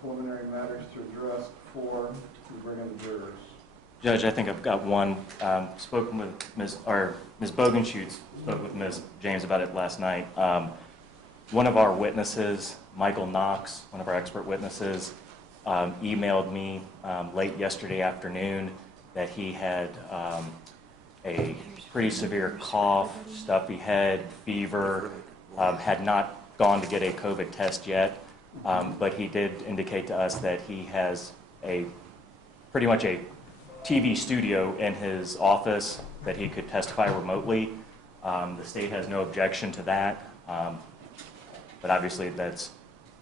preliminary matters to address before we bring in the jurors? Judge, I think I've got one. Spoken with Ms. Bogenschutz, spoke with Ms. James about it last night. One of our witnesses, Michael Knox, one of our expert witnesses, emailed me late yesterday afternoon that he had a pretty severe cough, stuffy head, fever, had not gone to get a COVID test yet, but he did indicate to us that he has pretty much a TV studio in his office that he could testify remotely. The state has no objection to that, but obviously that's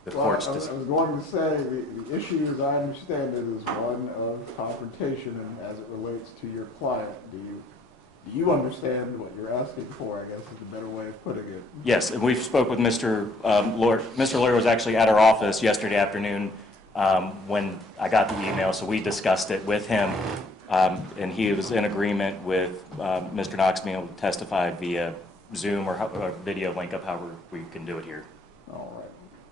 the court's decision. I was going to say the issue, as I understand it, is one of confrontation, and as it relates to your client, do you understand what you're asking for, I guess is a better way of putting it? Yes, and we've spoke with Mr. Lawyer. Mr. Lawyer was actually at our office yesterday afternoon when I got the email, so we discussed it with him, and he was in agreement with Mr. Knox being able to testify via Zoom or video link of however we can do it here. All right.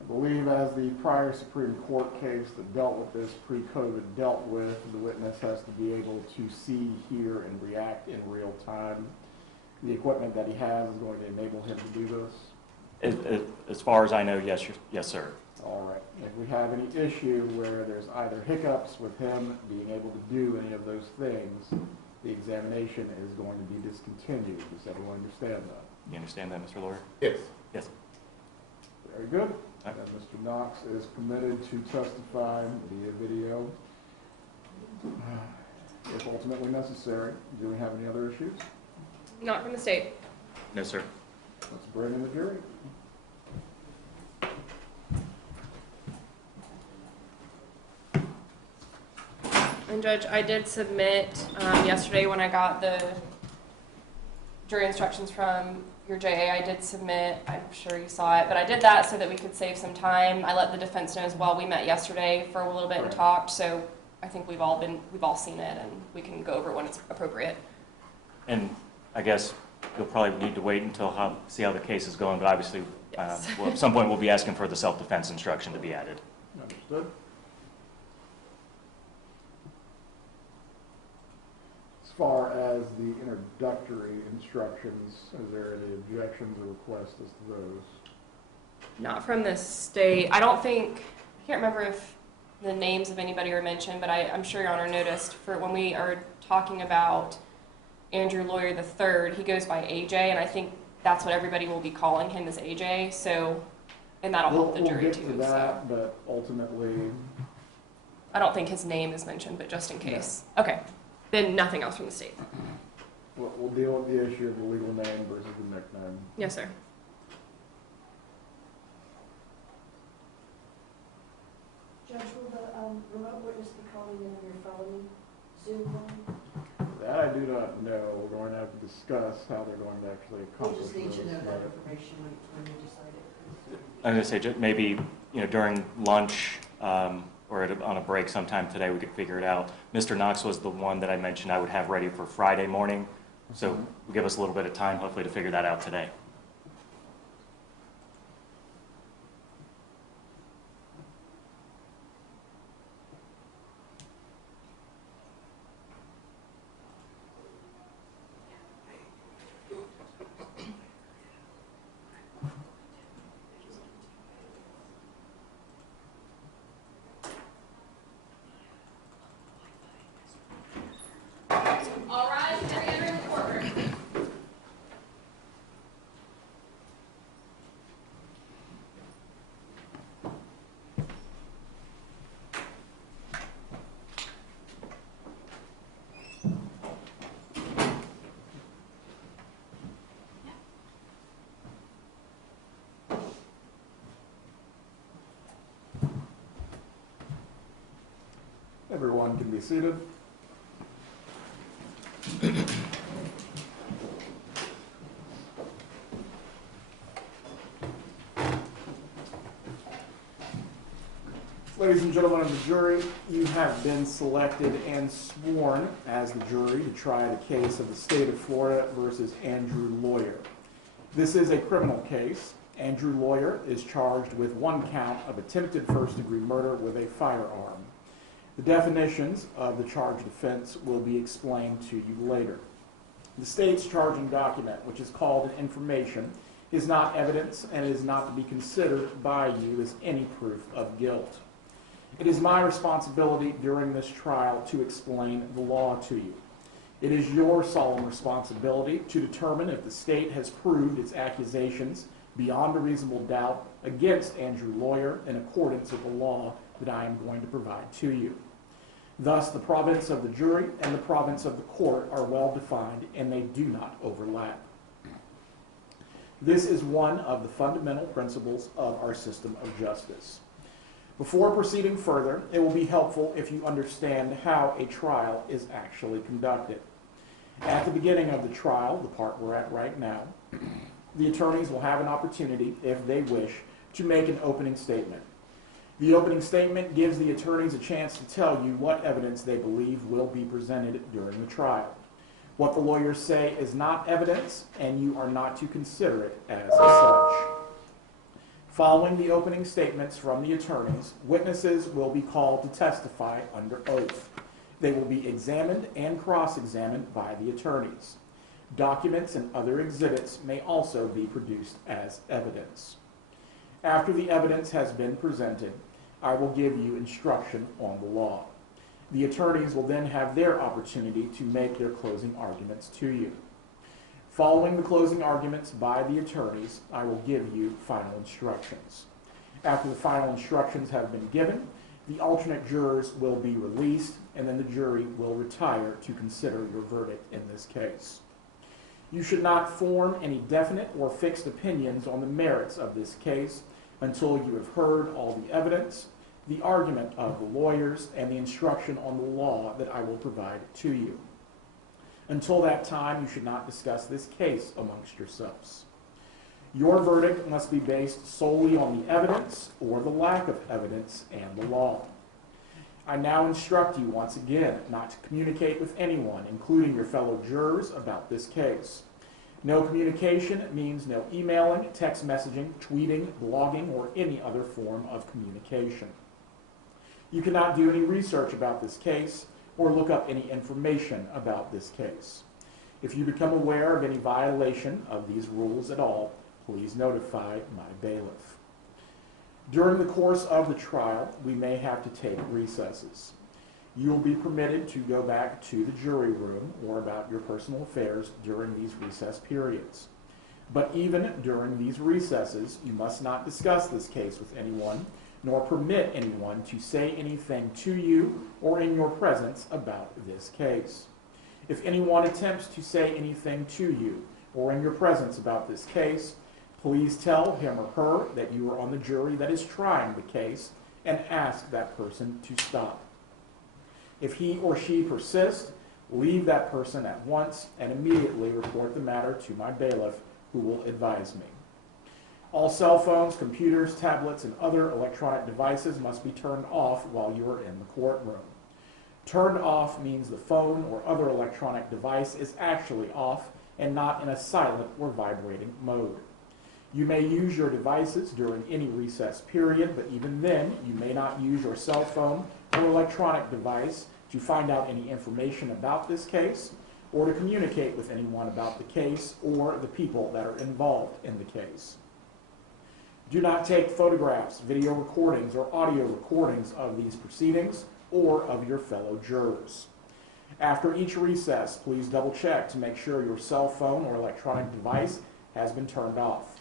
I believe as the prior Supreme Court case that dealt with this pre-COVID dealt with, the witness has to be able to see, hear, and react in real time. The equipment that he has is going to enable him to do this? As far as I know, yes, sir. All right. If we have any issue where there's either hiccups with him being able to do any of those things, the examination is going to be discontinued. Does everyone understand that? You understand that, Mr. Lawyer? Yes. Yes. Very good. And Mr. Knox is permitted to testify via video if ultimately necessary. Do we have any other issues? Not from the state. No, sir. Let's bring in the jury. And Judge, I did submit yesterday when I got the jury instructions from your JA, I did submit, I'm sure you saw it, but I did that so that we could save some time. I let the defense know as well. We met yesterday for a little bit and talked, so I think we've all seen it and we can go over it when it's appropriate. And I guess you'll probably need to wait until see how the case is going, but obviously Yes. well, at some point we'll be asking for the self-defense instruction to be added. Understood. As far as the introductory instructions, is there any objections or requests as to those? Not from the state. I can't remember if the names of anybody were mentioned, but I'm sure Your Honor noticed for when we are talking about Andrew Lawyer III, he goes by AJ, and I think that's what everybody will be calling him, is AJ. So, and that'll help the jury too. We'll get to that, but ultimately, I don't think his name is mentioned, but just in case. No. Okay, then nothing else from the state. we'll deal with the issue of the legal name versus the nickname. Yes, sir. Judge, will the remote witness be calling in on your felony Zoom line? That I do not know. We're going to have to discuss how they're going to actually We'll accomplish just need to know this. that information when you decide it. I'm going to say maybe during lunch or on a break sometime today we could figure it out. Mr. Knox was the one that I mentioned I would have ready for Friday morning, so it'll give us a little bit of time hopefully to figure that out today. All right, every enter in the courtroom. Everyone can be seated. Ladies and gentlemen of the jury, you have been selected and sworn as the jury to try the case of the state of Florida versus Andrew Lawyer. This is a criminal case. Andrew Lawyer is charged with 1 count of attempted first-degree murder with a firearm. The definitions of the charged offense will be explained to you later. The state's charging document, which is called an information, is not evidence and is not to be considered by you as any proof of guilt. It is my responsibility during this trial to explain the law to you. It is your solemn responsibility to determine if the state has proved its accusations beyond a reasonable doubt against Andrew Lawyer in accordance with the law that I am going to provide to you. Thus, the province of the jury and the province of the court are well defined, and they do not overlap. This is one of the fundamental principles of our system of justice. Before proceeding further, it will be helpful if you understand how a trial is actually conducted. At the beginning of the trial, the part we're at right now, the attorneys will have an opportunity, if they wish, to make an opening statement. The opening statement gives the attorneys a chance to tell you what evidence they believe will be presented during the trial. What the lawyers say is not evidence, and you are not to consider it as such. Following the opening statements from the attorneys, witnesses will be called to testify under oath. They will be examined and cross-examined by the attorneys. Documents and other exhibits may also be produced as evidence. After the evidence has been presented, I will give you instruction on the law. The attorneys will then have their opportunity to make their closing arguments to you. Following the closing arguments by the attorneys, I will give you final instructions. After the final instructions have been given, the alternate jurors will be released, and then the jury will retire to consider your verdict in this case. You should not form any definite or fixed opinions on the merits of this case until you have heard all the evidence, the argument of the lawyers, and the instruction on the law that I will provide to you. Until that time, you should not discuss this case amongst yourselves. Your verdict must be based solely on the evidence or the lack of evidence and the law. I now instruct you once again not to communicate with anyone, including your fellow jurors, about this case. No communication means no emailing, text messaging, tweeting, blogging, or any other form of communication. You cannot do any research about this case or look up any information about this case. If you become aware of any violation of these rules at all, please notify my bailiff. During the course of the trial, we may have to take recesses. You will be permitted to go back to the jury room or about your personal affairs during these recess periods. But even during these recesses, you must not discuss this case with anyone, nor permit anyone to say anything to you or in your presence about this case. If anyone attempts to say anything to you or in your presence about this case, please tell him or her that you are on the jury that is trying the case and ask that person to stop. If he or she persists, leave that person at once and immediately report the matter to my bailiff, who will advise me. All cell phones, computers, tablets, and other electronic devices must be turned off while you are in the courtroom. Turned off means the phone or other electronic device is actually off and not in a silent or vibrating mode. You may use your devices during any recess period, but even then, you may not use your cell phone or electronic device to find out any information about this case or to communicate with anyone about the case or the people that are involved in the case. Do not take photographs, video recordings, or audio recordings of these proceedings or of your fellow jurors. After each recess, please double check to make sure your cell phone or electronic device has been turned off.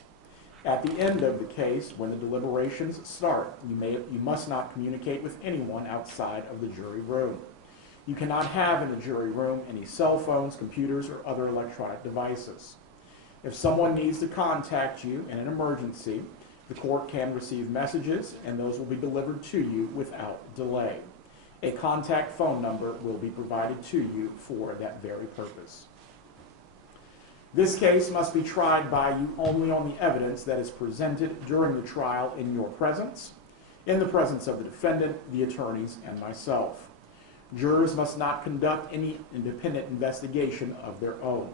At the end of the case, when the deliberations start, you must not communicate with anyone outside of the jury room. You cannot have in the jury room any cell phones, computers, or other electronic devices. If someone needs to contact you in an emergency, the court can receive messages, and those will be delivered to you without delay. A contact phone number will be provided to you for that very purpose. This case must be tried by you only on the evidence that is presented during the trial in your presence, in the presence of the defendant, the attorneys, and myself. Jurors must not conduct any independent investigation of their own.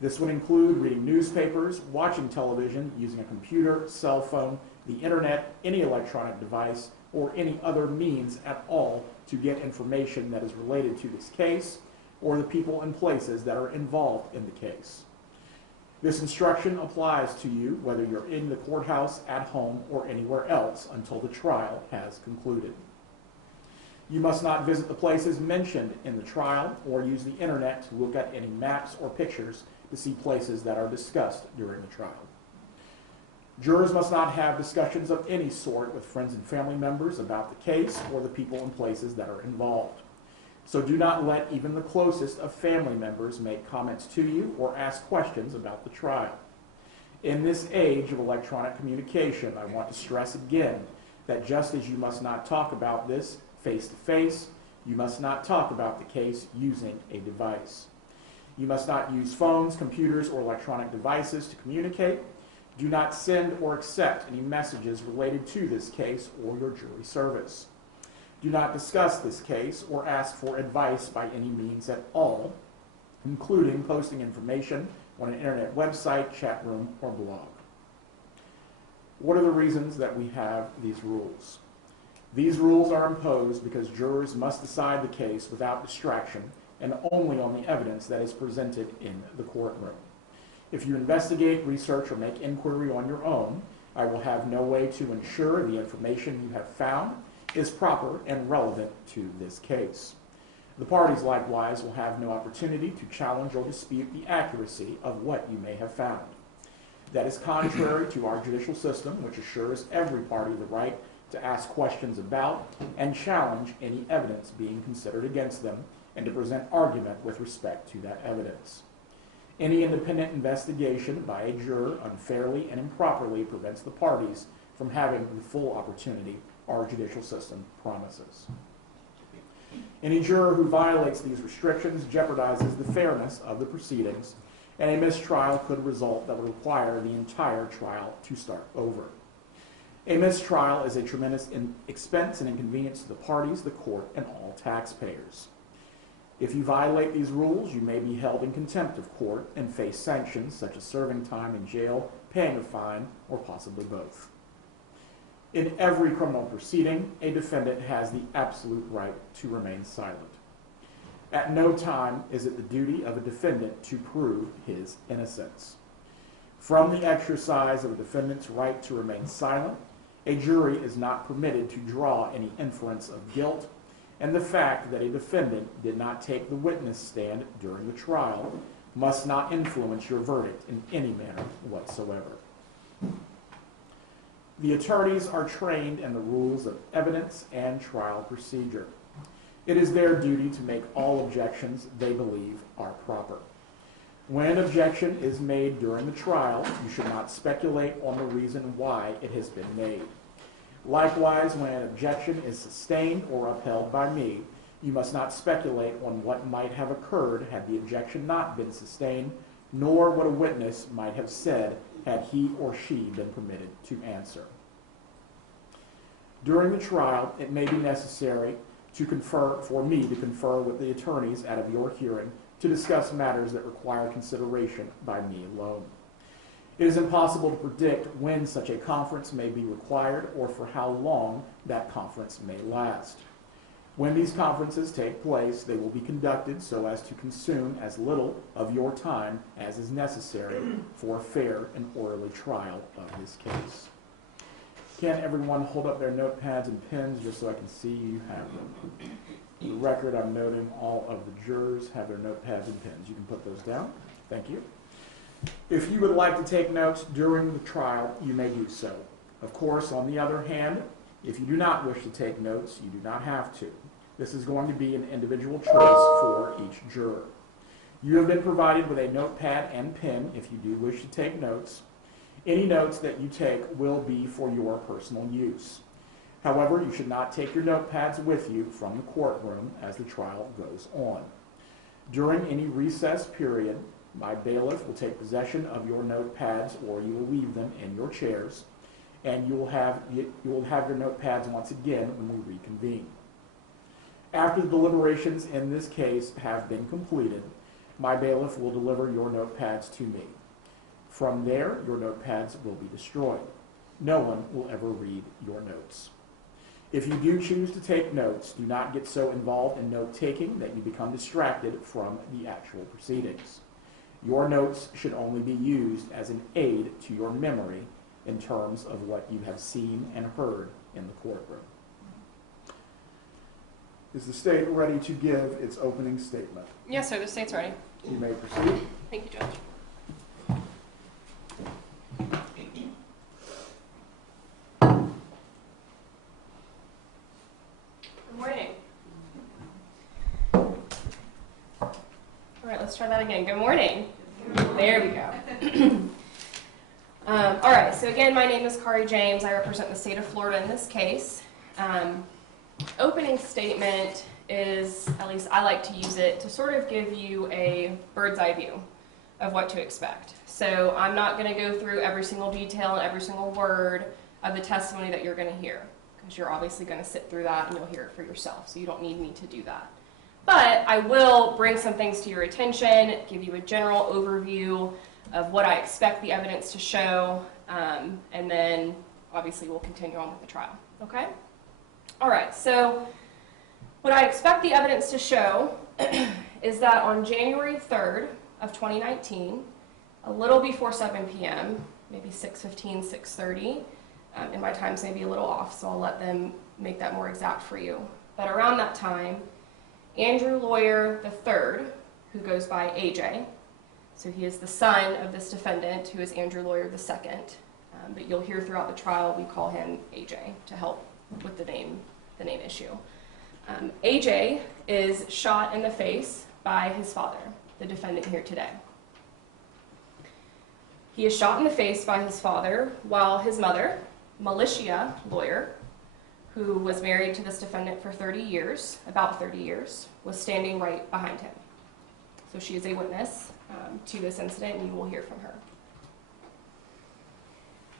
This would include reading newspapers, watching television, using a computer, cell phone, the internet, any electronic device, or any other means at all to get information that is related to this case or the people and places that are involved in the case. This instruction applies to you whether you're in the courthouse, at home, or anywhere else until the trial has concluded. You must not visit the places mentioned in the trial or use the internet to look at any maps or pictures to see places that are discussed during the trial. Jurors must not have discussions of any sort with friends and family members about the case or the people and places that are involved. So do not let even the closest of family members make comments to you or ask questions about the trial. In this age of electronic communication, I want to stress again that just as you must not talk about this face-to-face, you must not talk about the case using a device. You must not use phones, computers, or electronic devices to communicate. Do not send or accept any messages related to this case or your jury service. Do not discuss this case or ask for advice by any means at all, including posting information on an internet website, chat room, or blog. What are the reasons that we have these rules? These rules are imposed because jurors must decide the case without distraction and only on the evidence that is presented in the courtroom. If you investigate, research, or make inquiry on your own, I will have no way to ensure the information you have found is proper and relevant to this case. The parties likewise will have no opportunity to challenge or dispute the accuracy of what you may have found. That is contrary to our judicial system, which assures every party the right to ask questions about and challenge any evidence being considered against them and to present argument with respect to that evidence. Any independent investigation by a juror unfairly and improperly prevents the parties from having the full opportunity our judicial system promises. Any juror who violates these restrictions jeopardizes the fairness of the proceedings, and a mistrial could result that would require the entire trial to start over. A mistrial is a tremendous expense and inconvenience to the parties, the court, and all taxpayers. If you violate these rules, you may be held in contempt of court and face sanctions such as serving time in jail, paying a fine, or possibly both. In every criminal proceeding, a defendant has the absolute right to remain silent. At no time is it the duty of a defendant to prove his innocence. From the exercise of a defendant's right to remain silent, a jury is not permitted to draw any inference of guilt, and the fact that a defendant did not take the witness stand during the trial must not influence your verdict in any manner whatsoever. The attorneys are trained in the rules of evidence and trial procedure. It is their duty to make all objections they believe are proper. When an objection is made during the trial, you should not speculate on the reason why it has been made. Likewise, when an objection is sustained or upheld by me, you must not speculate on what might have occurred had the objection not been sustained, nor what a witness might have said had he or she been permitted to answer. During the trial, it may be necessary for me to confer with the attorneys out of your hearing to discuss matters that require consideration by me alone. It is impossible to predict when such a conference may be required or for how long that conference may last. When these conferences take place, they will be conducted so as to consume as little of your time as is necessary for a fair and orderly trial of this case. Can everyone hold up their notepads and pens just so I can see you have them? For the record, I'm noting all of the jurors have their notepads and pens. You can put those down. Thank you. If you would like to take notes during the trial, you may do so. Of course, on the other hand, if you do not wish to take notes, you do not have to. This is going to be an individual choice for each juror. You have been provided with a notepad and pen if you do wish to take notes. Any notes that you take will be for your personal use. However, you should not take your notepads with you from the courtroom as the trial goes on. During any recess period, my bailiff will take possession of your notepads, or you will leave them in your chairs, and you will have your notepads once again when we reconvene. After the deliberations in this case have been completed, My bailiff will deliver your notepads to me. From there, your notepads will be destroyed. No one will ever read your notes. If you do choose to take notes, do not get so involved in note-taking that you become distracted from the actual proceedings. Your notes should only be used as an aid to your memory in terms of what you have seen and heard in the courtroom. Is the state ready to give its opening statement? Yes, sir, the state's ready. You may proceed. Thank you, Judge. Good morning. All right, let's try that again. Good morning. There we go. All right, so again, my name is Khari James. I represent the state of Florida in this case. Opening statement is, at least I like to use it, to sort of give you a bird's eye view of what to expect. So I'm not going to go through every single detail and every single word of the testimony that you're going to hear, because you're obviously going to sit through that and you'll hear it for yourself, so you don't need me to do that. But I will bring some things to your attention, give you a general overview of what I expect the evidence to show, and then obviously we'll continue on with the trial, okay? All right, so what I expect the evidence to show is that on January 3rd of 2019, a little before 7 p.m., maybe 6:15, 6:30, and my times may be a little off, so I'll let them make that more exact for you. But around that time, Andrew Lawyer III, who goes by AJ, so he is the son of this defendant, who is Andrew Lawyer II, but you'll hear throughout the trial we call him AJ to help with the name issue. AJ is shot in the face by his father, the defendant here today. He is shot in the face by his father while his mother, Melicia Lawyer, who was married to this defendant for 30 years, about 30 years, was standing right behind him. So she is a witness to this incident, and you will hear from her.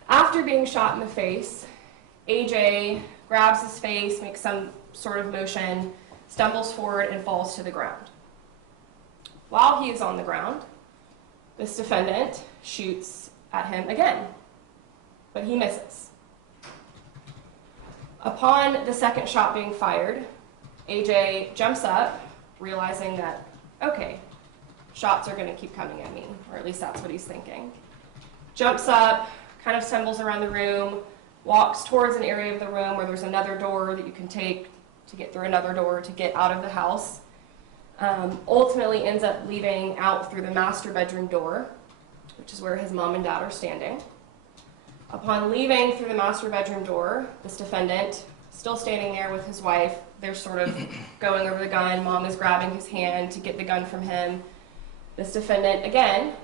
After being shot in the face, AJ grabs his face, makes some sort of motion, stumbles forward, and falls to the ground. While he is on the ground, this defendant shoots at him again, but he misses. Upon the second shot being fired, AJ jumps up, realizing that, okay, shots are going to keep coming at me, or at least that's what he's thinking. Jumps up, kind of stumbles around the room, walks towards an area of the room where there's another door that you can take to get through another door to get out of the house. Ultimately ends up leaving out through the master bedroom door, which is where his mom and dad are standing. Upon leaving through the master bedroom door, this defendant, still standing there with his wife, they're sort of going over the gun. Mom is grabbing his hand to get the gun from him. This defendant, again,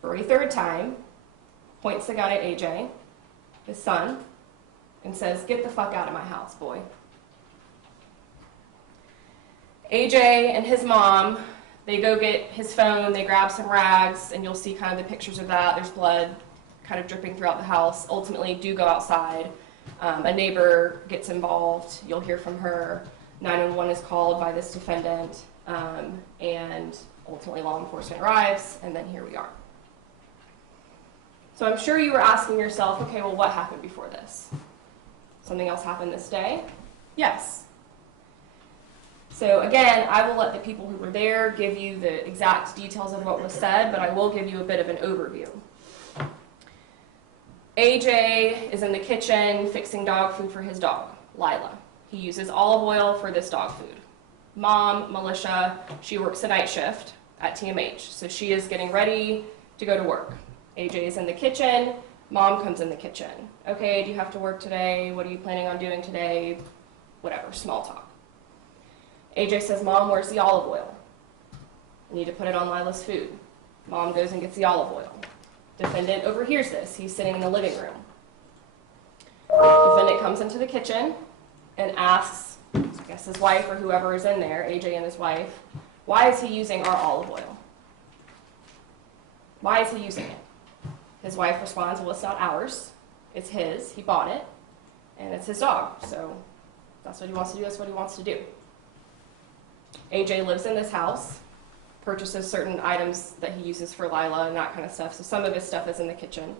for a third time, points the gun at AJ, his son, and says, "Get the fuck out of my house, boy." AJ and his mom, they go get his phone, they grab some rags, and you'll see kind of the pictures of that. There's blood kind of dripping throughout the house. Ultimately, do go outside. A neighbor gets involved. You'll hear from her. 911 is called by this defendant, and ultimately law enforcement arrives, and then here we are. So I'm sure you were asking yourself, okay, well, what happened before this? Something else happened this day? Yes. So again, I will let the people who were there give you the exact details of what was said, but I will give you a bit of an overview. AJ is in the kitchen fixing dog food for his dog, Lila. He uses olive oil for this dog food. Mom, Melicia, she works a night shift at TMH, so she is getting ready to go to work. AJ is in the kitchen, Mom comes in the kitchen. Okay, do you have to work today? What are you planning on doing today? Whatever, small talk. AJ says, "Mom, where's the olive oil? I need to put it on Lila's food." Mom goes and gets the olive oil. Defendant overhears this. He's sitting in the living room. Defendant comes into the kitchen and asks, I guess his wife or whoever is in there, AJ and his wife, why is he using our olive oil? Why is he using it? His wife responds, well, it's not ours. It's his. He bought it. And it's his dog. So that's what he wants to do. That's what he wants to do. AJ lives in this house. purchases certain items that he uses for Lila and that kind of stuff. So some of his stuff is in the kitchen.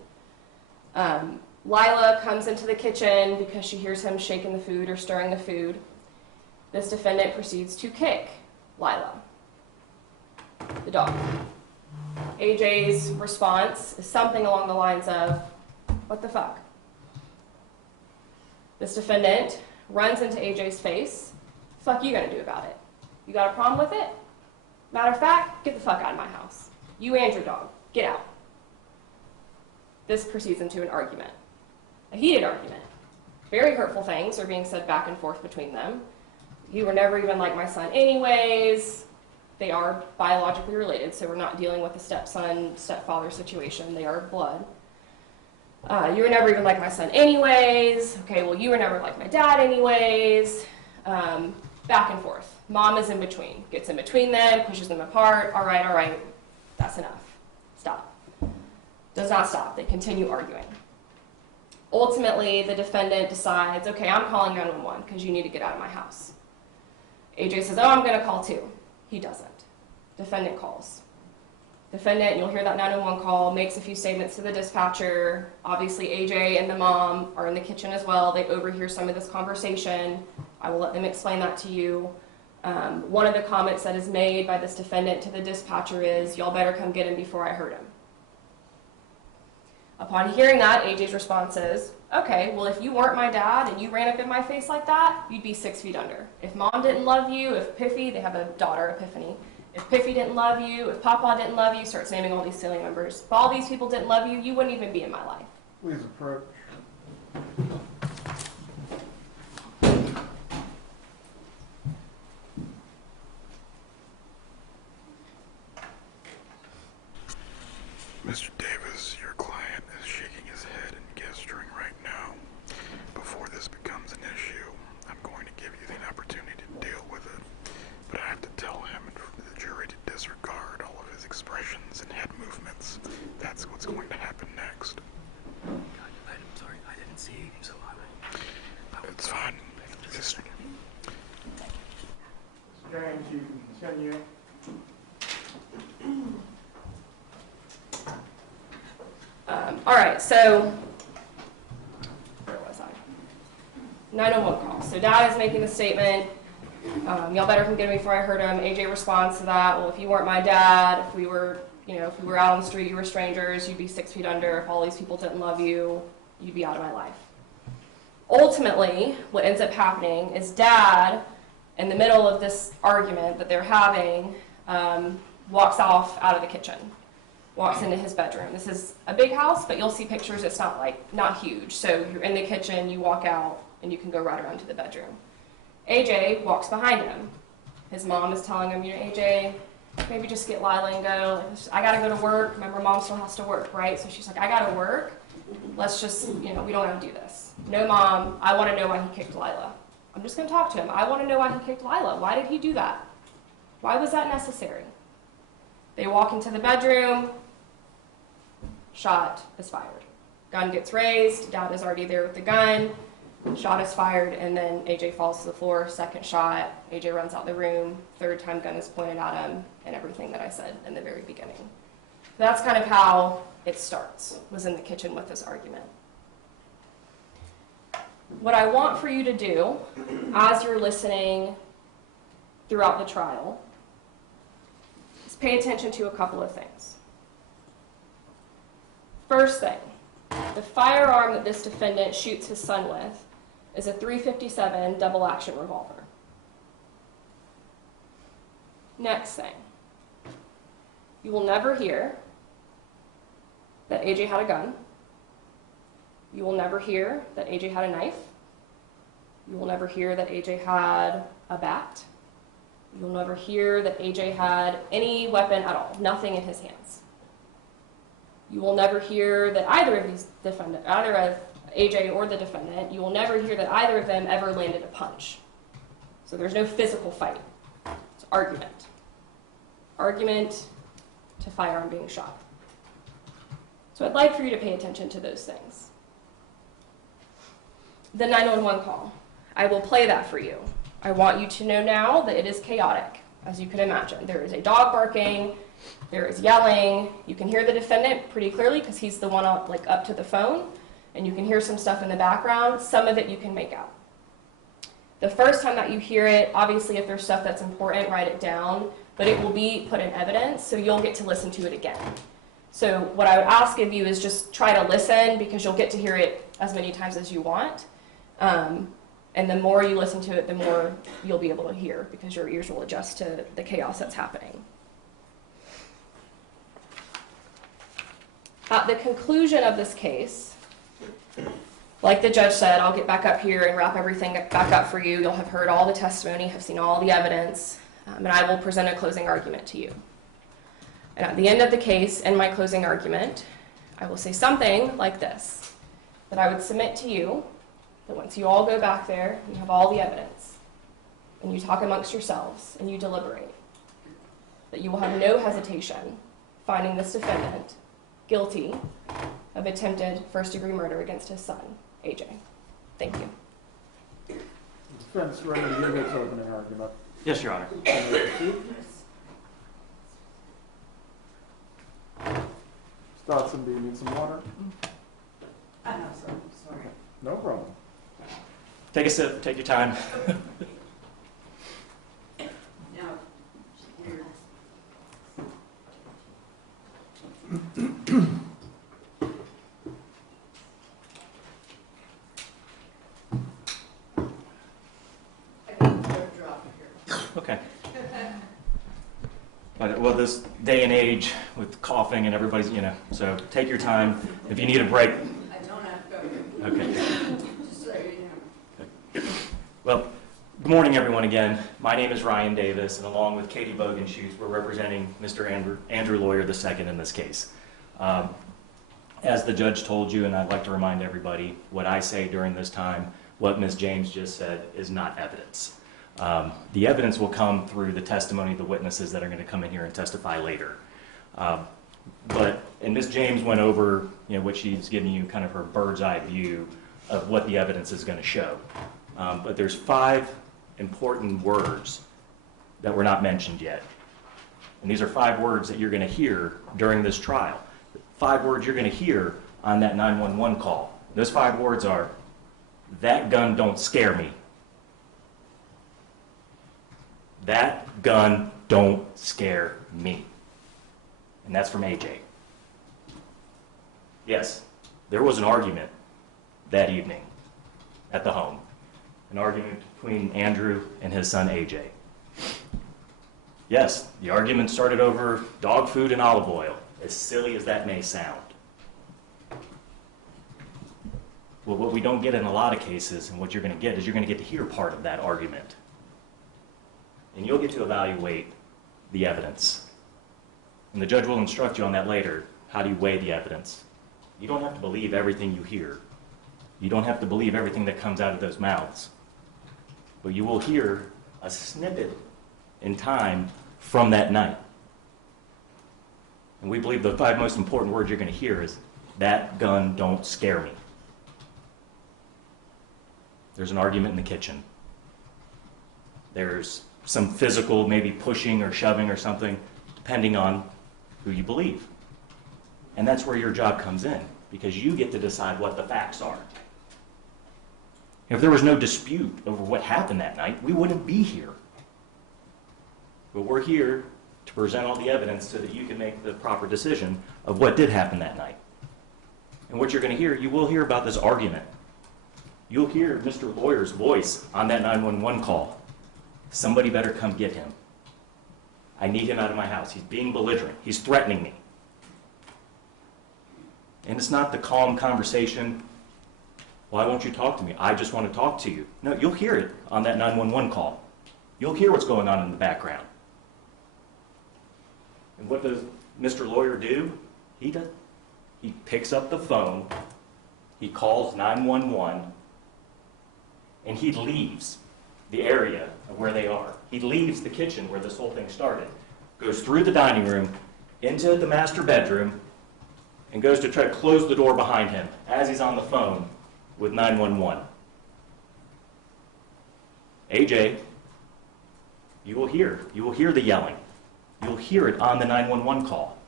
Lila comes into the kitchen because she hears him shaking the food or stirring the food. This defendant proceeds to kick Lila, the dog. AJ's response is something along the lines of, "What the fuck?" This defendant runs into AJ's face. "Fuck you gonna do about it? You got a problem with it? Matter of fact, get the fuck out of my house. You and your dog, get out." This proceeds into an argument, a heated argument. Very hurtful things are being said back and forth between them. "You were never even like my son anyways." They are biologically related, so we're not dealing with a stepson, stepfather situation. They are blood. "You were never even like my son anyways." "Okay, well, you were never like my dad anyways." Back and forth. Mom is in between. Gets in between them, pushes them apart. All right, that's enough. Stop. Does not stop. They continue arguing. Ultimately, the defendant decides, "Okay, I'm calling 911 because you need to get out of my house." AJ says, "Oh, I'm going to call too." He doesn't. Defendant calls. Defendant, you'll hear that 911 call, makes a few statements to the dispatcher. Obviously, AJ and the mom are in the kitchen as well. They overhear some of this conversation. I will let them explain that to you. One of the comments that is made by this defendant to the dispatcher is, "Y'all better come get him before I hurt him." Upon hearing that, AJ's response is, "Okay, well, if you weren't my dad and you ran up in my face like that, you'd be 6 feet under. If mom didn't love you, if Piffy," they have a daughter, Epiphany, "if Piffy didn't love you, if Papa didn't love you," starts naming all these silly numbers. "If all these people didn't love you, you wouldn't even be in my life." Please approach. Mr. Davis, your client is shaking his head and gesturing right now. Before this becomes an issue, I'm going to give you the opportunity to deal with it. But I have to tell him and for the jury to disregard all of his expressions and head movements. That's what's going to happen next. I'm sorry, I didn't see, so I will. It's fine. Mr. James, you can continue. All right, so where was I? 911 call. So dad is making the statement, "Y'all better come get him before I hurt him." AJ responds to that, "Well, if you weren't my dad, if we were out on the street, you were strangers, you'd be 6 feet under. If all these people didn't love you, you'd be out of my life." Ultimately, what ends up happening is dad, in the middle of this argument that they're having, walks off out of the kitchen. Walks into his bedroom. This is a big house, but you'll see pictures. It's not huge. So you're in the kitchen, you walk out, and you can go right around to the bedroom. AJ walks behind him. His mom is telling him, "AJ, maybe just get Lila and go. I gotta go to work." Remember, mom still has to work, right? So she's like, "I gotta work. Let's just, we don't gotta do this." "No, mom, I want to know why he kicked Lila. I'm just gonna talk to him. I want to know why he kicked Lila. Why did he do that? Why was that necessary?" They walk into the bedroom. Shot is fired. Gun gets raised. Dad is already there with the gun. Shot is fired, and then AJ falls to the floor. Second shot. AJ runs out the room. Third time gun is pointed at him, and everything that I said in the very beginning. That's kind of how it starts, was in the kitchen with this argument. What I want for you to do, as you're listening throughout the trial, is pay attention to a couple of things. First thing, the firearm that this defendant shoots his son with is a .357 double-action revolver. Next thing, you will never hear that AJ had a gun. You will never hear that AJ had a knife. You will never hear that AJ had a bat. You will never hear that AJ had any weapon at all, nothing in his hands. You will never hear that either of these either of AJ or the defendant, you will never hear that either of them ever landed a punch. So there's no physical fight. It's argument. Argument to firearm being shot. So I'd like for you to pay attention to those things. The 911 call. I will play that for you. I want you to know now that it is chaotic. as you could imagine. There is a dog barking, there is yelling. You can hear the defendant pretty clearly because he's the one up to the phone, and you can hear some stuff in the background. Some of it you can make out. The first time that you hear it, obviously if there's stuff that's important, write it down, but it will be put in evidence, so you'll get to listen to it again. So what I would ask of you is just try to listen, because you'll get to hear it as many times as you want. And the more you listen to it, the more you'll be able to hear, because your ears will adjust to the chaos that's happening. At the conclusion of this case, like the judge said, I'll get back up here and wrap everything back up for you. You'll have heard all the testimony, have seen all the evidence, and I will present a closing argument to you. And at the end of the case, in my closing argument, I will say something like this, that I would submit to you that once you all go back there, you have all the evidence, and you talk amongst yourselves, and you deliberate, that you will have no hesitation finding this defendant guilty of attempted first-degree murder against his son, AJ. Thank you. Defense ready to give its opening argument. Yes, Your Honor. Stotson, do you need some water? I have some, sorry. No problem. Take a sip, take your time. Now, weird. I got a drop here. Okay. Well, this day and age with coughing and everybody's, so take your time. If you need a break. I don't have to go. Okay. Just so you know. Well, good morning, everyone, again. My name is Ryan Davis, and along with Katie Bogenschutz, we're representing Mr. Andrew Lawyer II in this case. As the judge told you, and I'd like to remind everybody, what I say during this time, what Ms. James just said, is not evidence. The evidence will come through the testimony of the witnesses that are going to come in here and testify later. And Ms. James went over, what she's giving you kind of her bird's eye view of what the evidence is going to show. But there's 5 important words that were not mentioned yet. And these are 5 words that you're going to hear during this trial. 5 words you're going to hear on that 911 call. Those 5 words are, "That gun don't scare me." "That gun don't scare me." And that's from AJ. Yes, there was an argument that evening at the home. An argument between Andrew and his son AJ. Yes, the argument started over dog food and olive oil, as silly as that may sound. Well, what we don't get in a lot of cases, and what you're going to get, is you're going to get to hear part of that argument. And you'll get to evaluate the evidence. And the judge will instruct you on that later. How do you weigh the evidence? You don't have to believe everything you hear. You don't have to believe everything that comes out of those mouths. But you will hear a snippet in time from that night. And we believe the 5 most important words you're going to hear is, "That gun don't scare me." There's an argument in the kitchen. There's some physical, maybe pushing or shoving or something, depending on who you believe. And that's where your job comes in, because you get to decide what the facts are. If there was no dispute over what happened that night, we wouldn't be here. But we're here to present all the evidence so that you can make the proper decision of what did happen that night. And what you're going to hear, you will hear about this argument. You'll hear Mr. Lawyer's voice on that 911 call. "Somebody better come get him. I need him out of my house. He's being belligerent. He's threatening me." And it's not the calm conversation, "Why won't you talk to me? I just want to talk to you." No, you'll hear it on that 911 call. You'll hear what's going on in the background. And what does Mr. Lawyer do? He picks up the phone, he calls 911, and he leaves the area of where they are. He leaves the kitchen where this whole thing started, goes through the dining room, into the master bedroom, and goes to try to close the door behind him as he's on the phone with 911. AJ, You will hear the yelling. You'll hear it on the 911 call.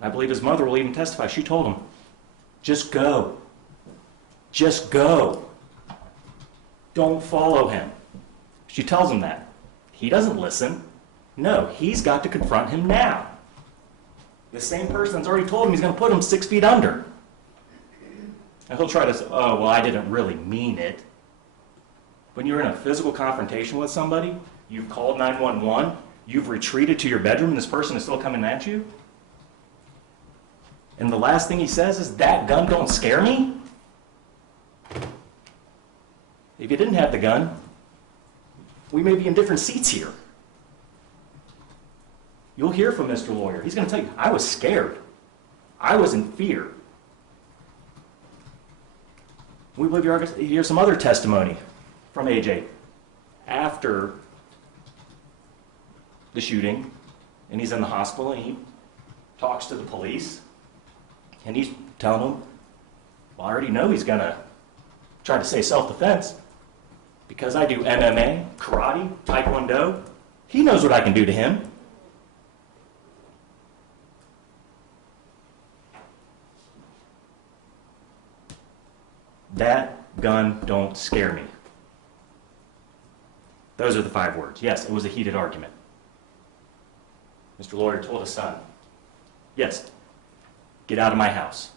I believe his mother will even testify. She told him, just go. Just go. Don't follow him. She tells him that. He doesn't listen. No, he's got to confront him now. The same person that's already told him he's going to put him 6 feet under. And he'll try to say, oh, well, I didn't really mean it. When you're in a physical confrontation with somebody, you've called 911, you've retreated to your bedroom, and this person is still coming at you, and the last thing he says is, that gun don't scare me? If you didn't have the gun, we may be in different seats here. You'll hear from Mr. Lawyer. He's going to tell you, I was scared. I was in fear. We believe you're going to hear some other testimony from AJ after the shooting, and he's in the hospital, and he talks to the police, and he's telling them, well, I already know he's going to try to say self-defense because I do MMA, karate, taekwondo. He knows what I can do to him. That gun don't scare me. Those are the 5 words. Yes, it was a heated argument. Mr. Lawyer told his son, yes, get out of my house.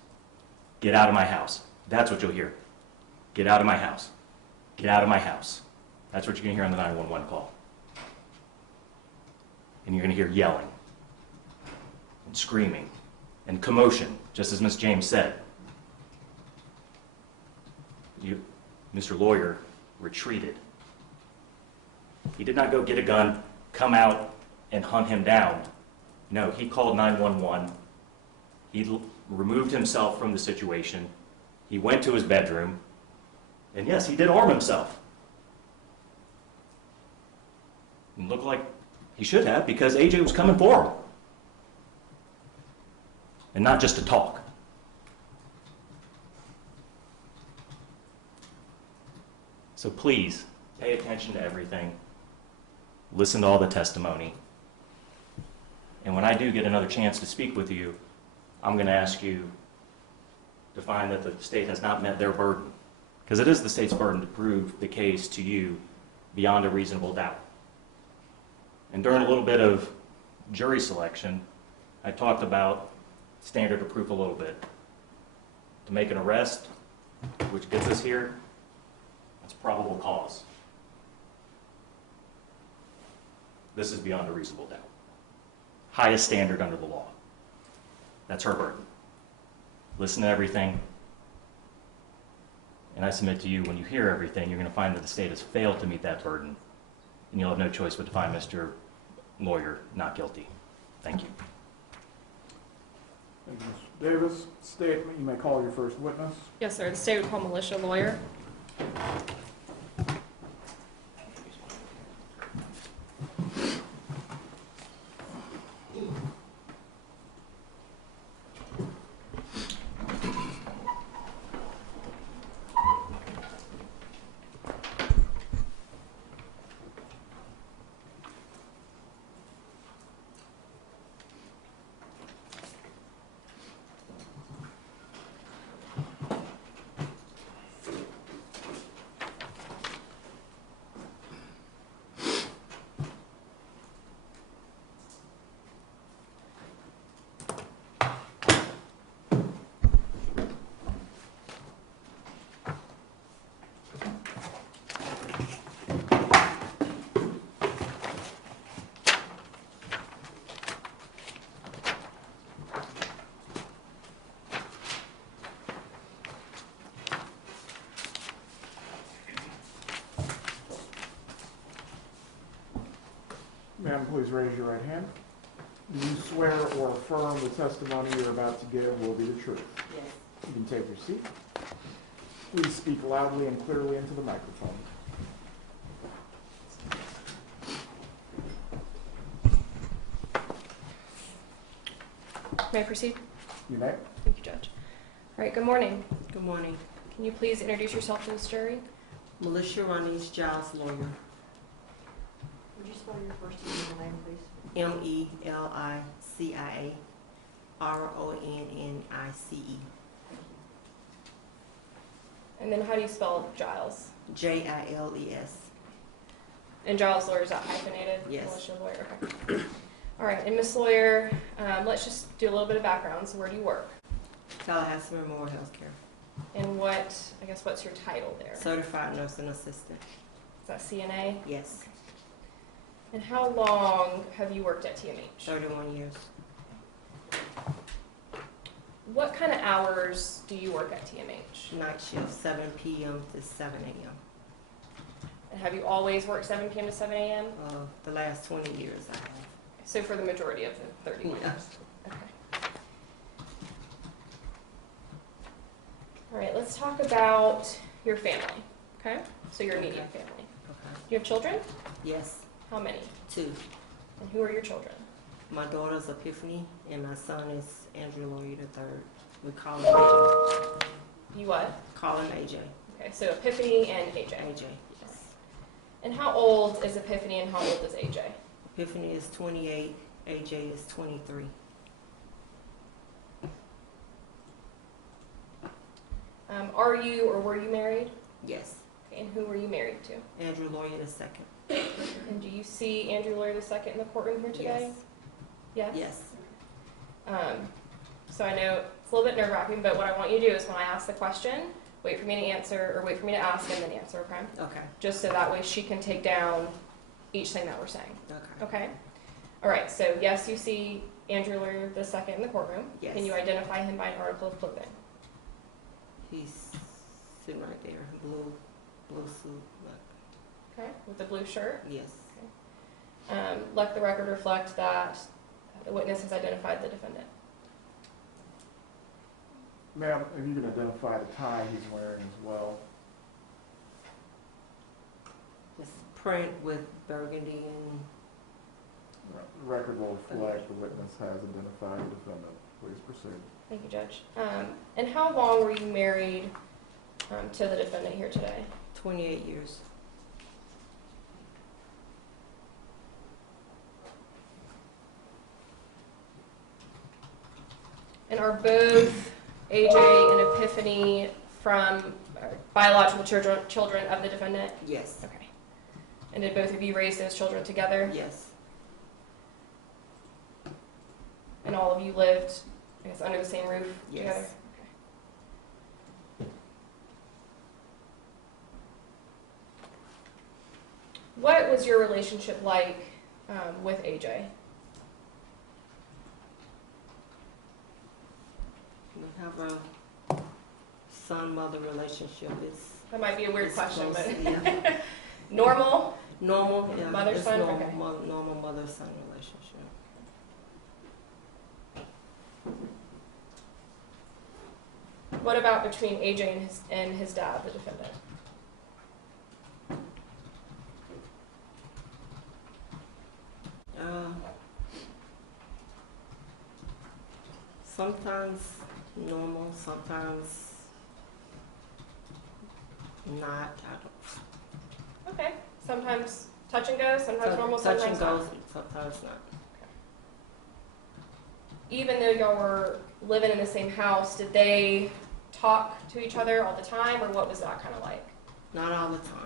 Get out of my house. That's what you'll hear. Get out of my house. Get out of my house. That's what you're going to hear on the 911 call. And you're going to hear yelling and screaming and commotion, just as Ms. James said. Mr. Lawyer retreated. He did not go get a gun, come out, and hunt him down. No, he called 911. He removed himself from the situation. He went to his bedroom. And yes, he did arm himself. It looked like he should have, because AJ was coming for him. And not just to talk. So please, pay attention to everything. Listen to all the testimony. And when I do get another chance to speak with you, I'm going to ask you to find that the state has not met their burden. Because it is the state's burden to prove the case to you beyond a reasonable doubt. And during a little bit of jury selection, I talked about standard of proof a little bit. To make an arrest, which gets us here, that's probable cause. This is beyond a reasonable doubt. Highest standard under the law. That's her burden. Listen to everything. And I submit to you, when you hear everything, you're going to find that the state has failed to meet that burden. And you'll have no choice but to find Mr. Lawyer not guilty. Thank you. Thank you, Mr. Davis. Statement, you may call your first witness. Yes, sir. The state would call Melicia Lawyer. Ma'am, please raise your right hand. Do you swear or affirm the testimony you're about to give will be the truth? Yes. You can take your seat. Please speak loudly and clearly into the microphone. May I proceed? You may. Thank you, Judge. All right, good morning. Good morning. Can you please introduce yourself to this jury? Melicia Giles, lawyer. Would you spell your first and middle name, please? Melicia Thank And then how do you spell Giles? Jiles. And Giles Lawyer, is that hyphenated? Yes. Melicia Lawyer, okay. All right, and Miss Lawyer, let's just do a little bit of background. So where do you work? Tallahassee Memorial Healthcare. And what's your title there? Certified nursing assistant. Is that CNA? Yes. And how long have you worked at TMH? 31 years. What kind of hours do you work at TMH? Night shift, 7 p.m. to 7 a.m. And have you always worked 7 p.m. to 7 a.m.? The last 20 years I have. So for the majority of the 31 Yeah. years? Okay. All right, let's talk about your family, okay? So your immediate family. Okay. Do you have children? Yes, How many? 2. And who are your children? My daughter's Epiphany, and my son is Andrew Lawyer III. We call him AJ. You what? Call him AJ. Okay, so Epiphany and AJ. AJ, yes. And how old is Epiphany and how old is AJ? Epiphany is 28, AJ is 23. Are you or were you married? Yes. Okay, and who were you married to? Andrew Lawyer II. And do you see Andrew Lawyer II in the courtroom here today? Yes. Yes? Yes. So I know it's a little bit nerve-wracking, but what I want you to do is when I ask the question, wait for me to answer, or wait for me to ask and then answer, okay? Okay. Just so that way she can take down each thing that we're saying, Okay. okay? All right, so yes, you see Andrew Lawyer II in the courtroom. Yes. Can you identify him by an article of clothing? He's sitting right there, blue suit. Look. Okay, with the blue shirt. Yes. Let the record reflect that the witness has identified the defendant. Ma'am, if you can identify the tie he's wearing as well. It's print with burgundy and The record will reflect the witness has identified the defendant. Please proceed. Thank you, Judge. And how long were you married to the defendant here today? 28 years. And are both AJ and Epiphany from biological children of the defendant? Yes. Okay. And did both of you raise those children together? Yes. And all of you lived, I guess, under the same roof Yes. together? Okay. What was your relationship like with AJ? We have a son-mother relationship. That might be a weird It's question, close, but yeah. normal? Normal, yeah. Mother-son? It's normal, Okay. normal mother-son relationship. What about between AJ and his dad, the defendant? Sometimes normal, sometimes not. I don't. Okay. Sometimes touch and go, sometimes normal, Touch sometimes and not. goes, sometimes not. Even though y'all were living in the same house, did they talk to each other all the time, or what was that kind of like? Not all the time.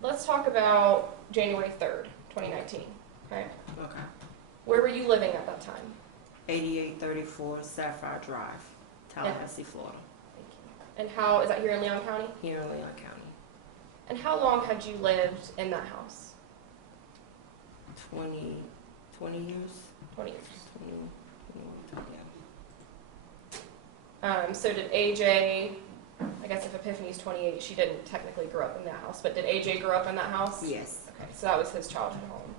Let's talk about January 3rd, 2019. Okay. Okay. Where were you living at that time? 8834 Sapphire Drive, Tallahassee, Florida. Thank you. And how is that here in Leon County? Here in Leon County. And how long had you lived in that house? 20 years? 20 years. 21, yeah. So did AJ, I guess if Epiphany's 28, she didn't technically grow up in that house, but did AJ grow up in that house? Yes. Okay, so that was his childhood home.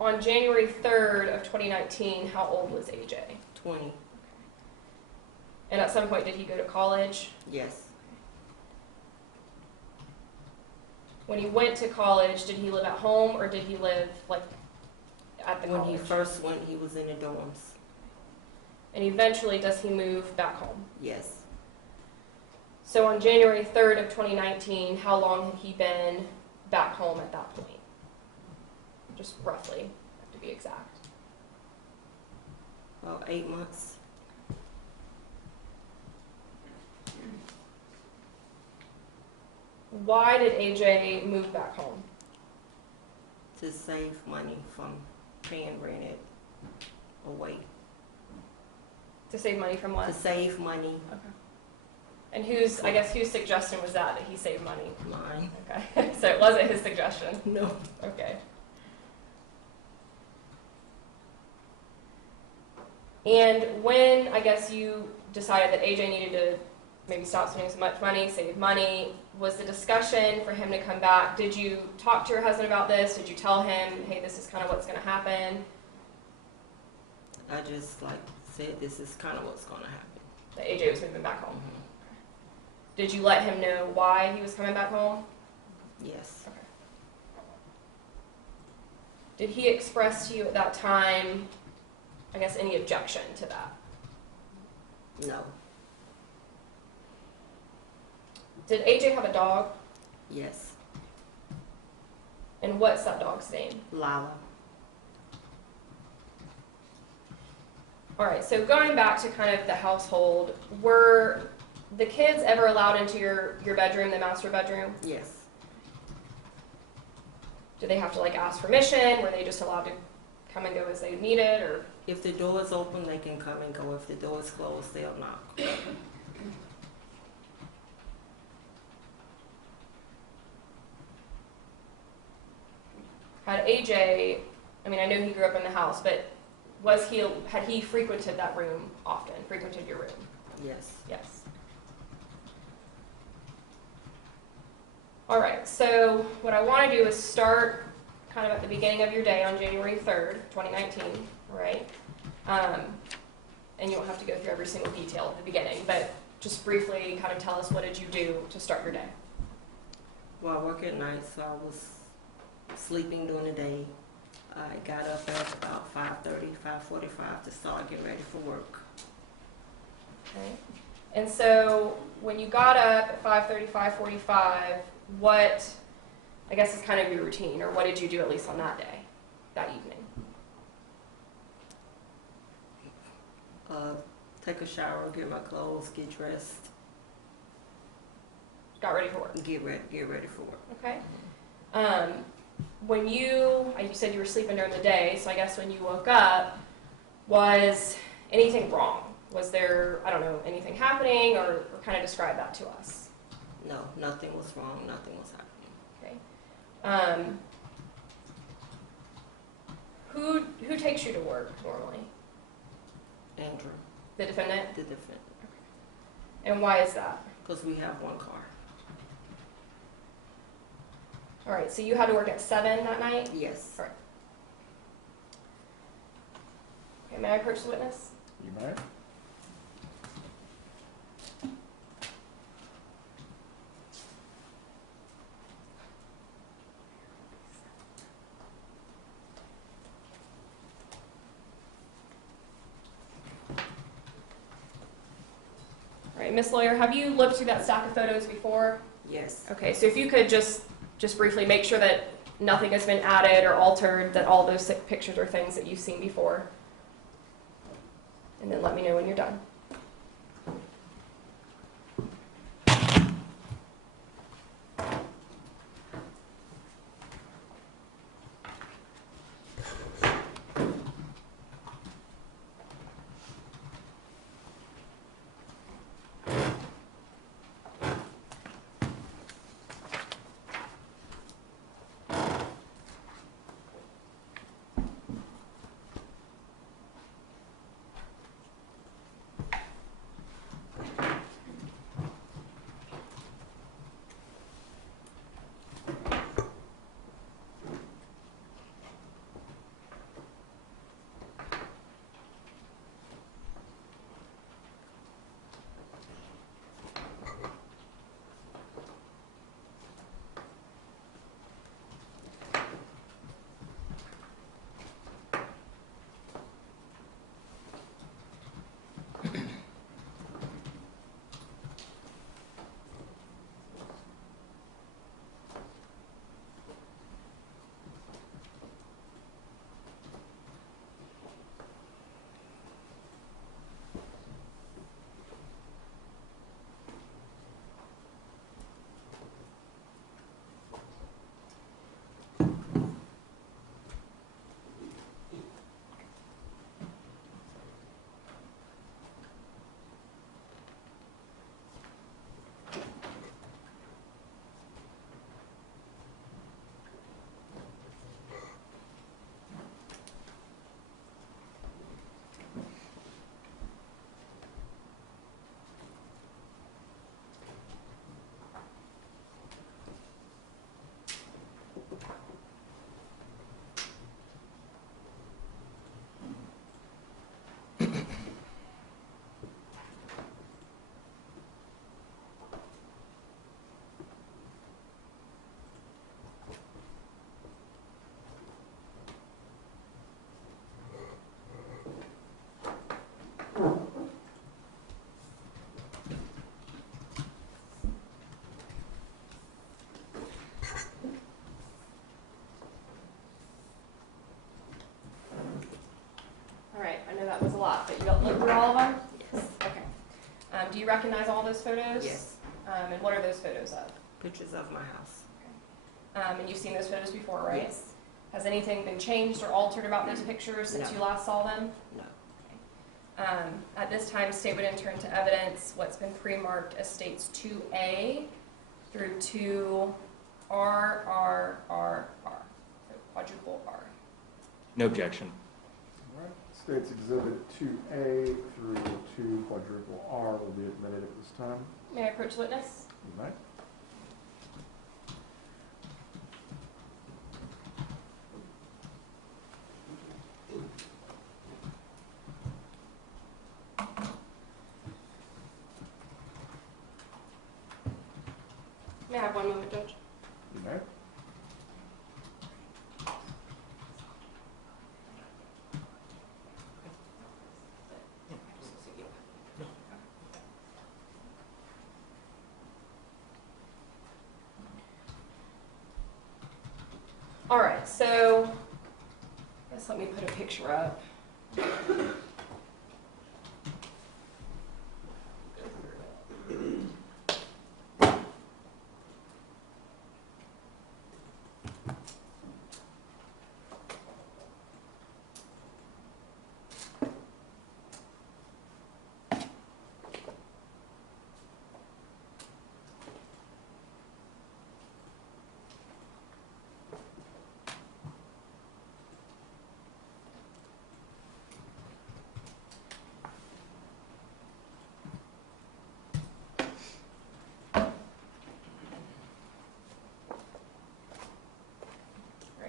on January 3rd of 2019, how old was AJ? 20. And at some point, did he go to college? Yes. When he went to college, did he live at home or did he live like at the When college? he first went, he was in the dorms. And eventually, does he move back home? Yes. So on January 3rd of 2019, how long had he been back home at that point? Just roughly, have to be exact. About 8 months. Why did AJ move back home? To save money from paying rent away. To save money from what? To save money. Okay. And whose suggestion was that he save money? Mine. Okay, so it wasn't his suggestion. No. Okay. And when, I guess, you decided that AJ needed to maybe stop spending so much money, save money, was the discussion for him to come back? Did you talk to your husband about this? Did you tell him, hey, this is kind of what's going to happen? I just said this is kind of what's going to happen. That AJ was moving back home. Mm-hmm. Did you let him know why he was coming back home? Yes. Okay. Did he express to you at that time, I guess, any objection to that? No. Did AJ have a dog? Yes. And what's that dog's name? Lala. All right, so going back to kind of the household, were the kids ever allowed into your bedroom, the master bedroom? Yes. Did they have to ask permission? Were they just allowed to come and go as they needed, or? If the door is open, they can come and go. If the door is closed, they'll knock. Had AJ, I mean, I know he grew up in the house, but had he frequented that room often, frequented your room? Yes. Yes. All right, so what I want to do is start kind of at the beginning of your day on January 3rd, 2019, right? And you don't have to go through every single detail at the beginning, but just briefly kind of tell us, what did you do to start your day? Well, I work at night, so I was sleeping during the day. I got up at about 5:30, 5:45 to start getting ready for work. Okay. And so when you got up at 5:30, 5:45, what, I guess, is kind of your routine, or what did you do at least on that day, that evening? Take a shower, get my clothes, get dressed, Got ready for work. get ready for work. Okay. When you said you were sleeping during the day, so I guess when you woke up, was anything wrong? Was there, I don't know, anything happening, or kind of describe that to us? No, nothing was wrong. Nothing was happening. Okay. Who takes you to work normally? Andrew, The defendant? the defendant, And why is that? because we have one car. All right, so you had to work at 7 that night? Yes. All right. Okay, may I approach the witness? You may. All right, Miss Lawyer, have you looked through that stack of photos before? Yes. Okay, so if you could just briefly make sure that nothing has been added or altered, that all those pictures are things that you've seen before. And then let me know when you're done. you recognize all those photos? Yes, And what are those photos of? pictures of my house. And you've seen those photos before, right? Yes. Has anything been changed or altered about those pictures since No. you last saw them? No. At this time, state would enter into evidence what's been pre-marked as states 2A through 2R, so quadruple R. No objection. All right. States Exhibit 2A through 2 quadruple R will be admitted at this time. May I approach the witness? You may. May I have one moment, Judge? You may. All right, so I guess let me put a picture up.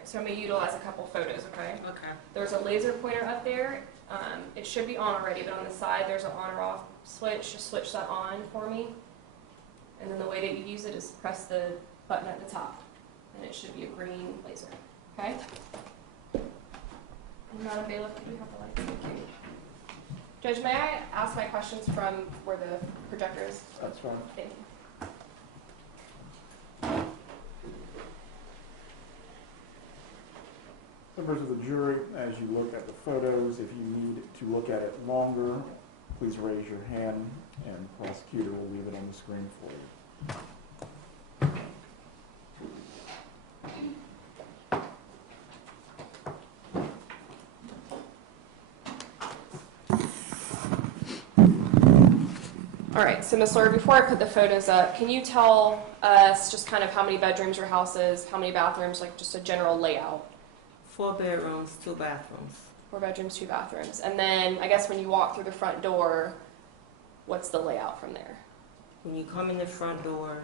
So I'm going to utilize a couple photos, okay? Okay. There's a laser pointer up there. It should be on already, but on the side there's an on or off switch. Just switch that on for me. And then the way that you use it is press the button at the top. And it should be a green laser, okay? I'm not available. Do you have the lights? Thank you. Judge, may I ask my questions from where the projector is? That's fine. Thank you. Members of the jury, as you look at the photos, if you need to look at it longer, please raise your hand and the prosecutor will leave it on the screen for you. All right, so Ms. Lawyer, before I put the photos up, can you tell us just kind of how many bedrooms your house is, how many bathrooms, like just a general layout? 4 bedrooms, 2 bathrooms. 4 bedrooms, 2 bathrooms. And then I guess when you walk through the front door, what's the layout from there? When you come in the front door,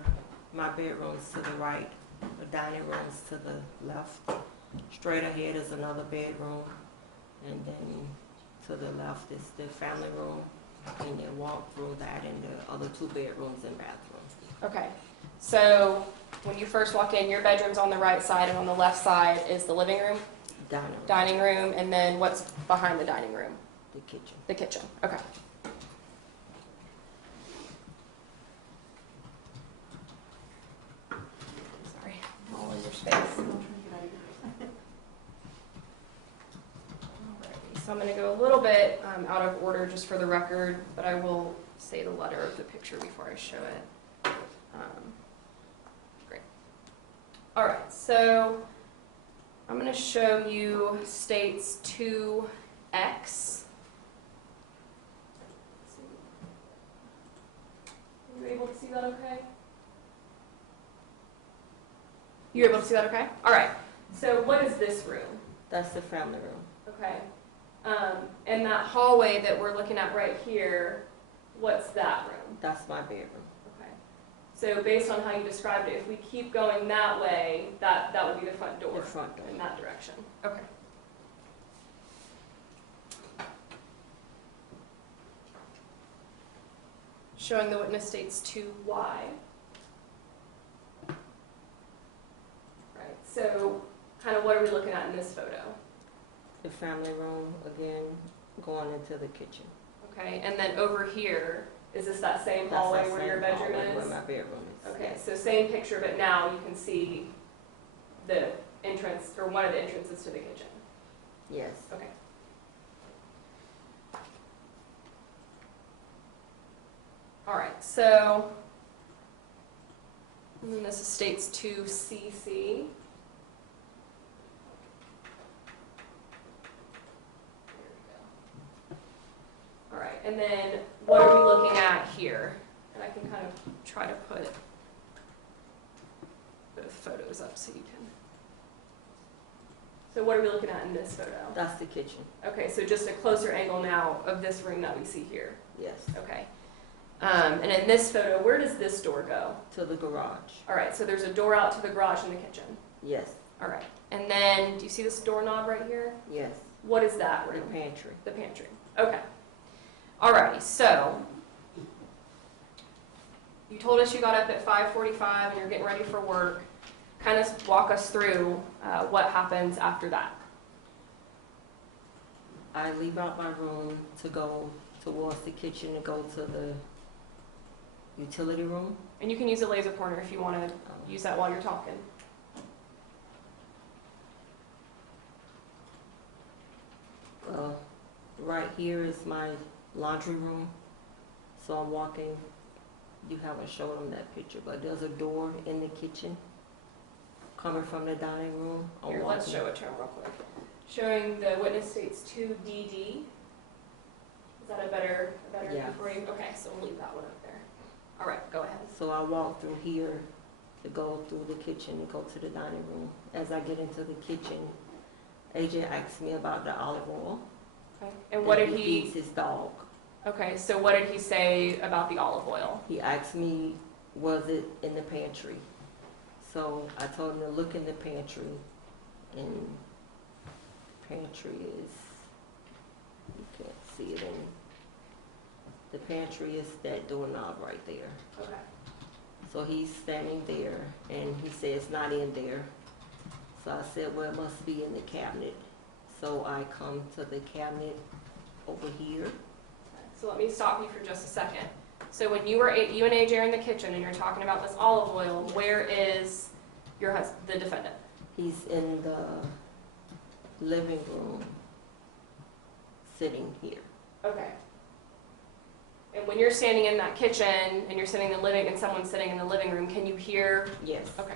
my bedroom's to the right, the dining room's to the left. Straight ahead is another bedroom, and then to the left is the family room. And then walk through that and the other 2 bedrooms and bathrooms. Okay, so when you first walk in, your bedroom's on the right side, and on the left side is the living room, dining room, and then what's behind the dining room? The kitchen. The kitchen, okay. Sorry, I'm all in your space. Alrighty, so I'm going to go a little bit out of order just for the record, but I will say the letter of the picture before I show it. Great. All right, so I'm going to show you states 2X. Are you able to see that okay? You're able to see that okay? All right, so what is this room? That's the family room. Okay. And that hallway that we're looking at right here, what's that room? That's my bedroom. Okay. So based on how you described it, if we keep going that way, that would be the front door. The front door. In that direction. Okay. Showing the witness states 2Y. Right. So kind of what are we looking at in this photo? The family room, again, going into the kitchen. Okay, and then over here, is this that same That's hallway that where same your bedroom hallway is? Where my bedroom is. Okay, so same picture, but now you can see the entrance, or one of the entrances to the kitchen. Yes. Okay. All right, so, and then this is states 2CC. All right, and then what are we looking at here? And I can kind of try to put both photos up so you can. So what are we looking at in this photo? That's the kitchen. Okay, so just a closer angle now of this room that we see here. Yes. Okay. And in this photo, where does this door go? To the garage. All right, so there's a door out to the garage and the kitchen. Yes. All right, and then do you see this doorknob right here? Yes. What is that The room? pantry. The pantry. Okay. Alrighty, so you told us you got up at 5:45 and you're getting ready for work. Kind of walk us through what happens after that. I leave out my room to go towards the kitchen to go to the utility room. And you can use a laser pointer if you want to use that while you're talking. Right here is my laundry room. So I'm walking, you haven't showed them that picture, but there's a door in the kitchen coming from the dining room. I'm Here, let's walking. show it to him real quick. Showing the witness states 2DD. Is that a better Yeah. for you? Okay, so we'll leave that one up there. All right, go ahead. So I walk through here to go through the kitchen and go to the dining room. As I get into the kitchen, AJ asks me about the olive oil. Okay. And what did he he? feeds his dog. Okay, so what did he say about the olive oil? He asked me, was it in the pantry? So I told him to look in the pantry, and pantry is, you can't see it in, the pantry is that doorknob right there. Okay. So he's standing there, and he says it's not in there. So I said, well, it must be in the cabinet. So I come to the cabinet over here. So let me stop you for just a second. So when you and AJ are in the kitchen and you're talking about this olive oil, Yes. where is your husband, the defendant? He's in the living room, sitting here. Okay. And when you're standing in that kitchen and you're sitting in the living and someone's sitting in the living room, can you hear? Yes. Okay.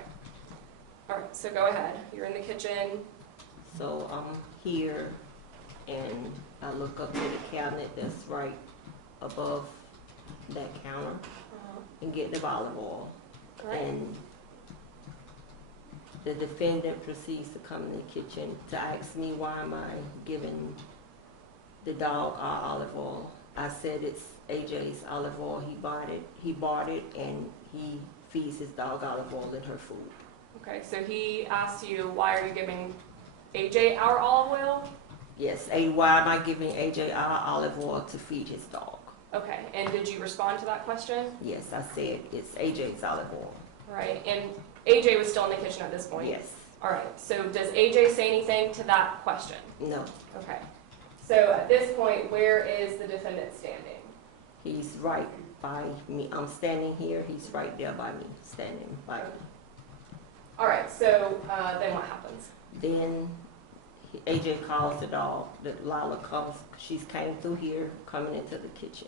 All right. So go ahead. You're in the kitchen. So I'm here, and I look up to the cabinet that's right above that counter and get the olive oil. All right. And the defendant proceeds to come in the kitchen to ask me why am I giving the dog our olive oil. I said it's AJ's olive oil. He bought it, and he feeds his dog olive oil in her food. Okay. So he asked you, why are you giving AJ our olive oil? Yes, why am I giving AJ our olive oil to feed his dog? Okay. And did you respond to that question? Yes, I said it's AJ's olive oil. All right. And AJ was still in the kitchen at this point? Yes. All right. So does AJ say anything to that question? No. Okay. So at this point, where is the defendant standing? He's right by me. I'm standing here. He's right there by me, standing by me. All right. So then what happens? Then AJ calls the dog. Lila comes. She's came through here, coming into the kitchen.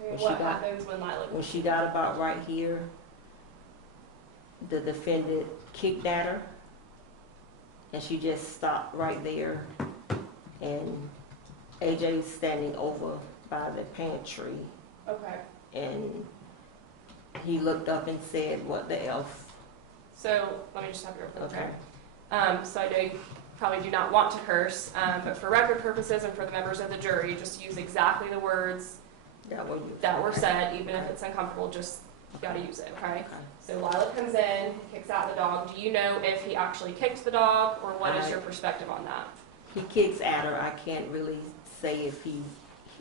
Okay, When what she got- happens when Lila? When she got about right here, the defendant kicked at her, and she just stopped right there. And AJ was standing over by the pantry, Okay. and he looked up and said, "What the F?" So let me just have your Okay. So I know you probably do not want to curse, but for record purposes and for the members of the jury, just use exactly the words that were said, even if it's uncomfortable. Just you got to use it, okay? Okay. So Lila comes in, kicks out the dog. Do you know if he actually kicked the dog, or what is your perspective on that? He kicks at her. I can't really say if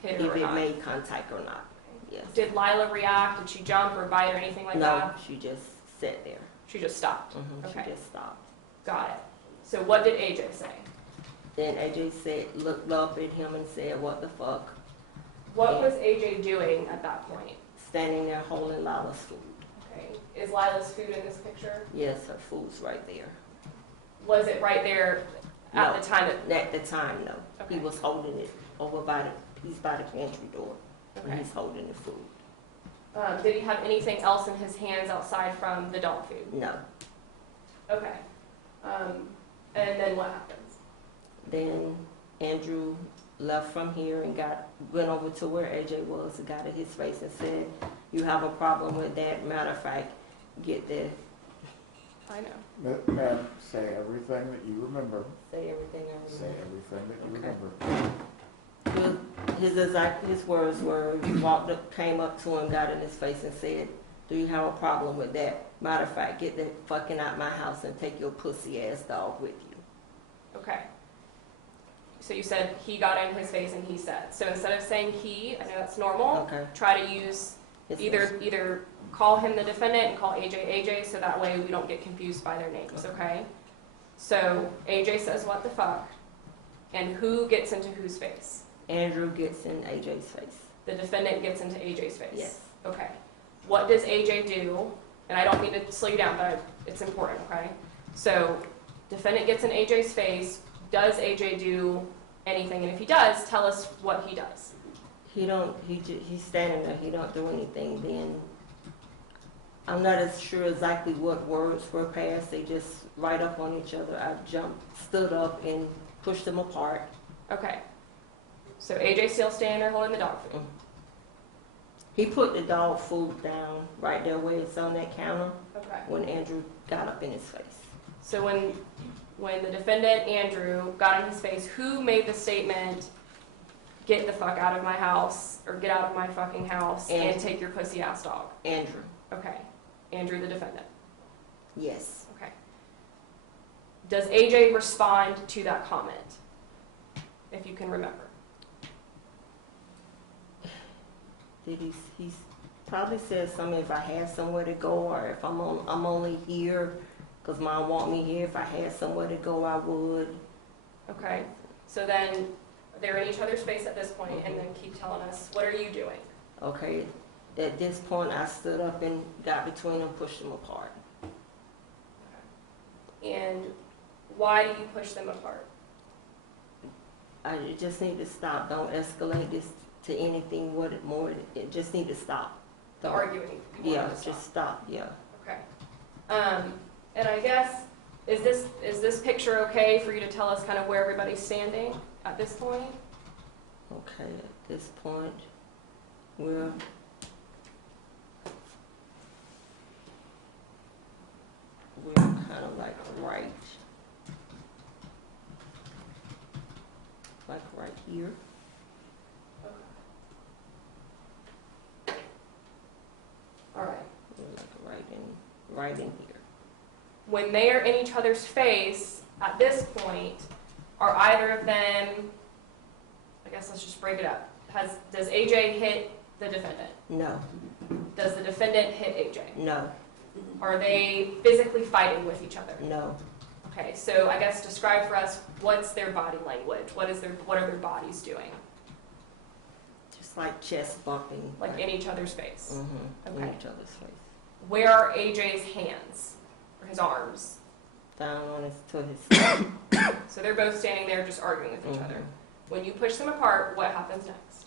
Hit her or it not? made contact or not. Yes. Did Lila react? Did she jump or bite or anything like No, that? she just sat there. She just stopped. She Okay. just stopped. Got it. So what did AJ say? Then AJ said, looked up at him and said, "What the fuck?" What was AJ doing at that point? Standing there holding Lila's food. Okay. Is Lila's food in this picture? Yes, her food's right there. Was it right there at No. the time that? At the time, no. Okay. He was holding it over by the pantry door. Okay. And he's holding the food. Did he have anything else in his hands outside from the dog food? No. Okay. And then what happens? Then Andrew left from here and went over to where AJ was and got in his face and said, "You have a problem with that. Matter of fact, get there." I know. Ma'am, say everything that you remember. Say everything I Say remember. everything that you Okay. remember. His words were, he walked up, came up to him, got in his face and said, "Do you have a problem with that? Matter of fact, get that fucking out my house and take your pussy ass dog with you." Okay. So you said he got in his face and he said. So instead of saying he, I know that's normal, Okay. try to use His either call him the defendant and call AJ so that way we don't get confused by their names, okay? So AJ says what the fuck, and who gets into whose face? Andrew gets in AJ's face. The defendant gets into AJ's face. Yes. Okay. What does AJ do? And I don't mean to slow you down, but it's important, okay? So defendant gets in AJ's face. Does AJ do anything? And if he does, tell us what he does. He's standing there, he don't do anything. Then I'm not as sure exactly what words were passed. They just right up on each other. I stood up and pushed them apart. Okay. So AJ still standing there holding the dog food. He put the dog food down right there where it's on that counter Okay. when Andrew got up in his face. So when the defendant, Andrew, got in his face, who made the statement, "Get the fuck out of my house," or "Get out of my fucking house and take your pussy ass dog"? Andrew. Okay. Andrew, the defendant. Yes. Okay. Does AJ respond to that comment? If you can remember. Did he probably said something, if I had somewhere to go, or if I'm only here because mom want me here. If I had somewhere to go, I would. Okay. So then they're in each other's face at this point, and then keep telling us, what are you doing? Okay. At this point, I stood up and got between them, pushed them apart. And why do you push them apart? I just need to stop. Don't escalate this to anything more. It just need to stop. The arguing. You want Yeah, them to just stop. Yeah. Okay. And I guess, is this picture okay for you to tell us kind of where everybody's standing at this point? Okay. At this point, we're kind of like right here. All right. We're like right in here. When they are in each other's face, at this point, are either of them, I guess let's just break it up. Does AJ hit the defendant? No. Does the defendant hit AJ? No. Are they physically fighting with each other? No. Okay, so I guess describe for us, what's their body language? What are their bodies doing? Just like chest bumping. Like in each other's face? Mm-hmm. Okay. In each other's face. Where are AJ's hands or his arms? Down on his So they're both standing there just arguing with each Mm-hmm. other. When you push them apart, what happens next?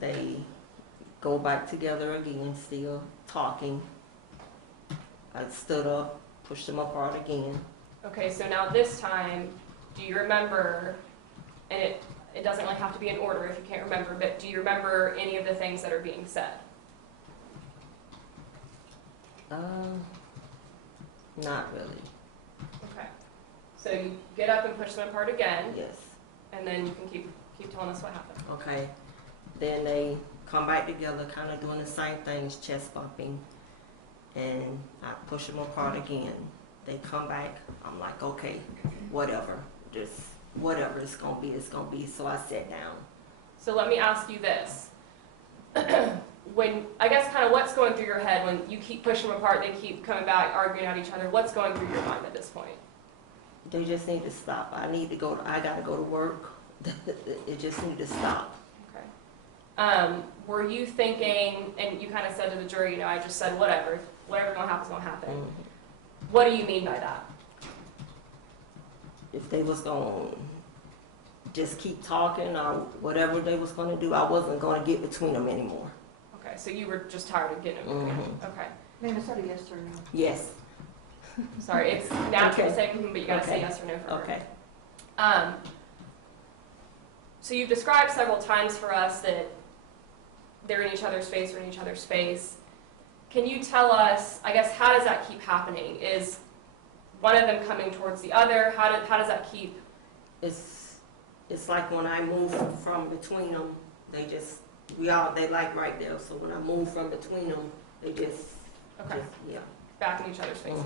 They go back together again, still talking. I stood up, pushed them apart again. Okay, so now this time, do you remember, and it doesn't really have to be in order if you can't remember, but do you remember any of the things that are being said? Not really. Okay. So you get up and push them apart again, Yes. and then you can keep telling us what happened. Okay. Then they come back together, kind of doing the same things, chest bumping. And I push them apart again. They come back. I'm like, okay, whatever. Just whatever it's gonna be, it's gonna be. So I sat down. So let me ask you this. When, I guess kind of what's going through your head when you keep pushing them apart, they keep coming back, arguing at each other, what's going through your mind at this point? They just need to stop. I gotta go to work. It just need to stop. Okay. Were you thinking, and you kind of said to the jury, I just said whatever's gonna happen, gonna happen. Mhm. What do you mean by that? If they was gonna just keep talking or whatever they was gonna do, I wasn't gonna get between them anymore. Okay, so you were just tired of getting them. Okay, Ma'am, is that a yes or no? Yes. sorry, it's natural to Okay. say, but you gotta say Okay. yes or no for her. Okay. So you've described several times for us that they're in each other's space or in each other's space. Can you tell us, I guess, how does that keep happening? Is one of them coming towards the other? How does that keep? It's like when I move from between them, they like right there. So when I move from between them, they just, Okay, yeah. back in each other's face.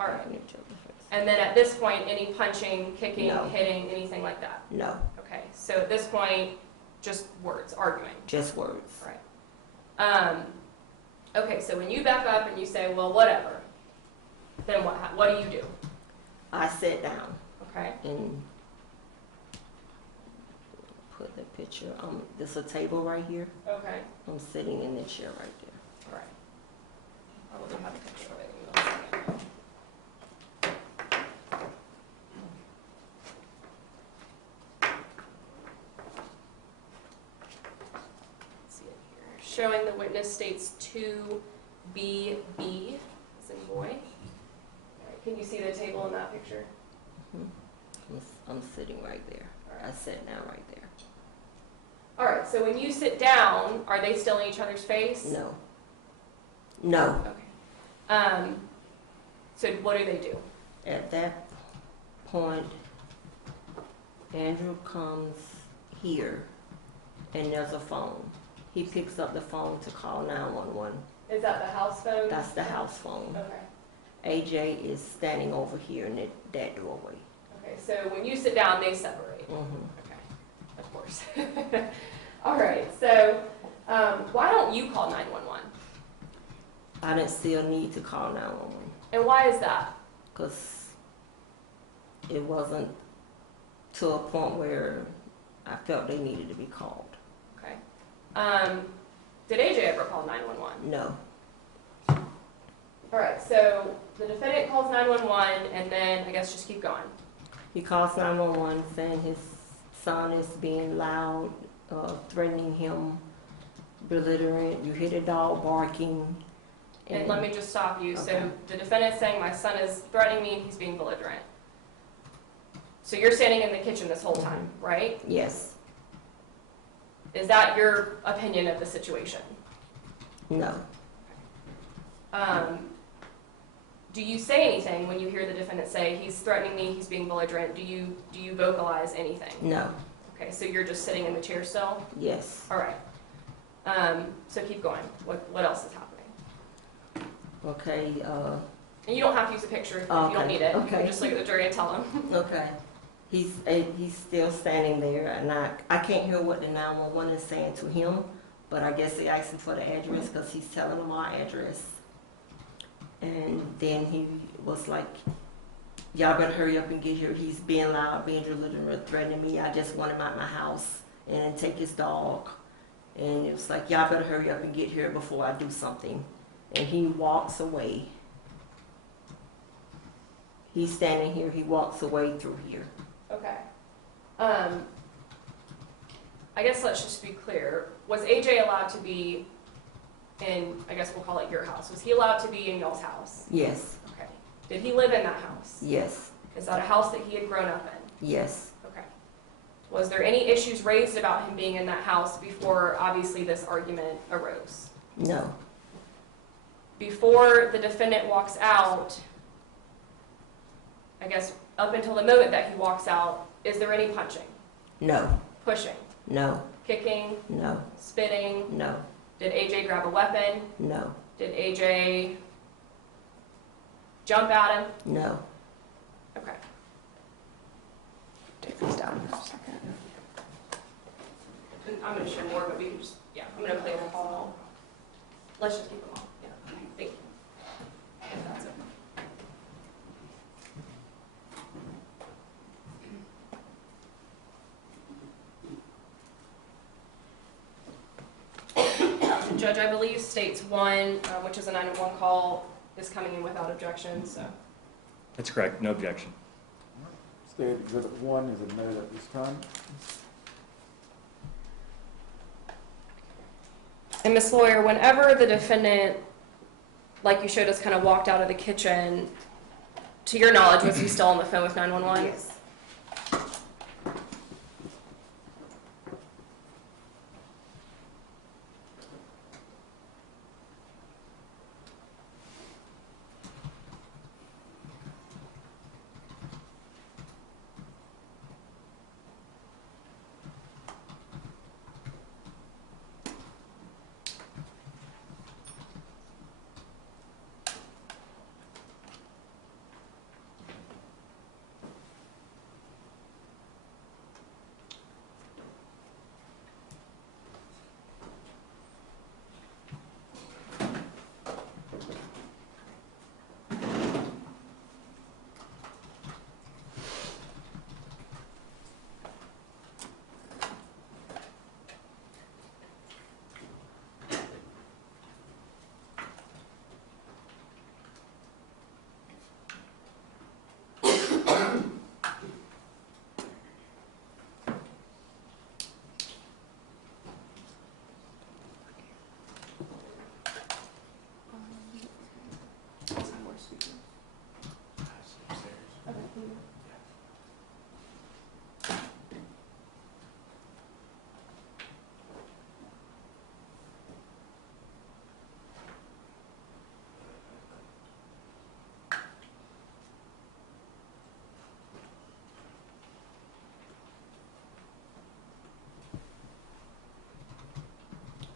All right. In each other's face. And then at this point, any punching, kicking, No. hitting, anything like that? No, Okay, so at this point, just words, arguing. just words. Right. Okay, so when you back up and you say, well, whatever, then what do you do? I sat down Okay, and put the picture, there's a table right here. okay, I'm sitting in the chair right there. all right. I will have a picture of it in a second. Let's see it here. Showing the witness states 2BB, as in boy. All right, can you see the table in that picture? I'm sitting right there. I sat down right there. All right, so when you sit down, are they still in each other's face? No. No. Okay. So what do? At that point, Andrew comes here and there's a phone. He picks up the phone to call 911. Is that the house phone? That's the house phone. Okay. AJ is standing over here in that doorway. Okay, so when you sit down, they separate. Okay, of course. All right, so why don't you call 911? I didn't see a need to call 911 And why is that? because it wasn't to a point where I felt they needed to be called. Okay. Did AJ ever call 911? No. All right, so the defendant calls 911, and then I guess just keep going. He calls 911 saying his son is being loud, threatening him, belligerent. You hear the dog barking. And let me just stop you. Okay. So the defendant's saying my son is threatening me, he's being belligerent. So you're standing in the kitchen this whole time, right? Yes. Is that your opinion of the situation? No. Do you say anything when you hear the defendant say he's threatening me, he's being belligerent? Do you vocalize anything? No. Okay, so you're just sitting in the chair still? Yes. All right. So keep going. What else is happening? Okay. And you don't have to use a picture if you Okay. don't need it. You Okay. can just look at the jury and tell them. Okay. He's still standing there, and I can't hear what the 911 is saying to him, but I guess they asked him for the address because he's telling them our address. And then he was like, y'all better hurry up and get here. He's being loud, being belligerent, threatening me. I just want him out my house and then take his dog. And it was like, y'all better hurry up and get here before I do something. And he walks away. He's standing here. He walks away through here. Okay. I guess let's just be clear. Was AJ allowed to be in, I guess we'll call it your house? Was he allowed to be in y'all's house? Yes. Okay. Did he live in that house? Yes. Is that a house that he had grown up in? Yes. Okay. Was there any issues raised about him being in that house before obviously this argument arose? No. Before the defendant walks out, I guess up until the moment that he walks out, is there any punching, No. pushing, No. kicking, No. spitting? No. Did AJ grab a weapon? No. Did AJ jump at him? No. Okay. Take these down for a second. And I'm going to show more, but we can just, yeah, I'm going to play them all. Let's just keep them all. Yeah, thank you. If that's it. Judge, I believe states 1, which is a 911 call, is coming in without objection, so. That's correct, no objection. State Exhibit 1 is admitted at this time. And Ms. Lawyer, whenever the defendant, like you showed us, kind of walked out of the kitchen, to your knowledge, was he still on the phone with 911? Yes.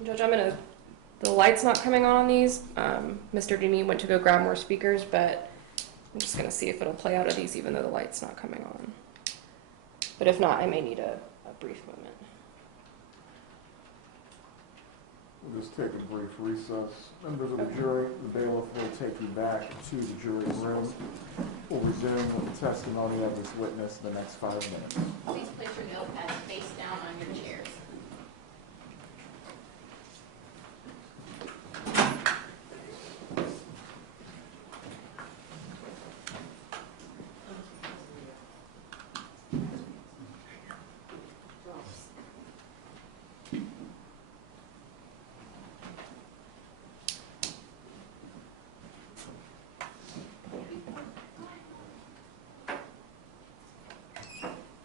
Judge, the light's not coming on these. Mr. Dini went to go grab more speakers, but I'm just gonna see if it'll play out of these even though the light's not coming on. But if not, I may need a brief moment. We'll just take a brief recess. Members of the jury, the bailiff will take you back to the jury room. We'll resume with the testimony of this witness in the next 5 minutes. Please place your notepads face down on your chairs.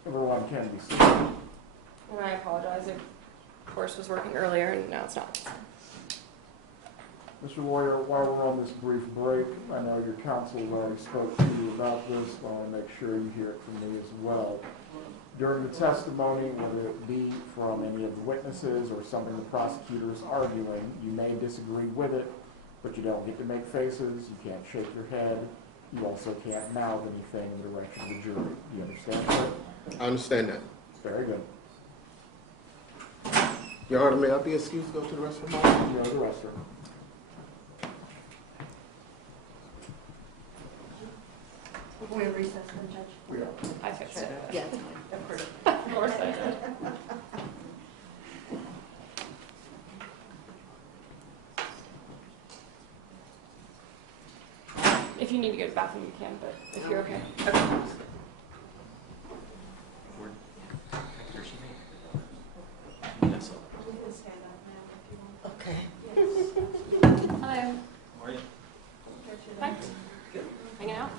Everyone can be seated. And I apologize. It, of course, was working earlier and now it's not. Mr. Lawyer, while we're on this brief break, I know your counsel has already spoke to you about this, but I want to make sure you hear it from me as well. During the testimony, whether it be from any of the witnesses or something the prosecutor is arguing, you may disagree with it, but you don't get to make faces, you can't shake your head, you also can't mouth anything in the direction of the jury. Do you understand that? I understand that. Very good. Your Honor, may I be excused to go to the restroom? Go to the restroom. We have recess then, Judge? We are. I fixed it. Yeah, of course. Of course I did. If you need to go to the bathroom, you can, but if you're okay. Okay. Yes. You can stand up now if you want. Okay. Yes. Hello. How are you? Hi. Hanging out?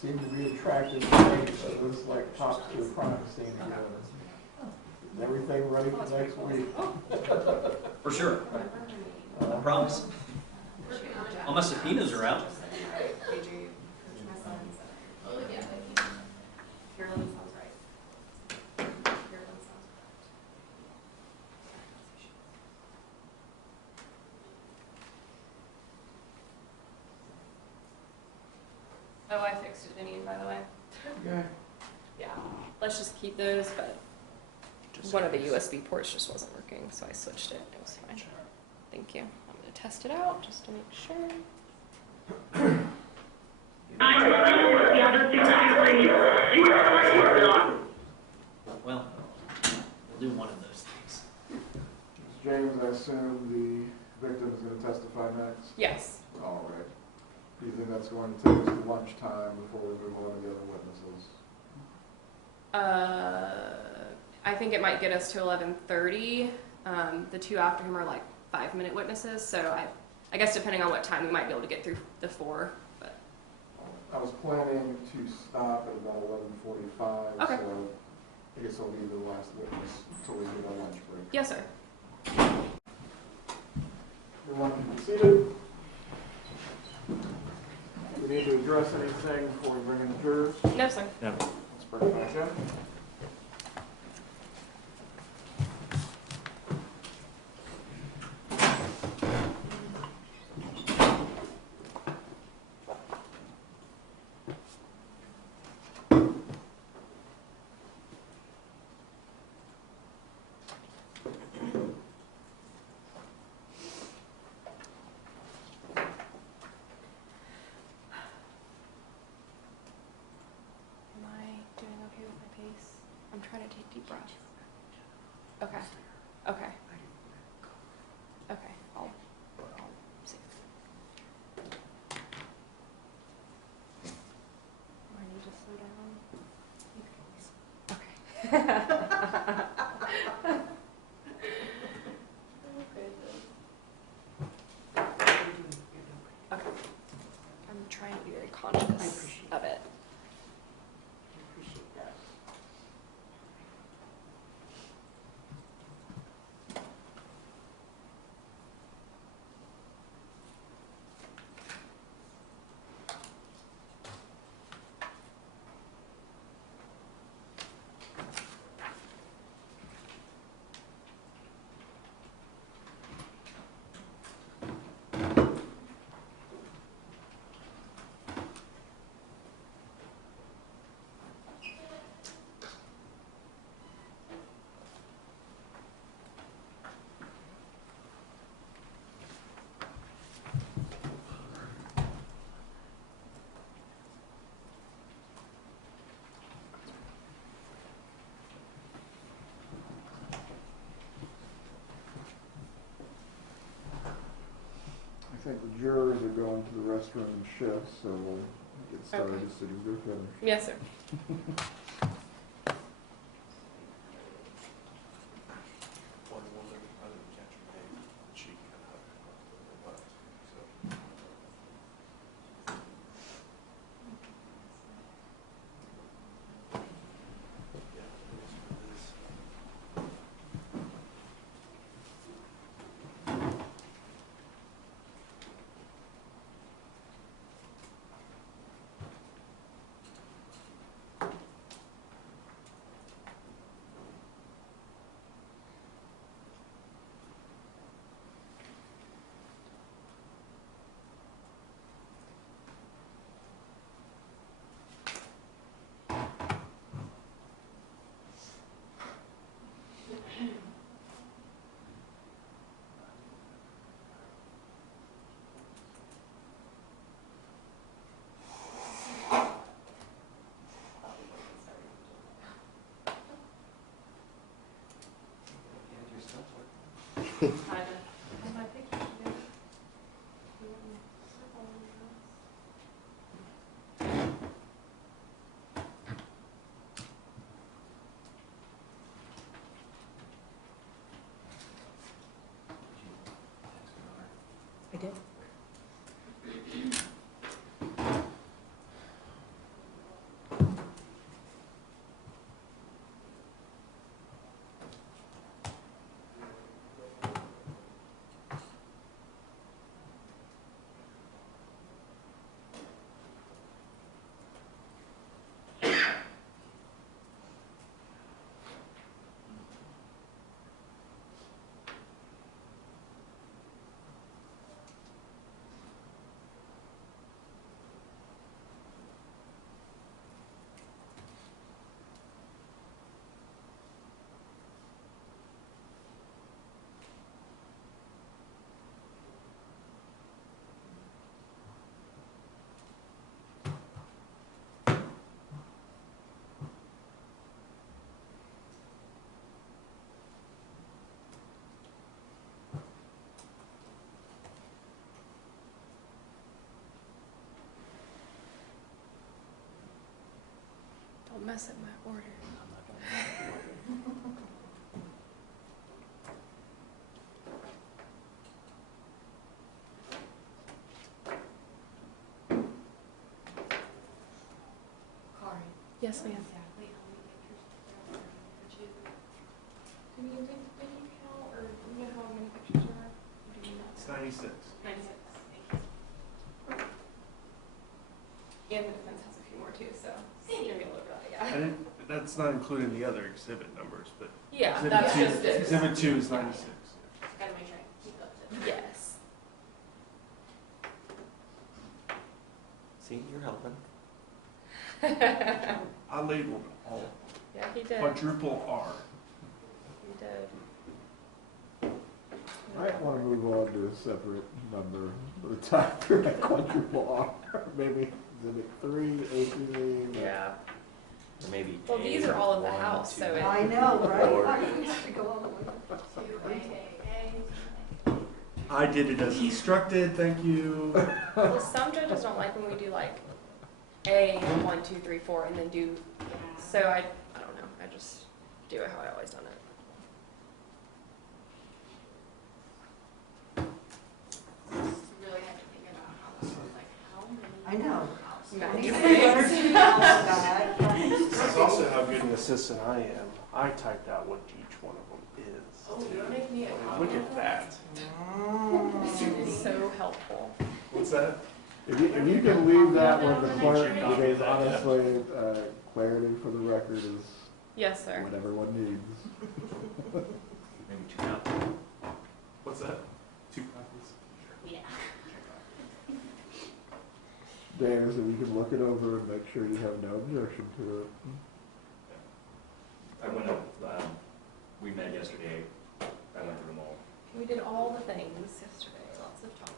Seem to be attracted to me, so it looks like pops to a crime scene together. Is everything ready for next week? For sure. I promise. All my subpoenas are out. Oh, I fixed it, Vinny, by the way. Okay. Yeah. Let's just keep those, but one of the USB ports just wasn't working, so I switched it. It was fine. Thank you. I'm going to test it out just to make sure. Well, we'll do one of those things. Ms. James, I assume the victim is going to testify next? Yes. All right. Do you think that's going to take us to lunchtime before we move on to the other witnesses? I think it might get us to 11:30. The two after him are like 5-minute witnesses, so I guess depending on what time, we might be able to get through the 4. But I was planning to stop at about 11:45, Okay. so I guess I'll leave the last witness until we get our lunch break. yes, sir. Everyone can be seated. Do we need to address anything before we bring in the jurors? No, sir. No. Let's bring it back in. Am I doing okay with my pace? I'm trying to take deep breaths. Okay. Okay. Okay. I'll see. I need to slow down. Okay. Okay. I'm trying to be very conscious of it. I think the jurors are going to the restroom in shifts, so we'll get started Okay. as soon as they're finished. Yes, sir. I did. Don't mess up my order. Khari. Yes, ma'am. Exactly how many pictures there are for you? Did you count, or do you know how many pictures there are? Or do you not? It's 96. 96. Thank you. And the defense has a few more too, so you're gonna be able to over that, yeah. That's not including the other exhibit numbers, but Yeah, exhibit that's two, just it. exhibit 2 is 96. Gotta make sure I keep up to that. Yes. See, you're helping. I labeled all Yeah, he did. quadruple R. He did. Might want to move on to a separate number for the time for that quadruple R. Maybe exhibit 3, A through Z. Yeah. Or maybe Well, these are all in the A1, house, so 2, it. I know, Lord. right? We have to go all the way. Two, A. I did it as instructed, thank you. Well, some judges don't like when we do like A 1, 2, 3, 4, and then do. So I don't know. I just do it how I always done it. Really had to think about how this was like, how many. I know. Nice. This is also how good an assistant I am. I typed out what each one of them is. Oh, you wanna make me a copy? Look at that. It's so helpful. What's that? If you can leave that with the clerk, because honestly, clarity for the record is Yes, sir. what everyone needs. Maybe 2 copies. What's that? 2 copies. Yeah. Davis, if you can look it over and make sure you have no objection to it. I went up, we met yesterday, I went through them all. We did all the things yesterday. Lots of talking.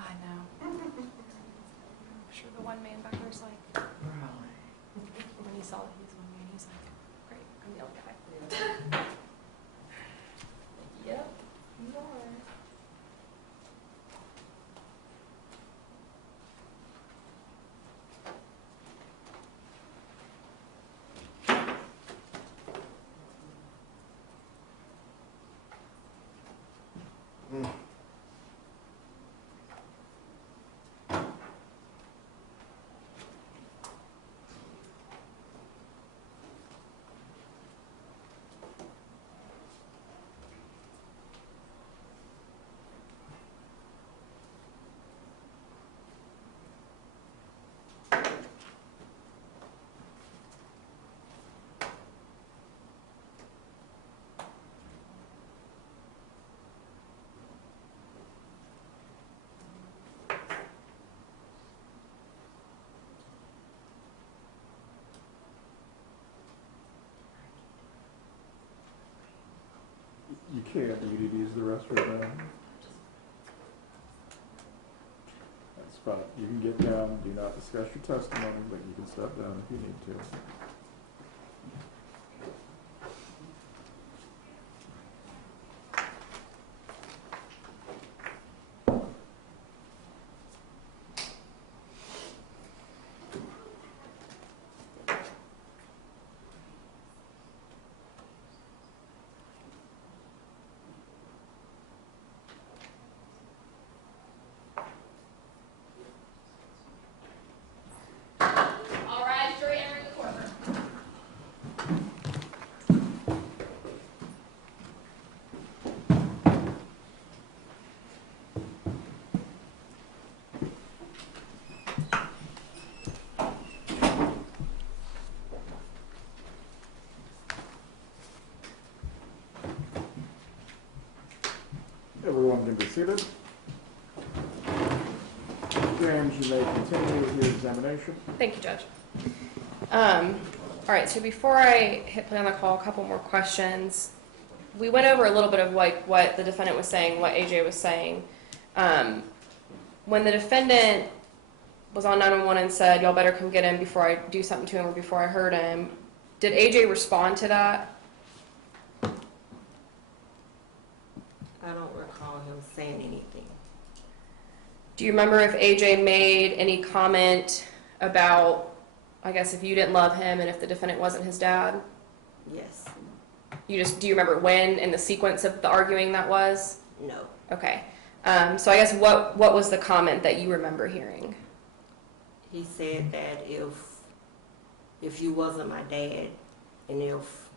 I know. I'm sure the one man back there's like, when he saw that he was one man, he's like, great, I'm the other guy. Yep, you are. You can't, you need to use the restroom now. That's fine. You can get down, do not discuss your testimony, but you can step down if you need to. All right, jury entering the courtroom. can be seated. James, you may continue with your examination. Thank you, Judge. All right, so before I hit play on the call, a couple more questions. We went over a little bit of like what the defendant was saying, what AJ was saying. When the defendant was on 911 and said, y'all better come get him before I do something to him or before I hurt him, did AJ respond to that? I don't recall him saying anything. Do you remember if AJ made any comment about, I guess, if you didn't love him and if the defendant wasn't his dad? Yes. Do you remember when in the sequence of the arguing that was? No. Okay. So I guess what was the comment that you remember hearing? He said that if you wasn't my dad, and if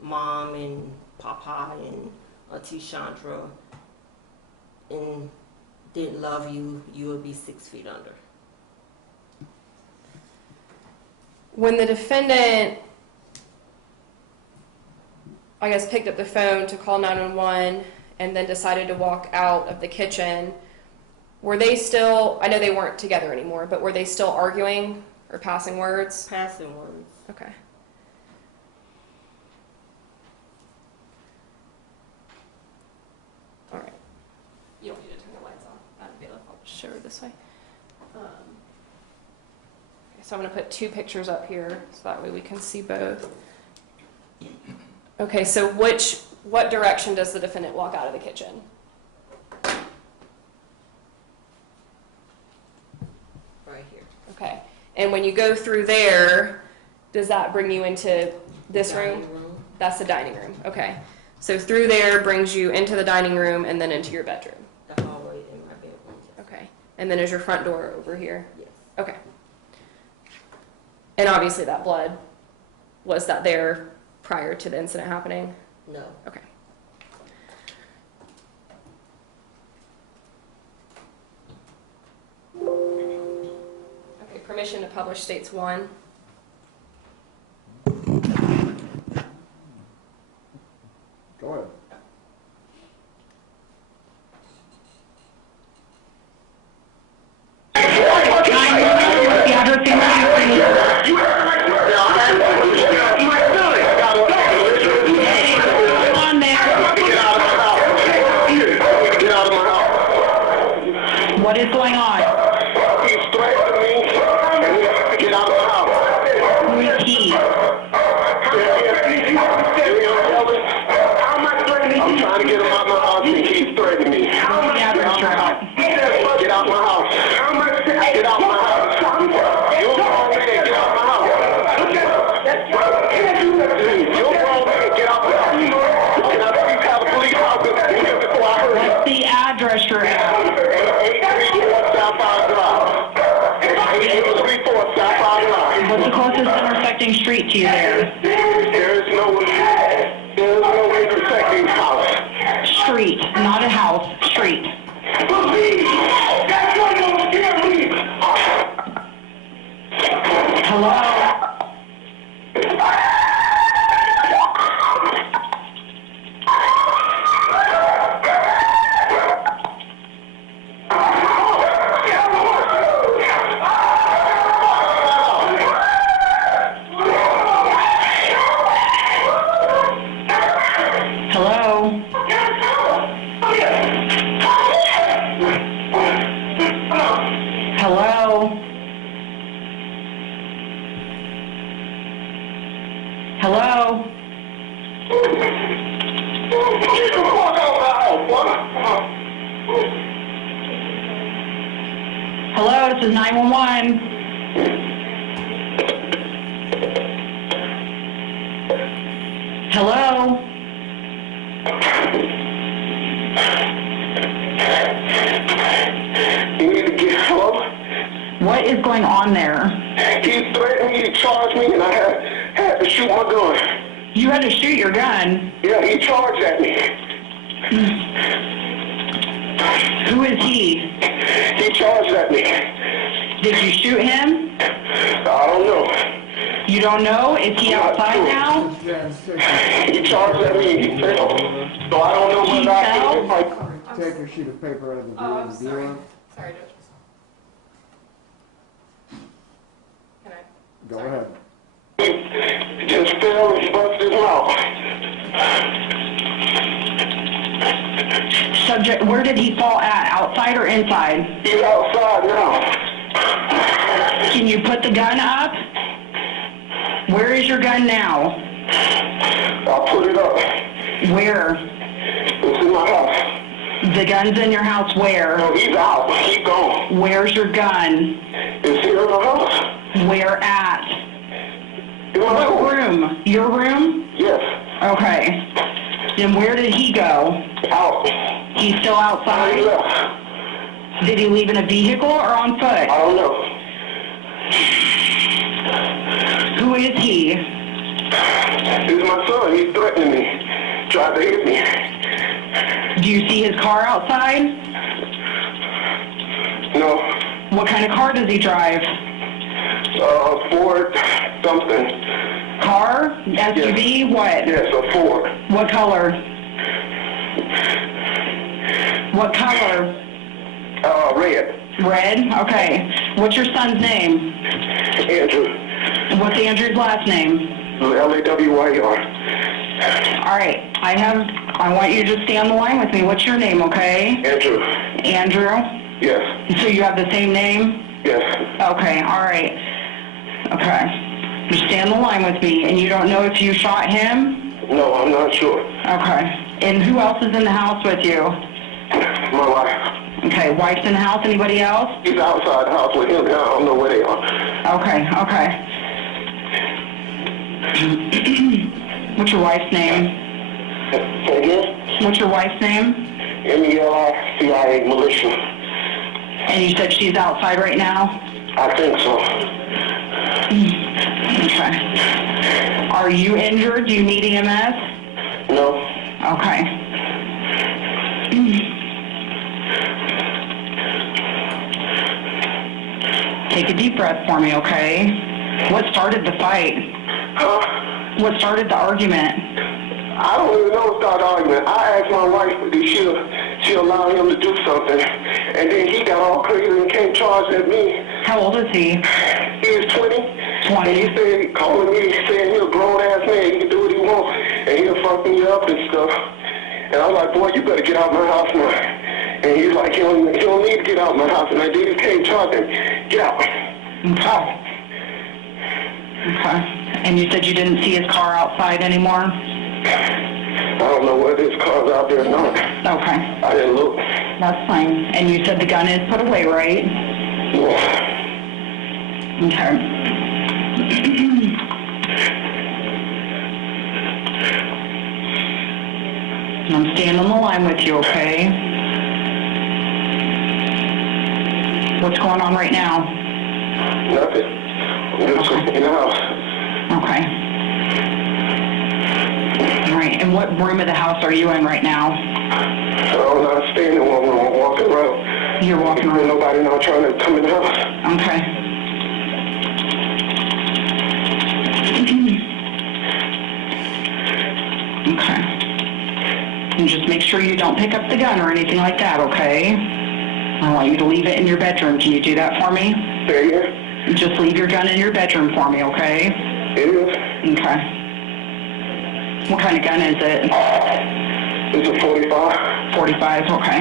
Mom and Papa and Auntie Chandra and didn't love you, you would be 6 feet under. When the defendant, I guess, picked up the phone to call 911 and then decided to walk out of the kitchen, were they still, I know they weren't together anymore, but were they still arguing or passing words? Passing words. Okay. All right. You don't need to turn the lights on. I'll just show her this way. Okay, so I'm going to put two pictures up here so that way we can see both. Okay, so what direction does the defendant walk out of the kitchen? Right here. Okay, and when you go through there, does that bring you into this Dining room? That's the dining room. Okay, so through there brings you into the dining room and then into your bedroom. The hallway in my bedroom. Okay, and then is your front door over here? Yes. Okay. And obviously that blood, was that there prior to the incident happening? No. Okay. Okay, permission to publish states 1. Go ahead. What is going on? He's threatening me. Get out of the house. Who is he? I'm trying to get him out of my house and he's threatening me. What's the address your house? Get out my house. Get out my house. You're a grown man. Get out my house. You're a grown man. Get out my house. Can I please have a police officer here before I hurt you? What's the address you're at? 834 Southside Drive. 834 Southside Drive. What's the closest intersecting street to you there? There is no intersecting house. Street, not a house, street. Hello? Hello? Hello, this is 911. Hello? You need to get hello? What is going on there? He threatened me, he charged me, and I had to shoot my gun. You had to shoot your gun? Yeah, he charged at me. Who is he? He charged at me. Did you shoot him? I don't know. You don't know? Is he outside now? He charged at me, he failed. So I don't know whether I can, if I Take your sheet of paper out of the Oh, I'm the sorry. dealer. Sorry, Judge. Can I? Go Sorry. ahead. He just fell and busted his mouth. Subject, where did he fall at? Outside or inside? He's outside now. Can you put the gun up? Where is your gun now? I put it up. Where? It's in my house. The gun's in your house where? No, he's out. He's gone. Where's your gun? It's here in the house. Where at? In my What room. room? Your room? Yes. Okay. Then where did he go? Out. He's still I outside? left. Did he leave in a vehicle or on foot? I don't know. Who is he? This is my son. He's threatening me. Tried to hit me. Do you see his car outside? No. What kind of car does he drive? Ford something. Car? SUV? What? Yes, a Ford. What color? What color? Red. Red? Okay. What's your son's name? Andrew. What's Andrew's last name? L-A-W-Y-R. All right. I want you to just stay on the line with me. What's your name, okay? Andrew. Andrew? Yes. So you have the same name? Yes. Okay, all right. Okay. Just stay on the line with me, and you don't know if you shot him? No, I'm not sure. Okay. And who else is in the house with you? My wife. Okay, wife's in the house. Anybody else? He's outside the house with him. I don't know where they are. Okay, okay. What's your wife's name? Say again? What's your wife's name? M-E-L-I-C-I-A, Melicia. And you said she's outside right now? I think so. Okay. Are you injured? Do you need EMS? No. Okay. Take a deep breath for me, okay? What started the fight? Huh? What started the argument? I don't even know what started the argument. I asked my wife if she'll allow him to do something. And then he got all crazy and came charged at me. How old is he? He is 20. 20. And he said, calling me, saying he's a grown-ass man. He can do what he wants. And he'll fuck me up and stuff. And I was like, boy, you better get out my house now. And he's like, he don't need to get out my house. And then he came charging, get out. Okay. Okay. And you said you didn't see his car outside anymore? I don't know whether his car's out there or not. Okay. I didn't look. That's fine. And you said the gun is put away, right? Yeah. Okay. I'm staying on the line with you, okay? What's going on right now? Nothing. I'm just in the house. Okay. All right. And what room of the house are you in right now? I'm not staying in one room. I'm walking around. You're walking There's around. nobody now trying to come in the house. Okay. Okay. And just make sure you don't pick up the gun or anything like that, okay? I want you to leave it in your bedroom. Can you do that for me? Say again? Just leave your gun in your bedroom for me, okay? It is. Okay. What kind of gun is it? It's a 45. 45, okay.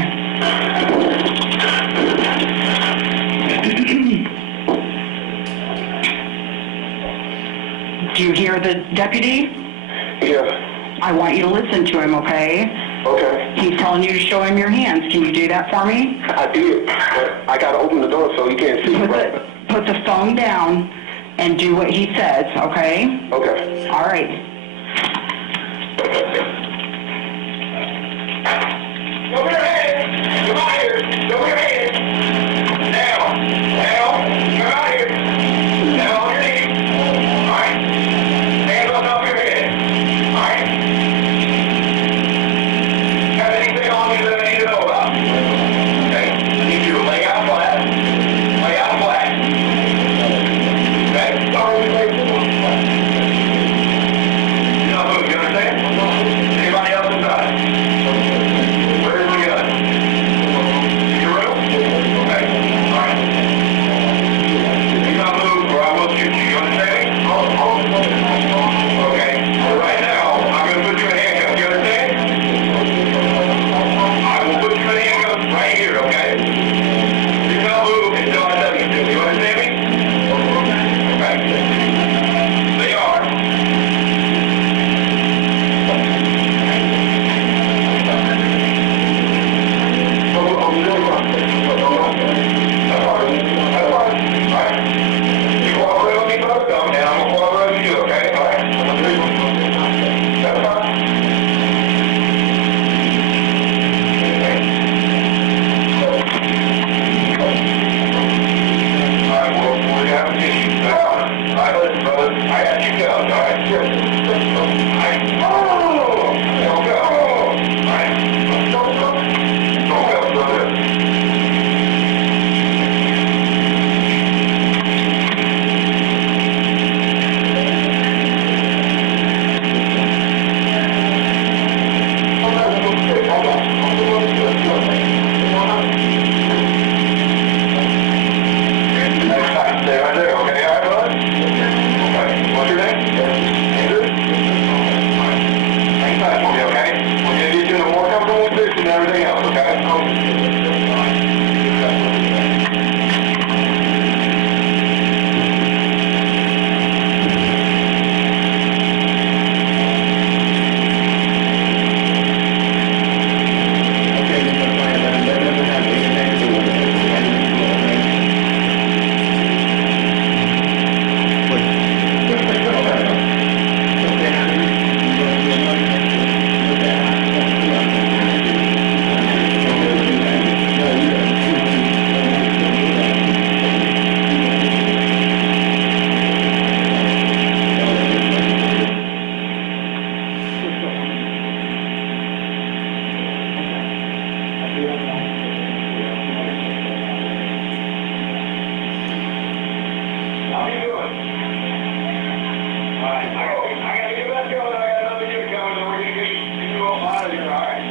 Do you hear the deputy? Yeah. I want you to listen to him, okay? Okay. He's telling you to show him your hands. Can you do that for me? I did, but I gotta open the door so he can't see. Put the phone down and do what he says, okay? Okay. All right. Over your head! Come out here! Over your head! Now! Now! Come out here! Now on your knees! Alright? Hands on top of your head! Alright? Got anything on you that I need to know about? Okay? I need you to lay out flat. Lay out flat. Okay? Sorry, lay flat. gotta get back going. I got another unit coming, and we're gonna get you all out of here, all right?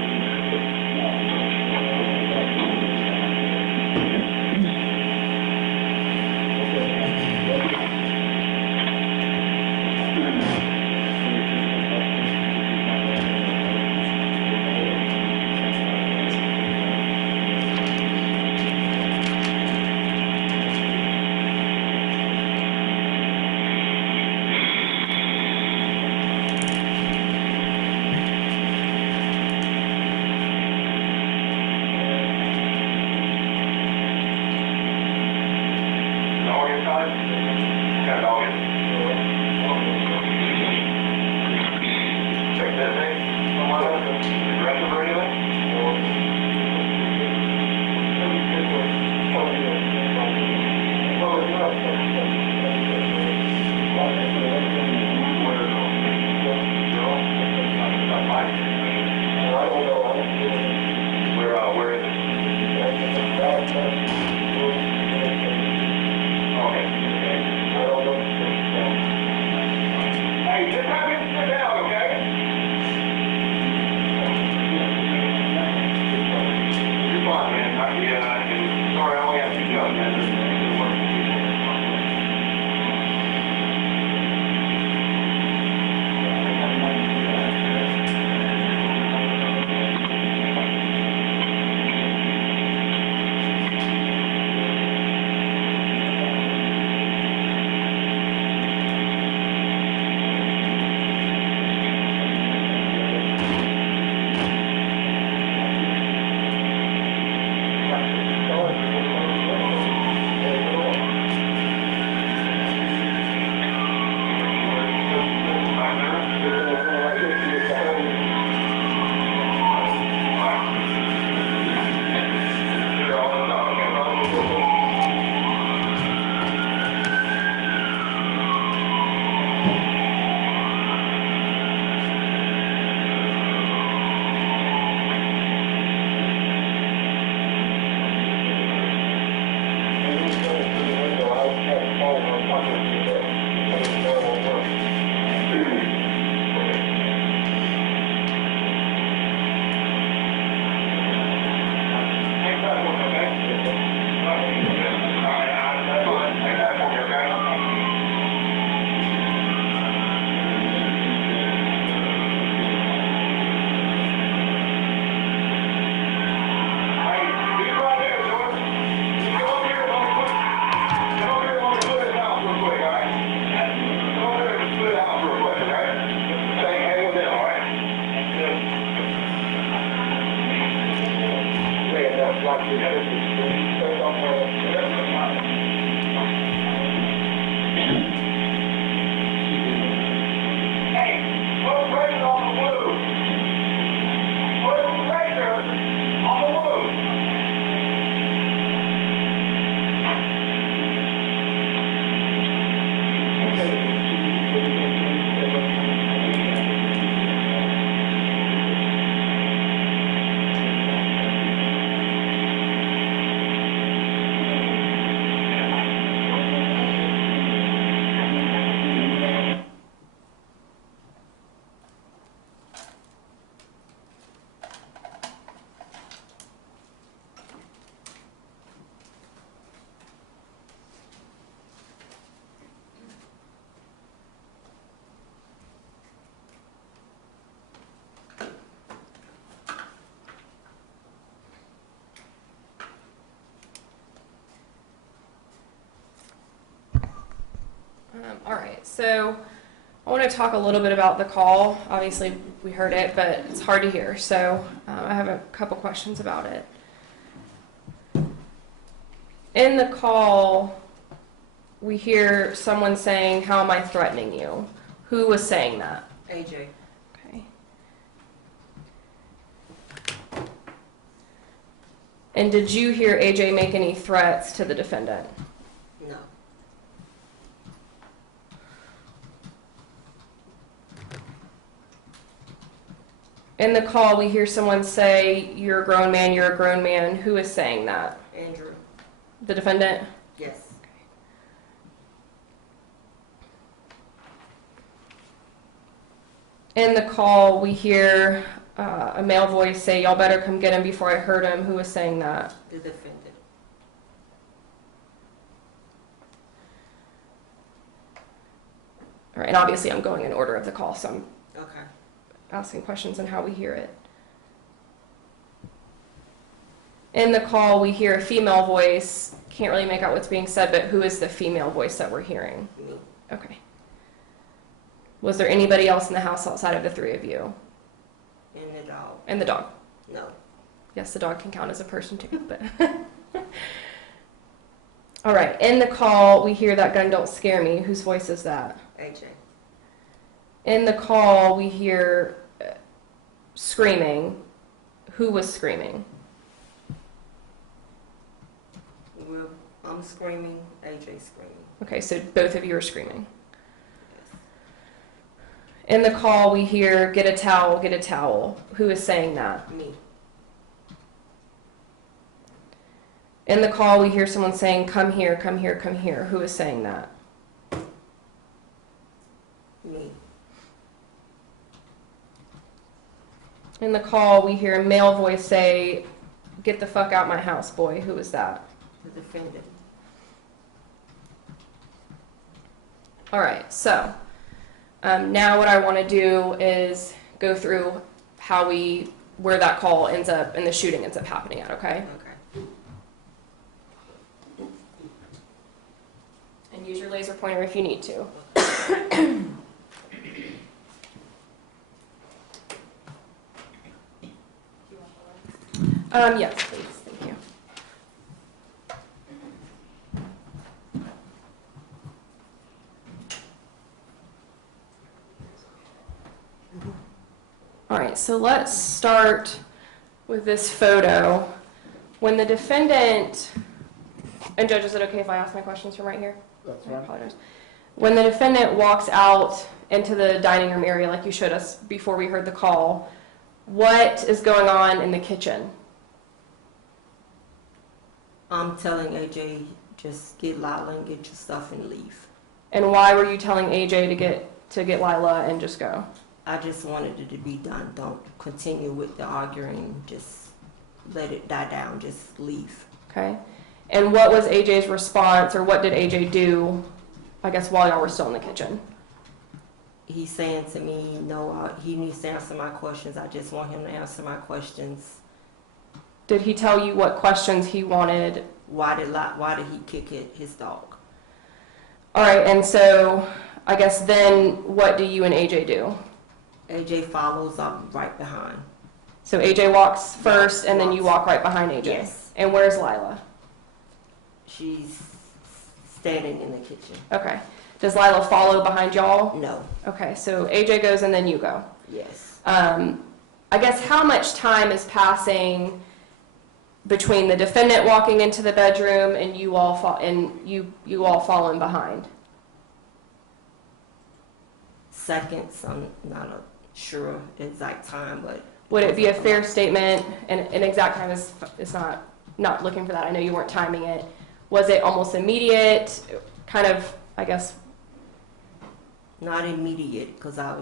All right, so I want to talk a little bit about the call. Obviously, we heard it, but it's hard to hear, so I have a couple questions about it. In the call, we hear someone saying, "How am I threatening you?" Who was saying that? AJ. Okay. And did you hear AJ make any threats to the defendant? No. In the call, we hear someone say, "You're a grown man, you're a grown man." Who is saying that? Andrew. The defendant? Yes. In the call, we hear a male voice say, "Y'all better come get him before I hurt him." Who was saying that? The defendant. All right, and obviously I'm going in order of the call, so I'm Okay. asking questions on how we hear it. In the call, we hear a female voice. Can't really make out what's being said, but who is the female voice that we're hearing? Me. Okay. Was there anybody else in the house outside of the three of you? And the dog. And the dog? No. Yes, the dog can count as a person too, but. All right, in the call, we hear "That gun don't scare me." Whose voice is that? AJ. In the call, we hear screaming. Who was screaming? Well, I'm screaming, AJ screaming. Okay, so both of you are screaming. In the call, we hear "Get a towel, get a towel." Who is saying that? Me. In the call, we hear someone saying, "Come here, come here, come here." Who is saying that? Me. In the call, we hear a male voice say, "Get the fuck out my house, boy." Who is that? The defendant. All right, so now what I want to do is go through where that call ends up and the shooting ends up happening at, okay? Okay. And use your laser pointer if you need to. Yes, please. Thank you. All right, so let's start with this photo. When the defendant, and Judge, is it okay if I ask my questions from right here? That's I right. apologize. When the defendant walks out into the dining room area, like you showed us before we heard the call, what is going on in the kitchen? I'm telling AJ, just get Lila and get your stuff and leave. And why were you telling AJ to get Lila and just go? I just wanted it to be done. Don't continue with the arguing. Just let it die down. Just leave. Okay. And what was AJ's response, or what did AJ do, I guess, while y'all were still in the kitchen? He's saying to me, no, he needs to answer my questions. I just want him to answer my questions. Did he tell you what questions he wanted? Why did he kick his dog? All right, and so I guess then what do you and AJ do? AJ follows up right behind. So AJ walks first, and then you walk right behind AJ? Yes. And where's Lila? She's standing in the kitchen. Okay. Does Lila follow behind y'all? No. Okay, so AJ goes and then you go. Yes. I guess how much time is passing between the defendant walking into the bedroom and you all you all following behind? Seconds. I'm not sure the exact time, but Would it be a fair statement, and an exact time is not looking for that, I know you weren't timing it, was it almost immediate, kind of, I guess? not immediate, because I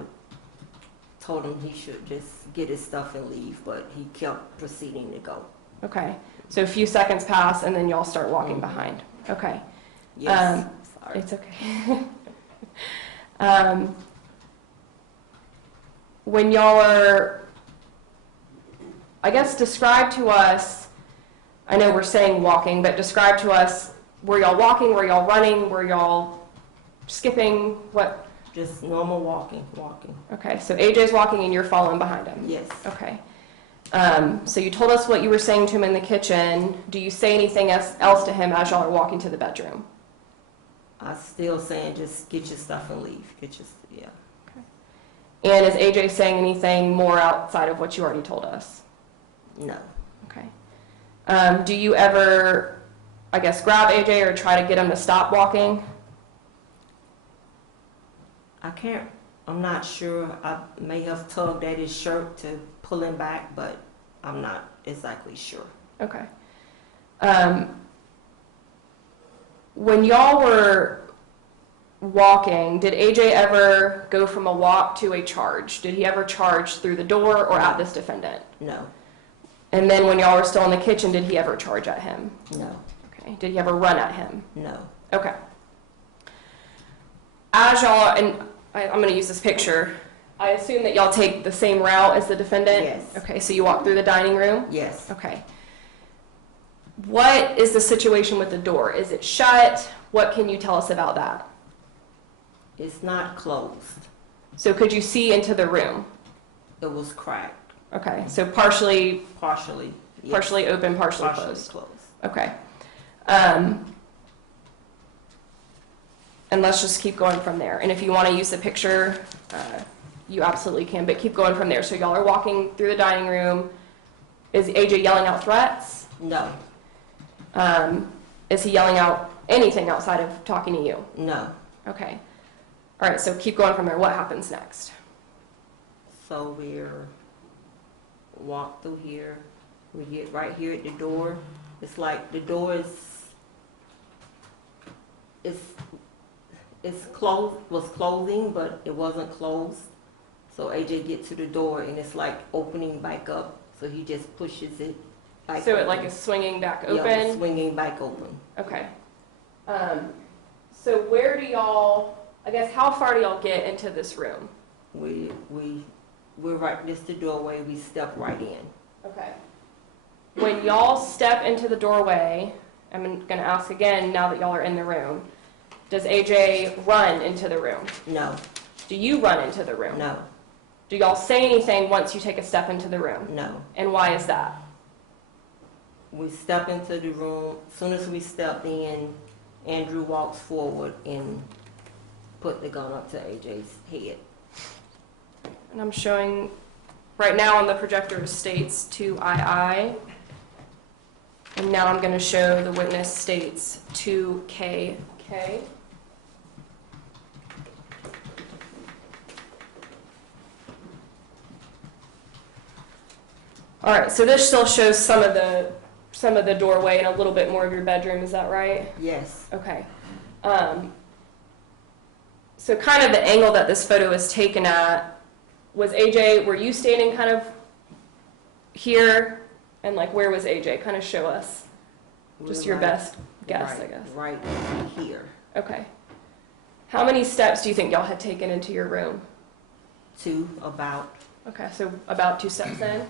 told him he should just get his stuff and leave, but he kept proceeding to go. Okay, so a few seconds pass and then y'all start walking behind. Okay. Yes. Sorry. It's okay. When y'all are, I guess, describe to us, I know we're saying walking, but describe to us, were y'all walking, were y'all running, were y'all skipping, what? Just normal walking. Okay, so AJ's walking and you're following behind him? Yes. Okay. So you told us what you were saying to him in the kitchen. Do you say anything else to him as y'all are walking to the bedroom? I'm still saying just get your stuff and leave. Yeah. Okay. And is AJ saying anything more outside of what you already told us? No. Okay. Do you ever, I guess, grab AJ or try to get him to stop walking? I'm not sure. I may have tugged at his shirt to pull him back, but I'm not exactly sure. Okay. When y'all were walking, did AJ ever go from a walk to a charge? Did he ever charge through the door or at this defendant? No. And then when y'all were still in the kitchen, did he ever charge at him? No. Okay. Did he ever run at him? No. Okay. As y'all, and I'm going to use this picture, I assume that y'all take the same route as the defendant? Yes. Okay, so you walk through the dining room? Yes. Okay. What is the situation with the door? Is it shut? What can you tell us about that? It's not closed. So could you see into the room? It was cracked. Okay, so partially Partially. Yes. partially open, partially Partially closed. Okay. And let's just keep going from there. And if you want to use the picture, you absolutely can, but keep going from there. So y'all are walking through the dining room. Is AJ yelling out threats? No. Is he yelling out anything outside of talking to you? No. Okay. All right, so keep going from there. What happens next? So we're walk through here. We get right here at the door. It's like the door it's closed, was closing, but it wasn't closed. So AJ gets to the door and it's like opening back up. So he just pushes it back So open. it like is swinging back open? Yeah, it's swinging back open. Okay. So where do y'all, I guess, how far do y'all get into this room? We're right, this the doorway, we step right in. Okay. When y'all step into the doorway, I'm going to ask again now that y'all are in the room, does AJ run into the room? No. Do you run into the room? No. Do y'all say anything once you take a step into the room? No. And why is that? We step into the room. As soon as we step in, Andrew walks forward and put the gun up to AJ's head. And I'm showing, right now on the projector states 2II. And now I'm going to show the witness states 2KK. All right, so this still shows some of the doorway and a little bit more of your bedroom, is that right? Yes. Okay. So kind of the angle that this photo is taken at, was AJ, were you standing kind of here? And like, where was AJ? Kind of show us. Just your best guess, I guess. Right here. Okay. How many steps do you think y'all had taken into your room? 2, about. Okay, so about 2 steps in.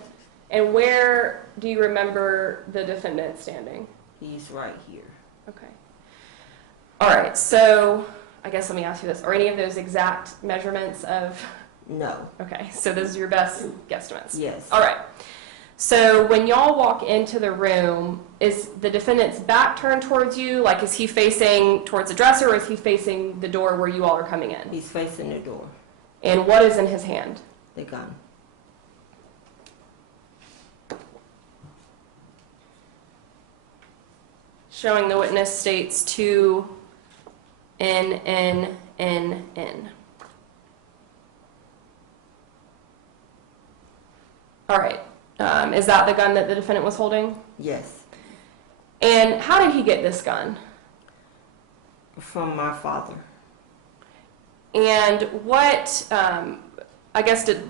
And where do you remember the defendant standing? He's right here. Okay. All right, so I guess let me ask you this. Are any of those exact measurements of? No. Okay, so those are your best guesstimates? Yes. All right. So when y'all walk into the room, is the defendant's back turned towards you? Like, is he facing towards the dresser, or is he facing the door where you all are coming in? He's facing the door. And what is in his hand? The gun. Showing the witness states 2 N. All right. Is that the gun that the defendant was holding? Yes. And how did he get this gun? From my father. And what,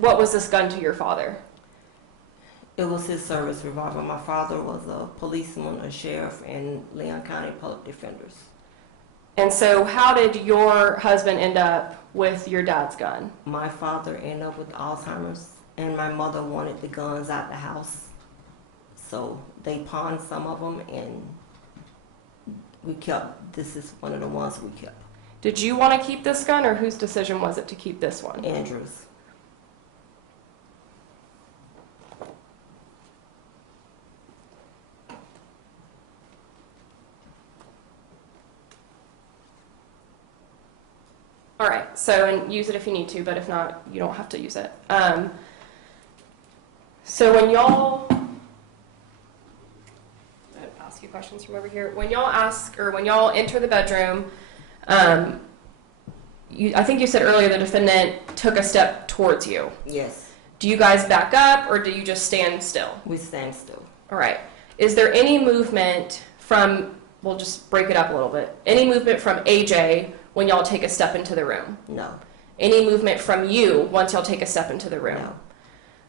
what was this gun to your father? It was his service revolver. My father was a policeman, a sheriff in Leon County Public Defenders. And so how did your husband end up with your dad's gun? My father ended up with Alzheimer's, and my mother wanted the guns out the house. So they pawned some of them, and we kept, this is one of the ones we kept. Did you want to keep this gun, or whose decision was it to keep this one? Andrew's. All right, so, and use it if you need to, but if not, you don't have to use it. So when y'all, I'll ask you questions from over here. When y'all enter the bedroom, I think you said earlier the defendant took a step towards you. Yes. Do you guys back up, or do you just stand still? We stand still. All right. Is there any movement from, we'll just break it up a little bit, any movement from AJ when y'all take a step into the room? No. Any movement from you once y'all take a step into the room? No.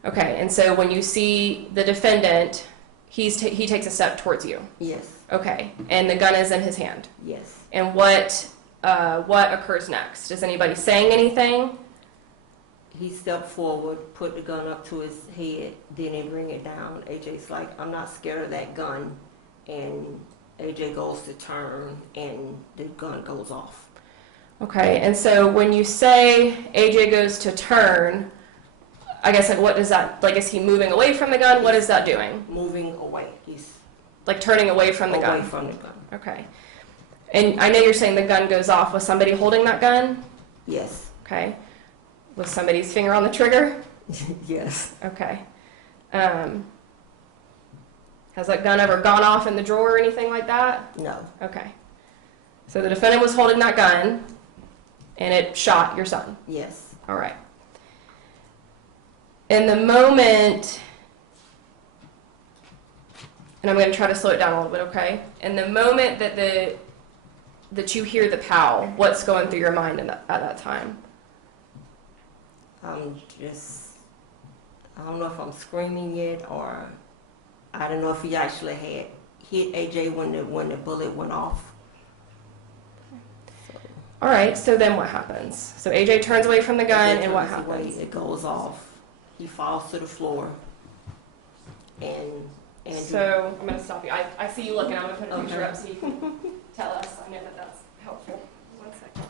Okay, and so when you see the defendant, he takes a step towards you? Yes. Okay, and the gun is in his hand? Yes. And what occurs next? Is anybody saying anything? He stepped forward, put the gun up to his head, then he bring it down. AJ's like, I'm not scared of that gun. And AJ goes to turn, and the gun goes off. Okay, and so when you say AJ goes to turn, I guess, like, what does that, like, is he moving away from the gun? What is that doing? Moving away. He's like turning away from the gun? Away from the gun. Okay. And I know you're saying the gun goes off. Was somebody holding that gun? Yes. Okay. Was somebody's finger on the trigger? Yes. Okay. Has that gun ever gone off in the drawer or anything like that? No. Okay. So the defendant was holding that gun, and it shot your son? Yes. All right. In the moment, and I'm going to try to slow it down a little bit, okay? In the moment that you hear the pow, what's going through your mind at that time? I'm just, I don't know if I'm screaming yet, or I don't know if he actually had hit AJ when the bullet went off. All right, so then what happens? So AJ turns away from the gun, and what happens? It goes off. He falls to the floor. And so I'm going to stop you. I see you looking. I'm going to put a picture Okay. up so you can tell us. I know that that's helpful. 1 second.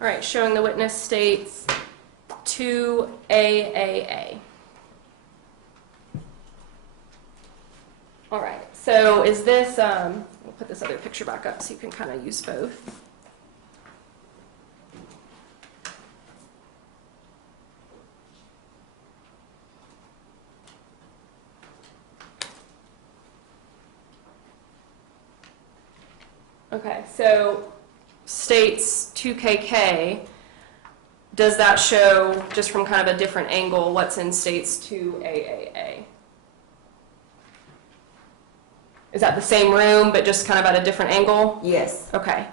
All right, showing the witness states 2AAA. All right, so is this, we'll put this other picture back up so you can kind of use both. Okay, so states 2KK, does that show, just from kind of a different angle, what's in states 2AAA? Is that the same room, but just kind of at a different angle? yes. Okay.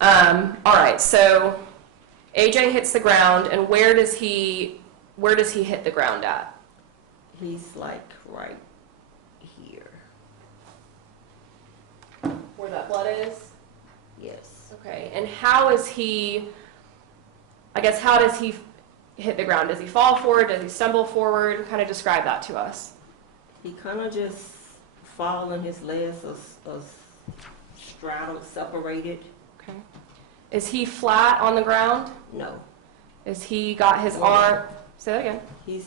All right, so AJ hits the ground, and where does he hit the ground at? He's like right here. Where that blood is? Yes. Okay, and how does he hit the ground? Does he fall forward? Does he stumble forward? Kind of describe that to us. He kind of just fall and his legs are straddled, separated. Okay. Is he flat on the ground? No. Is he got his arm? Say that again. He's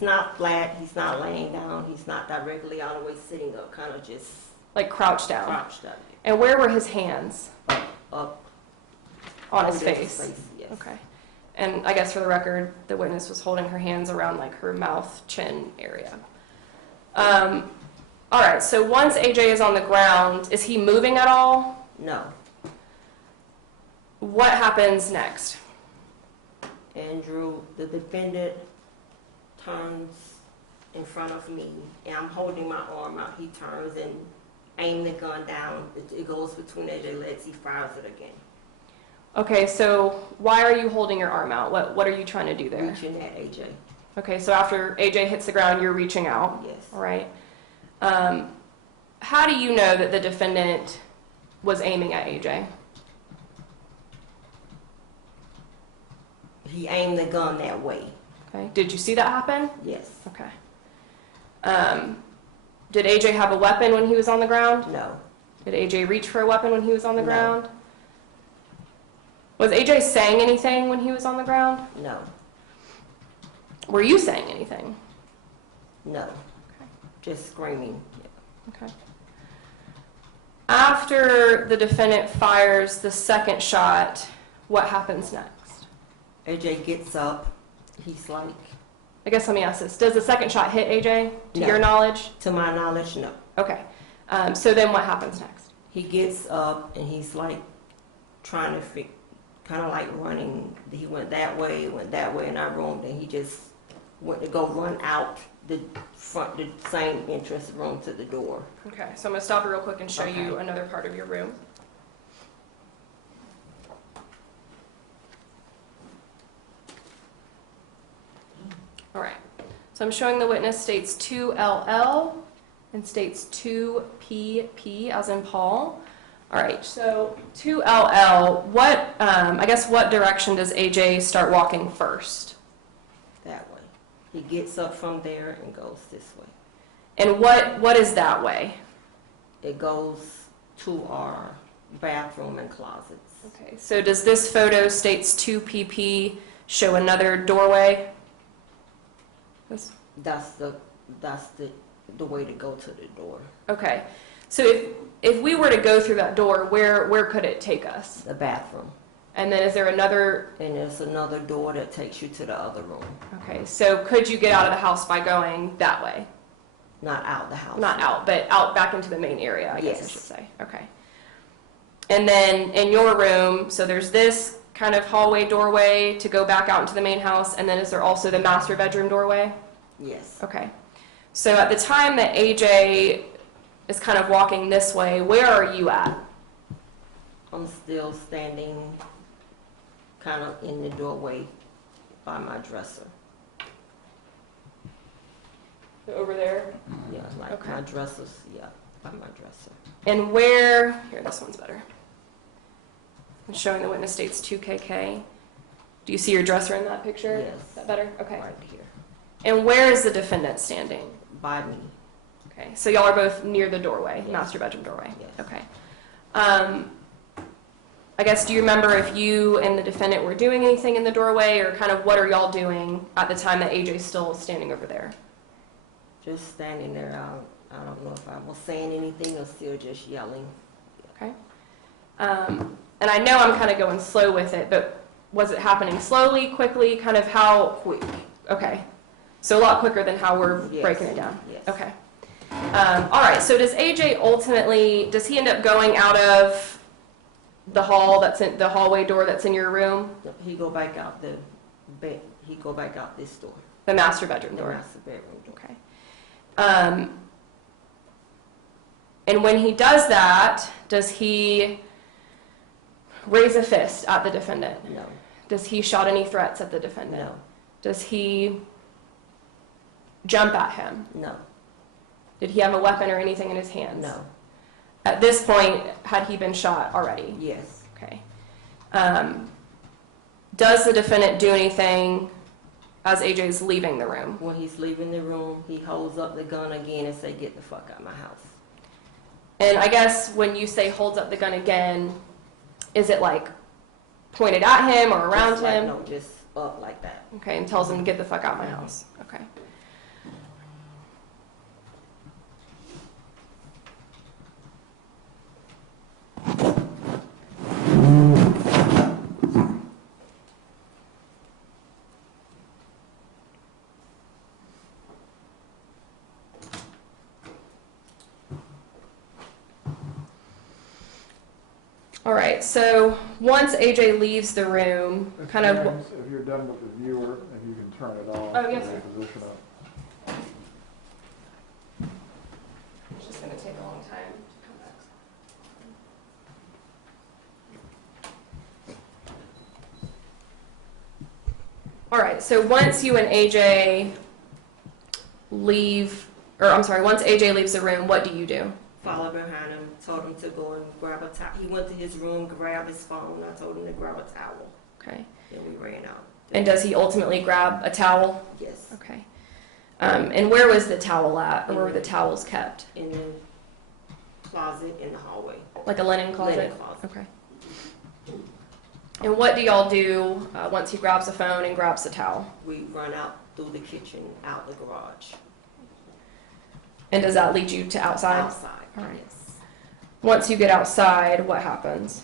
not flat. He's not laying down. He's not directly all the way sitting up. Kind of just Like crouched down. crouched up. And where were his hands? Up On his over face. Yes. Okay. And I guess for the record, the witness was holding her hands around like her mouth, chin area. All right, so once AJ is on the ground, is he moving at all? No. What happens next? Andrew, the defendant, turns in front of me, and I'm holding my arm out. He turns and aims the gun down. It goes between AJ's legs. He fires it again. Okay, so why are you holding your arm out? What are you trying to do there? Reaching at AJ. Okay, so after AJ hits the ground, you're reaching out. Yes. All right. How do you know that the defendant was aiming at AJ? He aimed the gun that way. Okay. Did you see that happen? Yes. Okay. Did AJ have a weapon when he was on the ground? No. Did AJ reach for a weapon when he was on the No. ground? Was AJ saying anything when he was on the ground? No. Were you saying anything? No. Just screaming. Okay. After the defendant fires the second shot, what happens next? AJ gets up. He's like, I guess let me ask this. Does the second shot hit AJ, to No. your knowledge? to my knowledge, no. Okay. So then what happens next? He gets up and he's like trying to kind of like running. He went that way in our room, then he just went to go run out the same entrance room to the door. Okay, so I'm going to stop you real quick and show Okay. you another part of your room. All right, so I'm showing the witness states 2LL and states 2PP as in Paul. All right, so 2LL, what, I guess what direction does AJ start walking first? That way. He gets up from there and goes this way. And what is that way? It goes to our bathroom and closets. Okay, so does this photo states 2PP show another doorway? This? That's the way to go to the door. Okay, so if we were to go through that door, where could it take us? The bathroom. And then is there another? And there's another door that takes you to the other room. Okay, so could you get out of the house by going that way? Not out the house. Not out, but out back into the main area, I guess I Yes. should say. Okay. And then in your room, so there's this kind of hallway doorway to go back out into the main house, and then is there also the master bedroom doorway? Yes. Okay. So at the time that AJ is kind of walking this way, where are you at? I'm still standing kind of in the doorway by my dresser. Over there? Yeah, like Okay. my dressers, yeah, by my dresser. And where, here, this one's better. I'm showing the witness states 2KK. Do you see your dresser in that picture? Yes. Is that better? Okay. Right here. And where is the defendant standing? By me. Okay, so y'all are both near the doorway, Yes. master bedroom doorway? Yes. Okay. I guess, do you remember if you and the defendant were doing anything in the doorway, or kind of what are y'all doing at the time that AJ's still standing over there? Just standing there. I don't know if I was saying anything or still just yelling. Okay. And I know I'm kind of going slow with it, but was it happening slowly, quickly, kind of how? Quick. Okay. So a lot quicker than how we're Yes. breaking it down? Yes. Okay. All right, so does AJ ultimately, does he end up going out of the hall that's in, the hallway door that's in your room? He go back out the bed. He go back out this door. The master bedroom The door? master bedroom door. Okay. And when he does that, does he raise a fist at the defendant? No. Does he shout any threats at the defendant? No. Does he jump at him? No. Did he have a weapon or anything in his hands? No. At this point, had he been shot already? Yes. Okay. Does the defendant do anything as AJ's leaving the room? When he's leaving the room, he holds up the gun again and say, "Get the fuck out of my house." And I guess when you say holds up the gun again, is it like pointed at him or around Just like, him? no, just up like that. Okay, and tells him to get the fuck out of my house. Okay. All right, so once AJ leaves the room, Mr. kind of, James, if you're done with the viewer, if you can turn it off. Oh, yes, and sir. Position up. it's just gonna take a long time to come back. All right, so once you and AJ leave, or I'm sorry, once AJ leaves the room, what do you do? Follow behind him, told him to go and grab a towel. He went to his room, grabbed his phone. I told him to grab a towel. Okay. Then we ran out. And does he ultimately grab a towel? Yes. Okay. And where was the towel at, or where were the towels kept? In the closet in the hallway. Like a linen closet? Linen closet. Okay. And what do y'all do once he grabs the phone and grabs the towel? We run out through the kitchen, out the garage. And does that lead you to outside? Outside. All right. Yes. Once you get outside, what happens?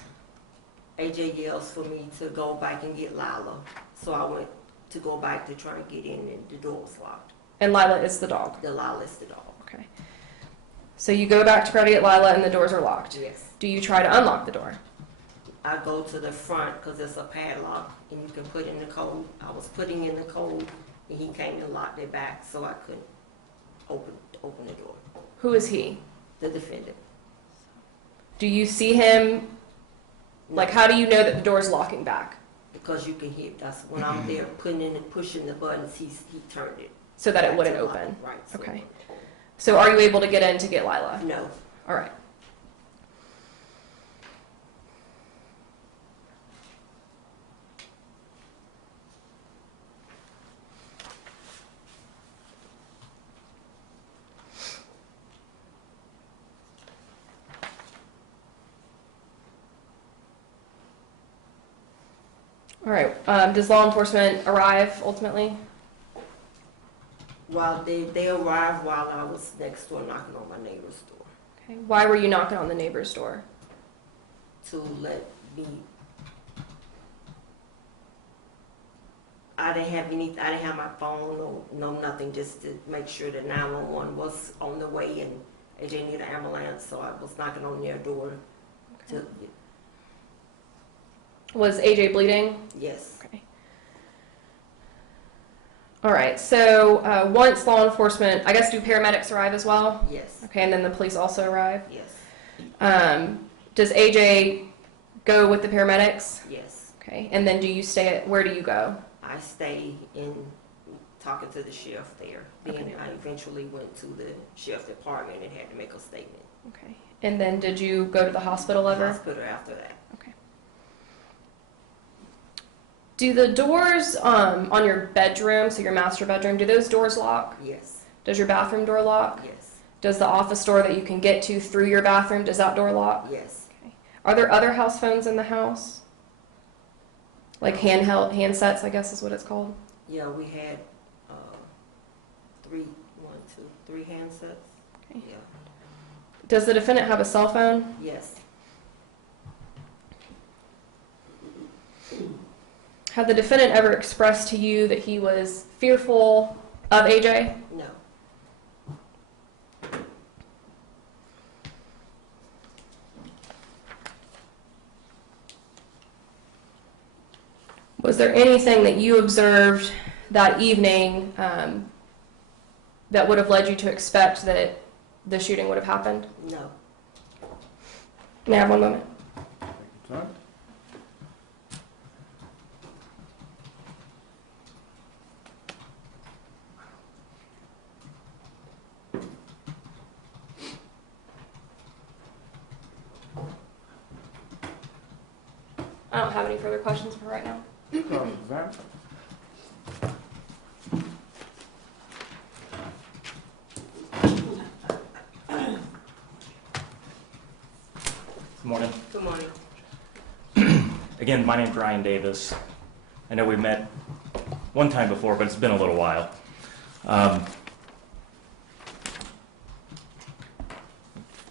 AJ yells for me to go back and get Lila. So I went to go back to try and get in, and the door was locked. And Lila is the dog? The Lila's the dog. Okay. So you go back to try to get Lila and the doors are locked? Yes. Do you try to unlock the door? I go to the front because it's a padlock and you can put in the code. I was putting in the code and he came and locked it back so I couldn't open the door. Who is he? The defendant. Do you see him? Like, how do you know that the door's locking back? Because you can hear, that's when I'm there pushing the buttons, he turned it. So that it back wouldn't to lock. open? Right. So Okay. So are you able to get in to get Lila? No. All right. All right. Does law enforcement arrive ultimately? While they arrived while I was next door knocking on my neighbor's door Okay. Why were you knocking on the neighbor's door? to let me. I didn't have my phone, no nothing, just to make sure that 911 was on the way and they needed an ambulance, so I was knocking on their door. Okay. Was AJ bleeding? Yes. Okay. All right. So once law enforcement, I guess, do paramedics arrive as well? Yes. Okay, and then the police also arrive? Yes. Does AJ go with the paramedics? Yes. Okay, and then do you stay where do you go? I stayed in talking to the sheriff there. Then Okay. I eventually went to the sheriff's department and had to make a statement. Okay. And then did you go to the hospital ever? Hospital after that. Okay. Do the doors on your bedroom, so your master bedroom, do those doors lock? Yes. Does your bathroom door lock? Yes. Does the office door that you can get to through your bathroom, does that door lock? Yes. Okay. Are there other house phones in the house? Like handsets, I guess is what it's called? Yeah, we had three handsets. Okay. Yeah. Does the defendant have a cell phone? Yes. Had the defendant ever expressed to you that he was fearful of AJ? No. Was there anything that you observed that evening that would have led you to expect that the shooting would have happened? No. May I have one moment? Take your time. I don't have any further questions for right now. Cross-examine. Good morning. Good morning. Again, my name's Ryan Davis. I know we met one time before, but it's been a little while.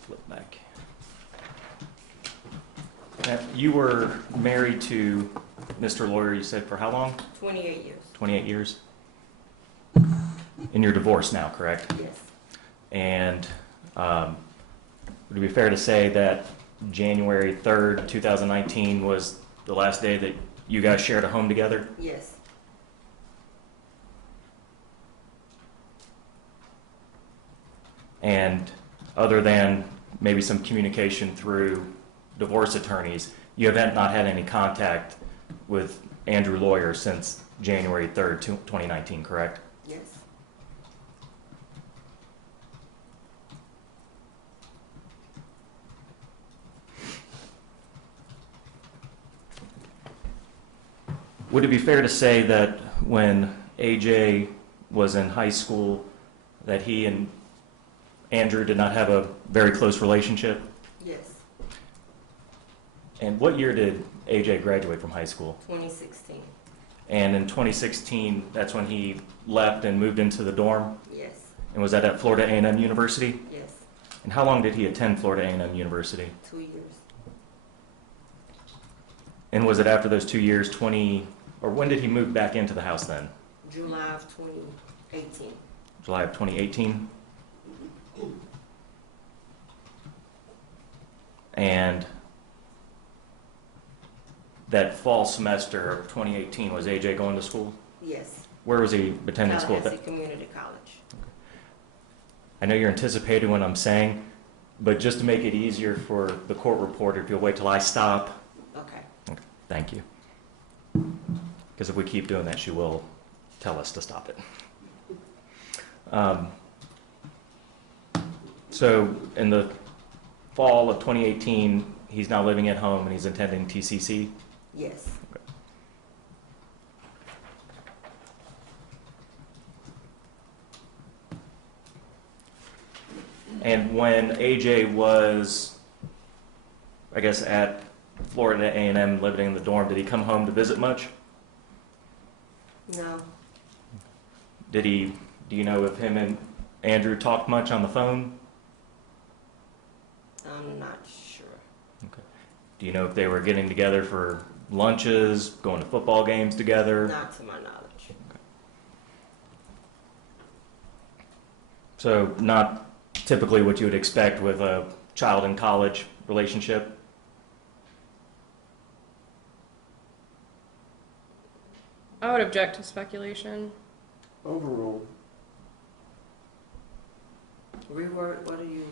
Flip back. Now, you were married to Mr. Lawyer, you said, for how long? 28 years. 28 years? And you're divorced now, correct? Yes. And would it be fair to say that January 3rd, 2019 was the last day that you guys shared a home together? Yes. And other than maybe some communication through divorce attorneys, you have not had any contact with Andrew Lawyer since January 3rd, 2019, correct? Yes. Would it be fair to say that when AJ was in high school that he and Andrew did not have a very close relationship? Yes. And what year did AJ graduate from high school? 2016. And in 2016, that's when he left and moved into the dorm? Yes. And was that at Florida A&M University? Yes. And how long did he attend Florida A&M University? 2 years. And was it after those 2 years, or when did he move back into the house then? July of 2018. July of 2018? And that fall semester of 2018, was AJ going to school? Yes. Where was he attending school? Tallahassee Community College. I know you're anticipating what I'm saying, but just to make it easier for the court reporter, if you'll wait till I stop. Okay. Okay, thank you. Because if we keep doing that, she will tell us to stop it. So in the fall of 2018, he's now living at home and he's attending TCC? Yes. Okay. And when AJ was, I guess, at Florida A&M living in the dorm, did he come home to visit much? No. Do you know if him and Andrew talked much on the phone? I'm not sure. Okay. Do you know if they were getting together for lunches, going to football games together? Not to my knowledge. Okay. So not typically what you would expect with a child in college relationship? I would object to speculation. Overruled. Reword, what are you?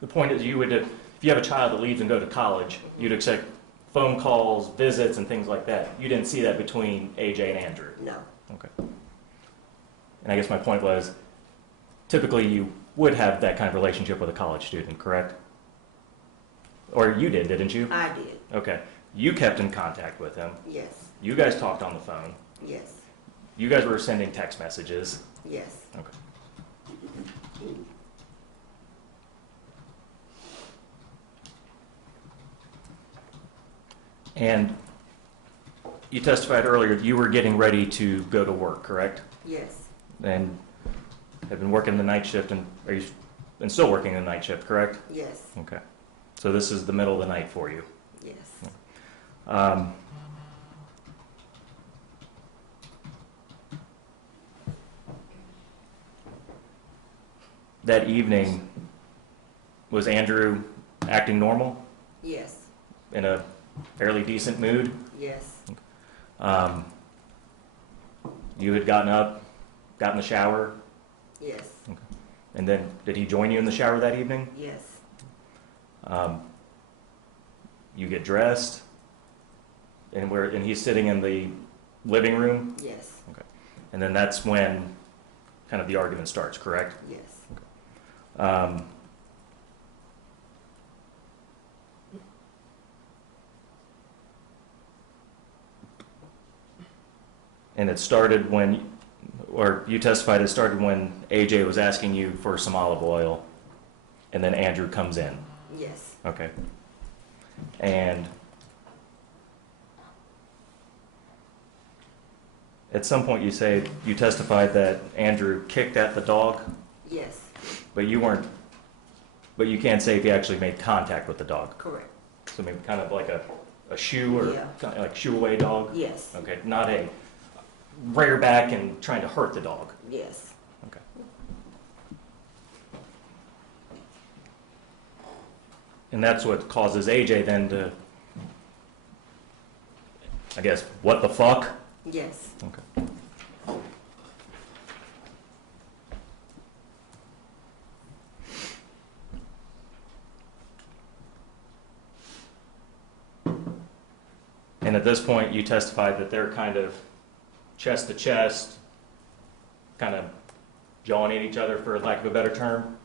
The point is, if you have a child that leaves and go to college, you'd expect phone calls, visits, and things like that. You didn't see that between AJ and Andrew? No. Okay. And I guess my point was, typically you would have that kind of relationship with a college student, correct? Or you did, didn't you? I did. Okay. You kept in contact with him. Yes. You guys talked on the phone. Yes. You guys were sending text messages. Yes. Okay. And you testified earlier you were getting ready to go to work, correct? Yes. And have been working the night shift, and are you and still working the night shift, correct? Yes. Okay. So this is the middle of the night for you. Yes. That evening, was Andrew acting normal? Yes. In a fairly decent mood? Yes. You had gotten up, got in the shower? Yes. Okay. And then, did he join you in the shower that evening? Yes. You get dressed, and he's sitting in the living room? Yes. Okay. And then that's when kind of the argument starts, correct? Yes. And it started when, or you testified it started when AJ was asking you for some olive oil, and then Andrew comes in. Yes. Okay. And at some point you testified that Andrew kicked at the dog, Yes. but you can't say if he actually made contact with the dog. Correct. So maybe kind of like a shoe or Yeah. kind of like shoo away dog? Yes. Okay, not a rear back and trying to hurt the dog. Yes. Okay. And that's what causes AJ then to, I guess, what the fuck? Yes. Okay. And at this point, you testified that they're kind of chest to chest, kind of jawing at each other, for lack of a better term?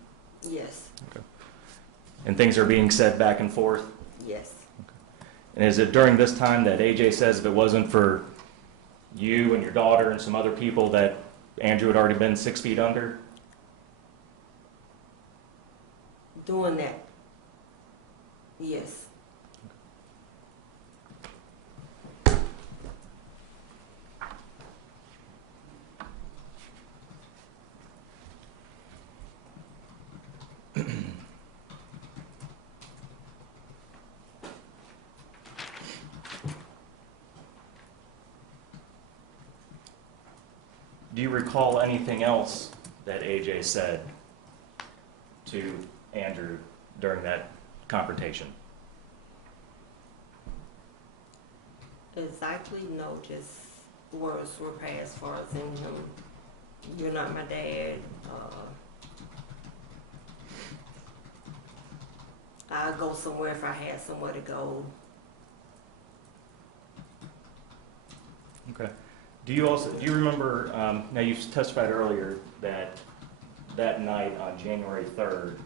Yes. Okay. And things are being said back and forth? Yes. And is it during this time that AJ says if it wasn't for you and your daughter and some other people that Andrew had already been 6 feet under? Doing that. Yes. Do you recall anything else that AJ said to Andrew during that confrontation? Exactly, no, just words were passed as far as in him, you're not my dad, I'll go somewhere if I had somewhere to go. Okay. Do you remember, now you testified earlier that night on January 3rd,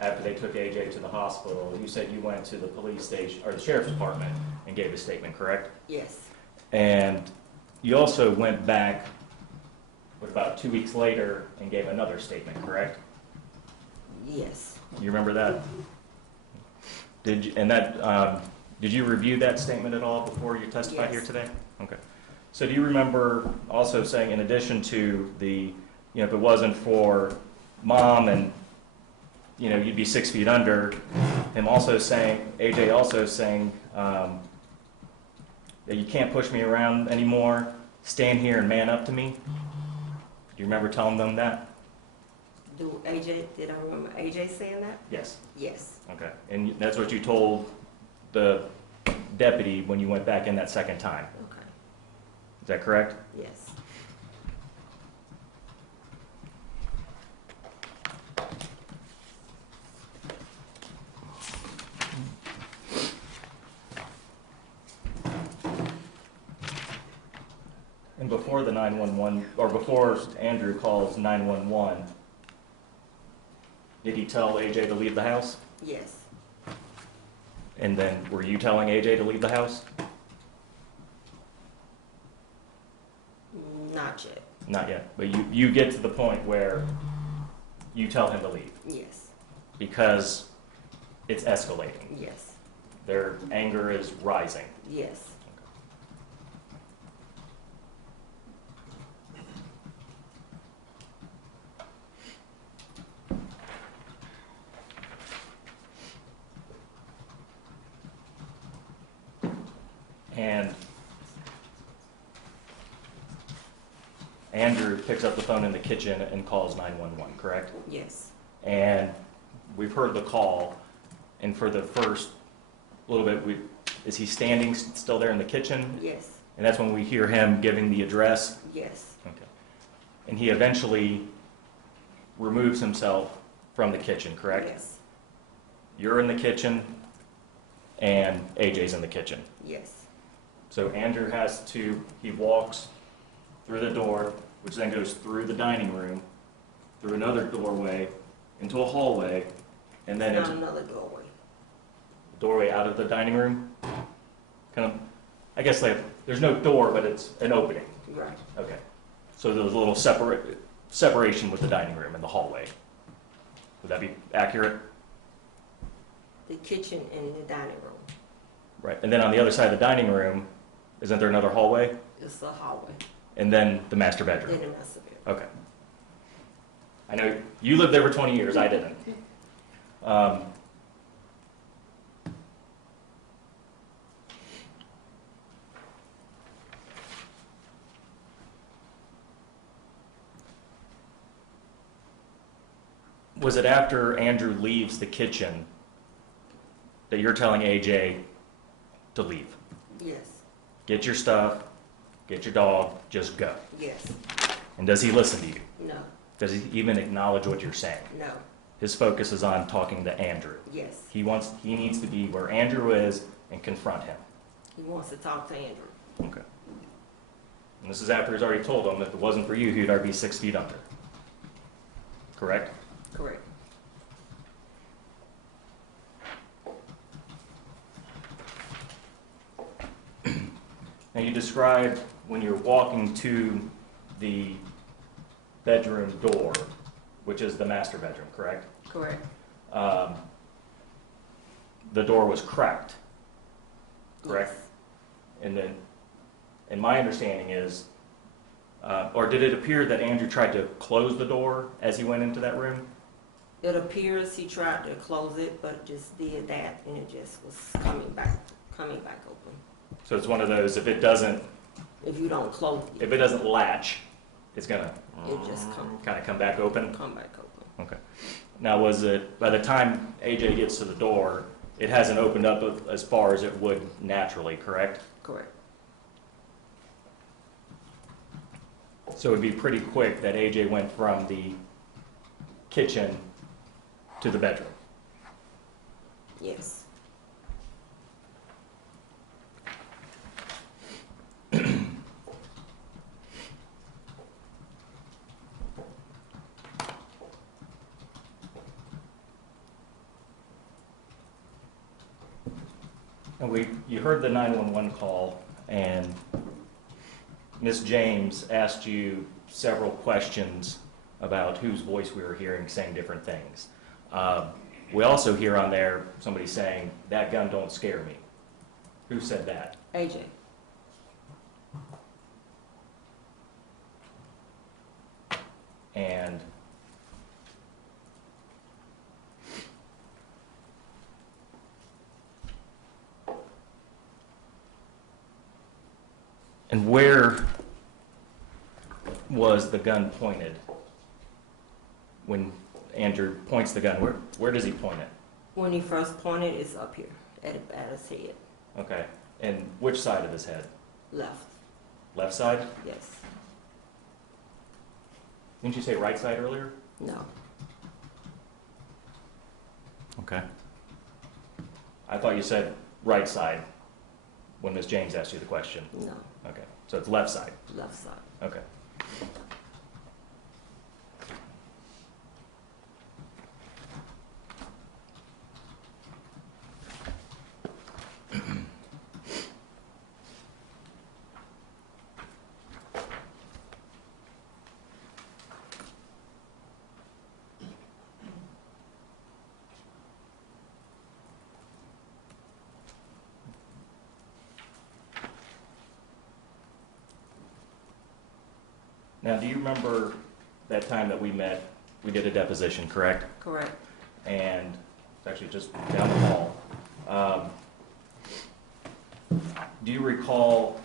after they took AJ to the hospital, you said you went to the police station, or the sheriff's department, and gave a statement, correct? Yes, And you also went back, about 2 weeks later, and gave another statement, correct? yes, You remember that? Did you review that statement at all before you testified here Yes. today? Okay. So do you remember also saying, in addition to the, if it wasn't for Mom and, you'd be 6 feet under, him also saying, AJ also saying, that you can't push me around anymore, stand here and man up to me? Do you remember telling them that? did I remember AJ saying that? Yes. Yes, Okay. And that's what you told the deputy when you went back in that second time? okay, Is that correct? yes. And before the 911, or before Andrew calls 911, did he tell AJ to leave the house? Yes, And then were you telling AJ to leave the house? not yet, Not yet, but you get to the point where you tell him to leave yes, because it's escalating. yes, Their anger is rising. yes. And Andrew picks up the phone in the kitchen and calls 911, correct? Yes, And we've heard the call, and for the first little bit, is he standing still there in the kitchen? yes, And that's when we hear him giving the address? yes, Okay. And he eventually removes himself from the kitchen, correct? yes, You're in the kitchen, and AJ's in the kitchen. yes, So Andrew he walks through the door, which then goes through the dining room, through another doorway, into a hallway, and then not into another doorway. the doorway out of the dining room. Kind of, I guess there's no door, but it's an opening. Right, Okay. So there's a little separation with the dining room and the hallway. Would that be accurate? the kitchen and the dining room, Right. And then on the other side of the dining room, isn't there another hallway? it's a hallway, And then the master bedroom. then the master bedroom. Okay. I know you lived there for 20 years, I didn't. Was it after Andrew leaves the kitchen that you're telling AJ to leave? Yes, Get your stuff, get your dog, just go. yes, And does he listen to you? no, Does he even acknowledge what you're saying? no, His focus is on talking to Andrew. yes. He needs to be where Andrew is and confront him. He wants to talk to Andrew. Okay. And this is after he's already told him if it wasn't for you, he'd already be 6 feet under. Correct? Correct. Now you described when you're walking to the bedroom door, which is the master bedroom, correct? Correct. The door was cracked, correct? Yes. And then, and my understanding is, or did it appear that Andrew tried to close the door as he went into that room? It appears he tried to close it, but just did that, and it just was coming back open. So it's one of those, if it doesn't If you don't close it, latch, it's gonna it just come kind of come back open? back open. Okay. Now, was it, by the time AJ gets to the door, it hasn't opened up as far as it would naturally, correct? Correct. So it'd be pretty quick that AJ went from the kitchen to the bedroom. Yes. And you heard the 911 call, and Ms. James asked you several questions about whose voice we were hearing saying different things. We also hear on there somebody saying, "That gun don't scare me." Who said that? AJ. And where was the gun pointed? When Andrew points the gun, where does he point it? When he first pointed, it's up here at his head. Okay. And which side of his head? Left. Left side? Yes. Didn't you say right side earlier? No. Okay. I thought you said right side when Ms. James asked you the question. No. Okay. So it's left side. Left side. Okay. Now, do you remember that time that we met? We did a deposition, correct? Correct. And it's actually just down the hall. Do you recall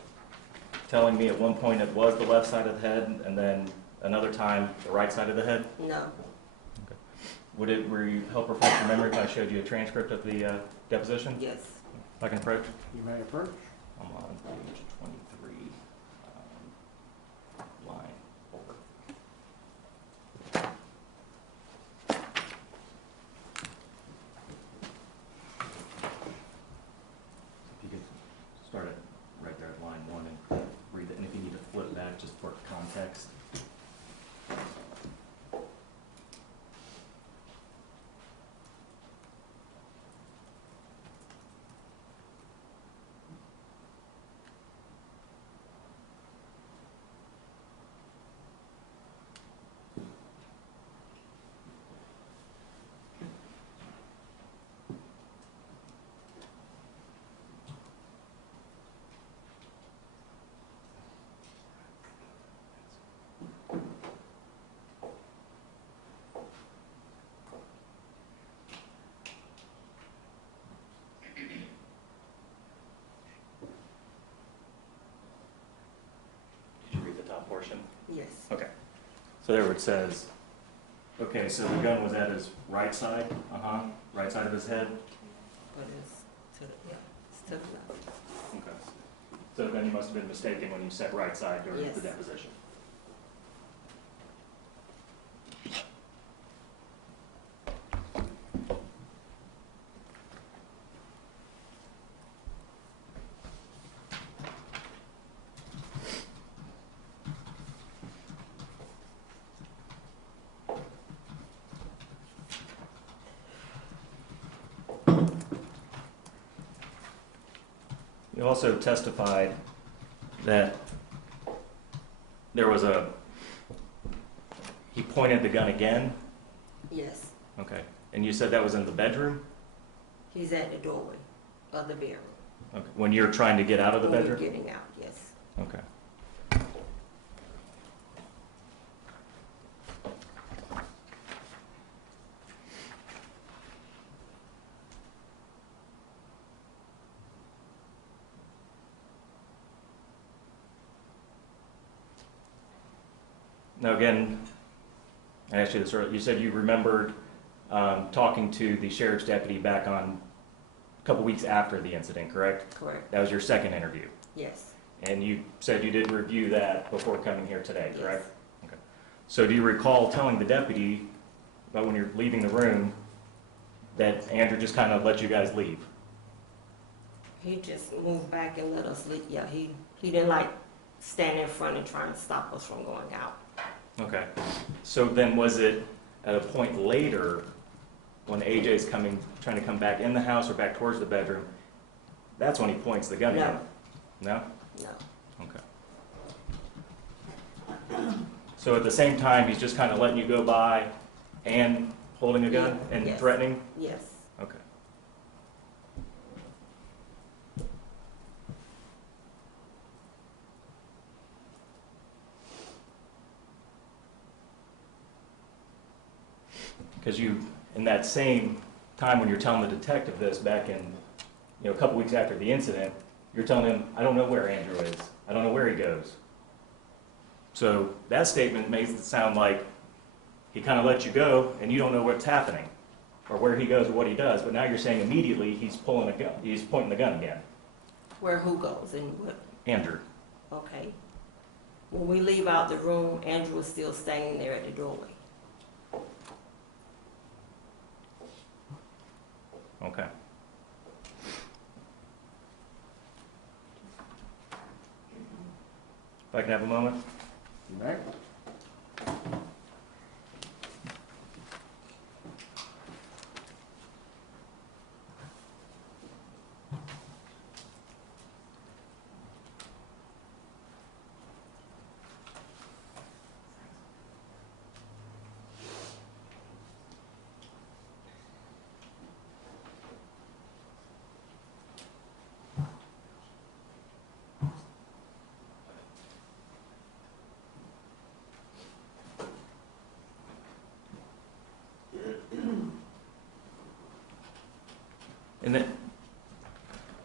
telling me at one point it was the left side of the head, and then another time the right side of the head? No. Okay. Would it help refresh your memory if I showed you a transcript of the deposition? Yes. If I can approach? You may approach. I'm on page 23, line 4. If you could start it right there at line 1 and read it, and if you need to flip back just for context. Portion? Yes. Okay. So there it says, okay, so the gun was at his right side, right side of his head. But it's to the left. Okay. So then you must have been mistaken when you said right side during Yes. the deposition. You also testified that he pointed the gun again? Yes. Okay. And you said that was in the bedroom? He's at the doorway of the bedroom. Okay. When you're trying to get out of the When bedroom? we're getting out, yes. Okay. Now again, I asked you this earlier. You said you remembered talking to the sheriff's deputy back on couple weeks after the incident, correct? Correct. That was your second interview. Yes. And you said you didn't review that before coming here today, Yes. correct? Okay. So do you recall telling the deputy about when you're leaving the room that Andrew just kind of let you guys leave? He just moved back and let us leave. Yeah, he didn't like stand in front and trying to stop us from going out. Okay. So then was it at a point later when AJ's trying to come back in the house or back towards the bedroom, that's when he points the gun at you? No? No. Okay. So at the same time, he's just kind of letting you go by and holding a gun and Yes. threatening? Yes. Okay. Because in that same time when you're telling the detective this back in, a couple weeks after the incident, you're telling him, I don't know where Andrew is. I don't know where he goes. So that statement makes it sound like he kind of let you go and you don't know what's happening or where he goes or what he does. But now you're saying immediately he's pulling a gun. He's pointing the gun again. Where who goes and what? Andrew. Okay. When we leave out the room, Andrew was still standing there at the doorway. Okay. If I can have a moment. You may.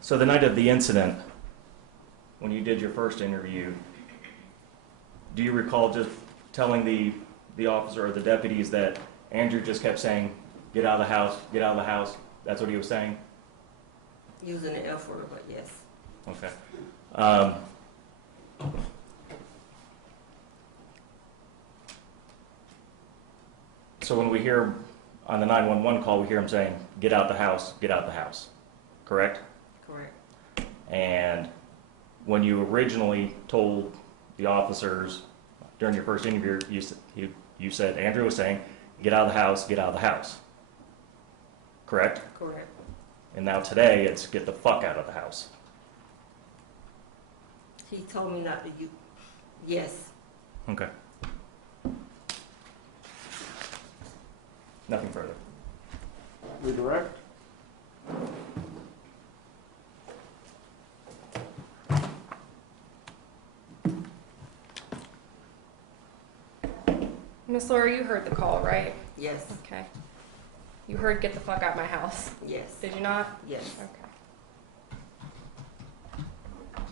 So the night of the incident, when you did your first interview, do you recall just telling the officer or the deputies that Andrew just kept saying, get out of the house, get out of the house? That's what he was saying? Using the F word, but yes. Okay. So when we hear on the 911 call, we hear him saying, get out the house, correct? Correct. And when you originally told the officers during your first interview, you said Andrew was saying, get out of the house, get out of the house, correct? Correct. And now today it's get the fuck out of the house. He told me not to use. Yes. Okay. Nothing further. Redirect. Miss Laura, you heard the call, right? Yes. Okay. You heard get the fuck out my house. Yes. Did you not? Yes. Okay.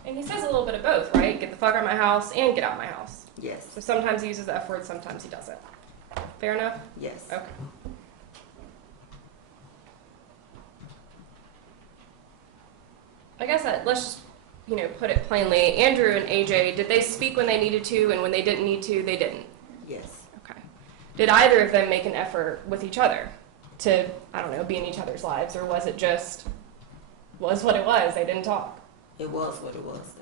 And he says a little bit of both, right? Get the fuck out of my house and get out of my house. Yes. So sometimes he uses the F word, sometimes he doesn't. Fair enough? Yes. Okay. I guess let's just, put it plainly. Andrew and AJ, did they speak when they needed to, and when they didn't need to, they didn't? Yes. Okay. Did either of them make an effort with each other to, be in each other's lives, or was it just, was what it was, they didn't talk? It was what it was.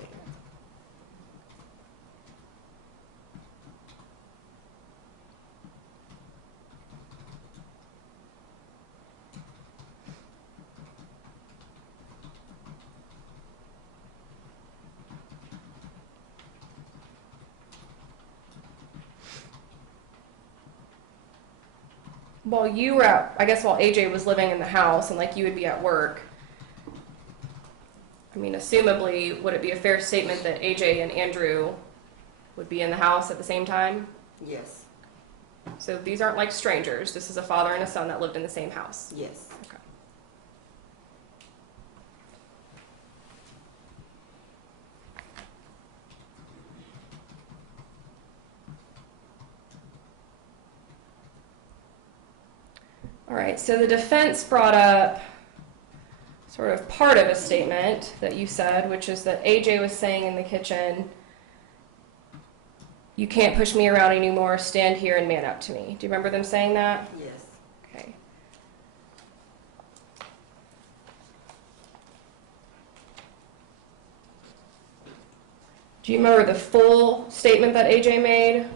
While you were out, while AJ was living in the house and you would be at work, assumably, would it be a fair statement that AJ and Andrew would be in the house at the same time? Yes. So these aren't like strangers. This is a father and a son that lived in the same house. Yes. Okay. All right, so the defense brought up sort of part of a statement that you said, which is that AJ was saying in the kitchen, "You can't push me around anymore, stand here and man up to me." Do you remember them saying that? Yes. Okay. Do you remember the full statement that AJ made?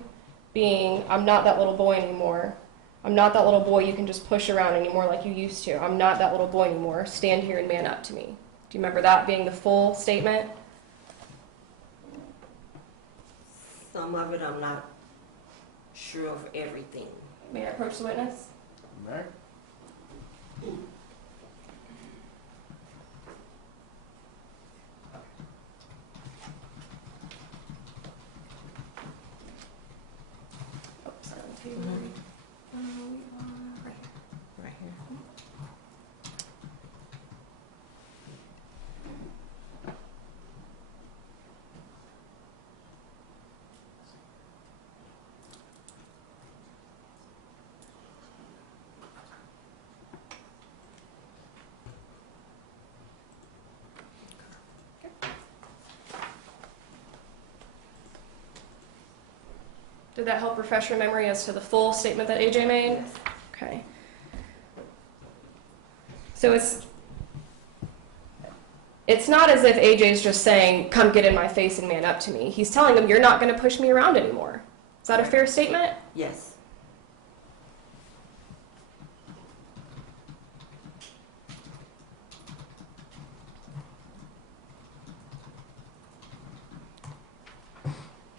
Being, "I'm not that little boy anymore. I'm not that little boy you can just push around anymore like you used to. I'm not that little boy anymore. Stand here and man up to me." Do you remember that being the full statement? Some of it I'm not sure of everything. May I approach the witness? May? Oh, sorry, on the table. Right here. Right here. Did that help refresh your memory as to the full statement that AJ made? Yes. Okay. So it's not as if AJ's just saying, "Come get in my face and man up to me." He's telling him, "You're not going to push me around anymore." Is that a fair statement? Yes.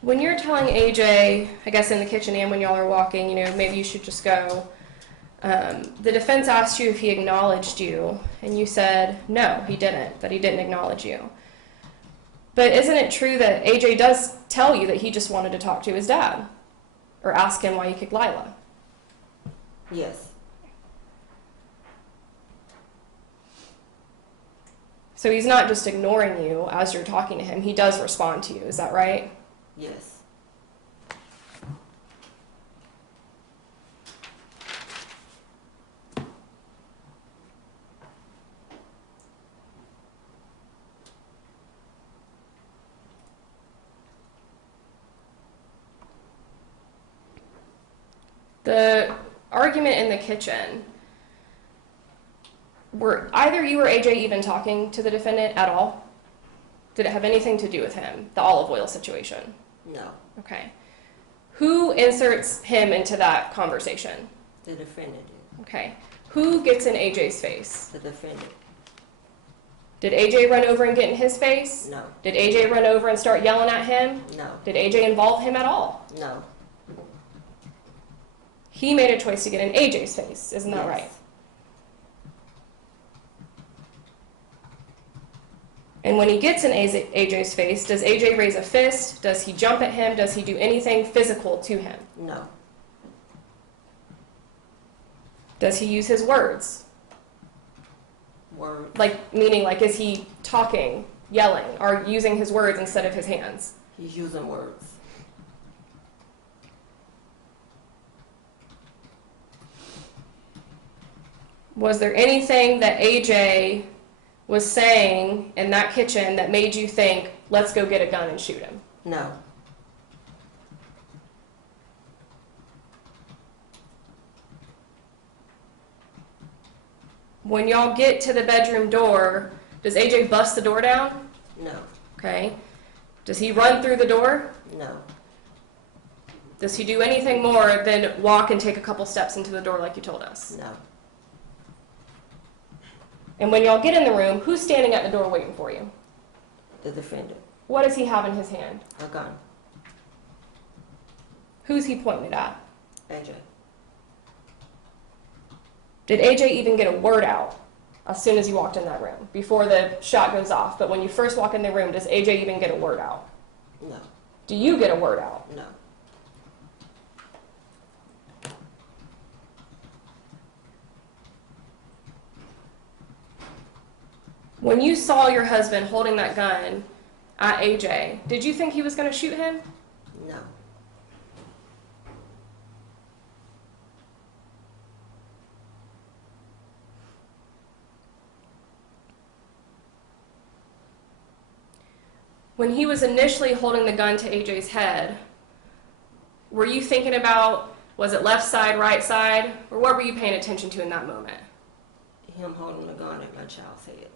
When you're telling AJ, I guess in the kitchen and when y'all are walking, maybe you should just go, the defense asked you if he acknowledged you, and you said, no, he didn't, that he didn't acknowledge you. But isn't it true that AJ does tell you that he just wanted to talk to his dad or ask him why he kicked Lila? Yes. So he's not just ignoring you as you're talking to him. He does respond to you. Is that right? Yes. The argument in the kitchen, were either you or AJ even talking to the defendant at all? Did it have anything to do with him, the olive oil situation? No. Okay. Who inserts him into that conversation? The defendant did. Okay. Who gets in AJ's face? The defendant. Did AJ run over and get in his face? No. Did AJ run over and start yelling at him? No. Did AJ involve him at all? No. He made a choice to get in AJ's face, isn't that Yes. right? And when he gets in AJ's face, does AJ raise a fist? Does he jump at him? Does he do anything physical to him? No. Does he use his words? Word. Meaning, is he talking, yelling, or using his words instead of his hands? He's using words. Was there anything that AJ was saying in that kitchen that made you think, let's go get a gun and shoot him? No. When y'all get to the bedroom door, does AJ bust the door down? No. Okay. Does he run through the door? No. Does he do anything more than walk and take a couple steps into the door like you told us? No. And when y'all get in the room, who's standing at the door waiting for you? The defendant. What does he have in his hand? A gun. Who's he pointing it at? AJ. Did AJ even get a word out as soon as you walked in that room, before the shot goes off? But when you first walk in the room, does AJ even get a word out? No. Do you get a word out? No. When you saw your husband holding that gun at AJ, did you think he was going to shoot him? No. when he was initially holding the gun to AJ's head, were you thinking about, was it left side, right side, or what were you paying attention to in that moment? Him holding the gun at my child's head.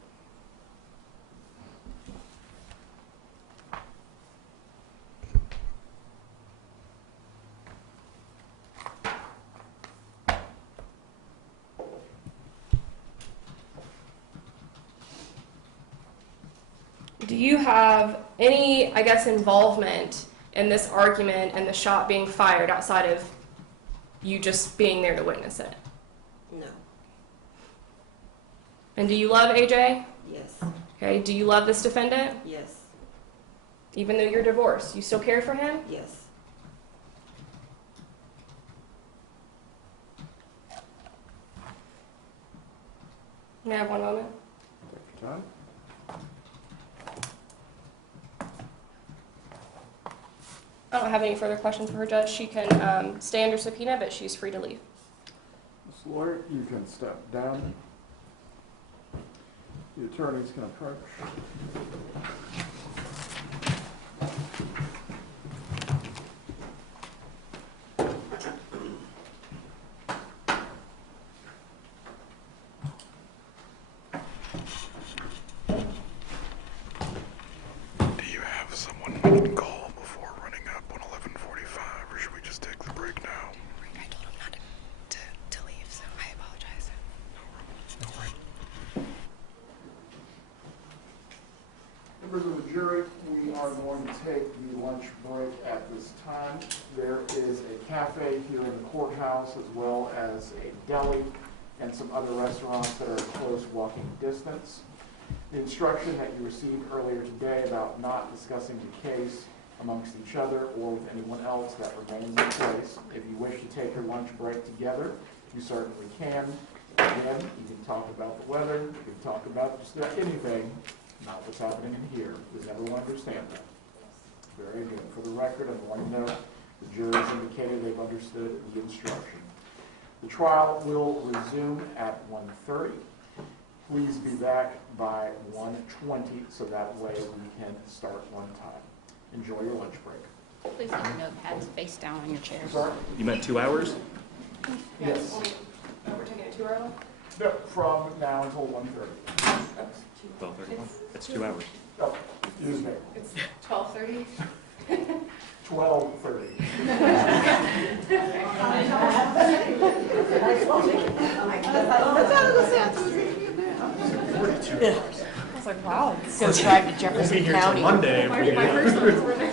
Do you have any, I guess, involvement in this argument and the shot being fired outside of you just being there to witness it? No. And do you love AJ? Yes. Okay, do you love this defendant? Yes. Even though you're divorced, you still care for him? Yes. May I have one moment? Take your time. I don't have any further questions for her, Judge. She can stay under subpoena, but she's free to leave. Ms. Lawyer, you can step down. The attorneys can approach. Do you have someone we can call before running up on 11:45, or should we just take the break now? I told him not to leave, so I apologize. Members of the jury, we are going to take the lunch break at this time. There is a cafe here in the courthouse, as well as a deli and some other restaurants that are in close walking distance. The instruction that you received earlier today about not discussing the case amongst each other or with anyone else, that remains in place. If you wish to take your lunch break together, you certainly can. Again, you can talk about the weather, you can talk about just about anything, not what's happening in here. Does everyone understand that? Very good. For the record, I want to note the jury has indicated they've understood the instruction. The trial will resume at 1:30. Please be back by 1:20 so that way we can start on time. Enjoy your lunch break. Please leave your notepads face down on your chairs. Sorry? You meant 2 hours? Yes. We're taking it too early? No, from now until 1:30. 12:30? That's 2 hours. Oh, excuse me. It's 12:30. 12:30. I was like, wow, it's going to drive to Jefferson County. Monday. My first ones were there.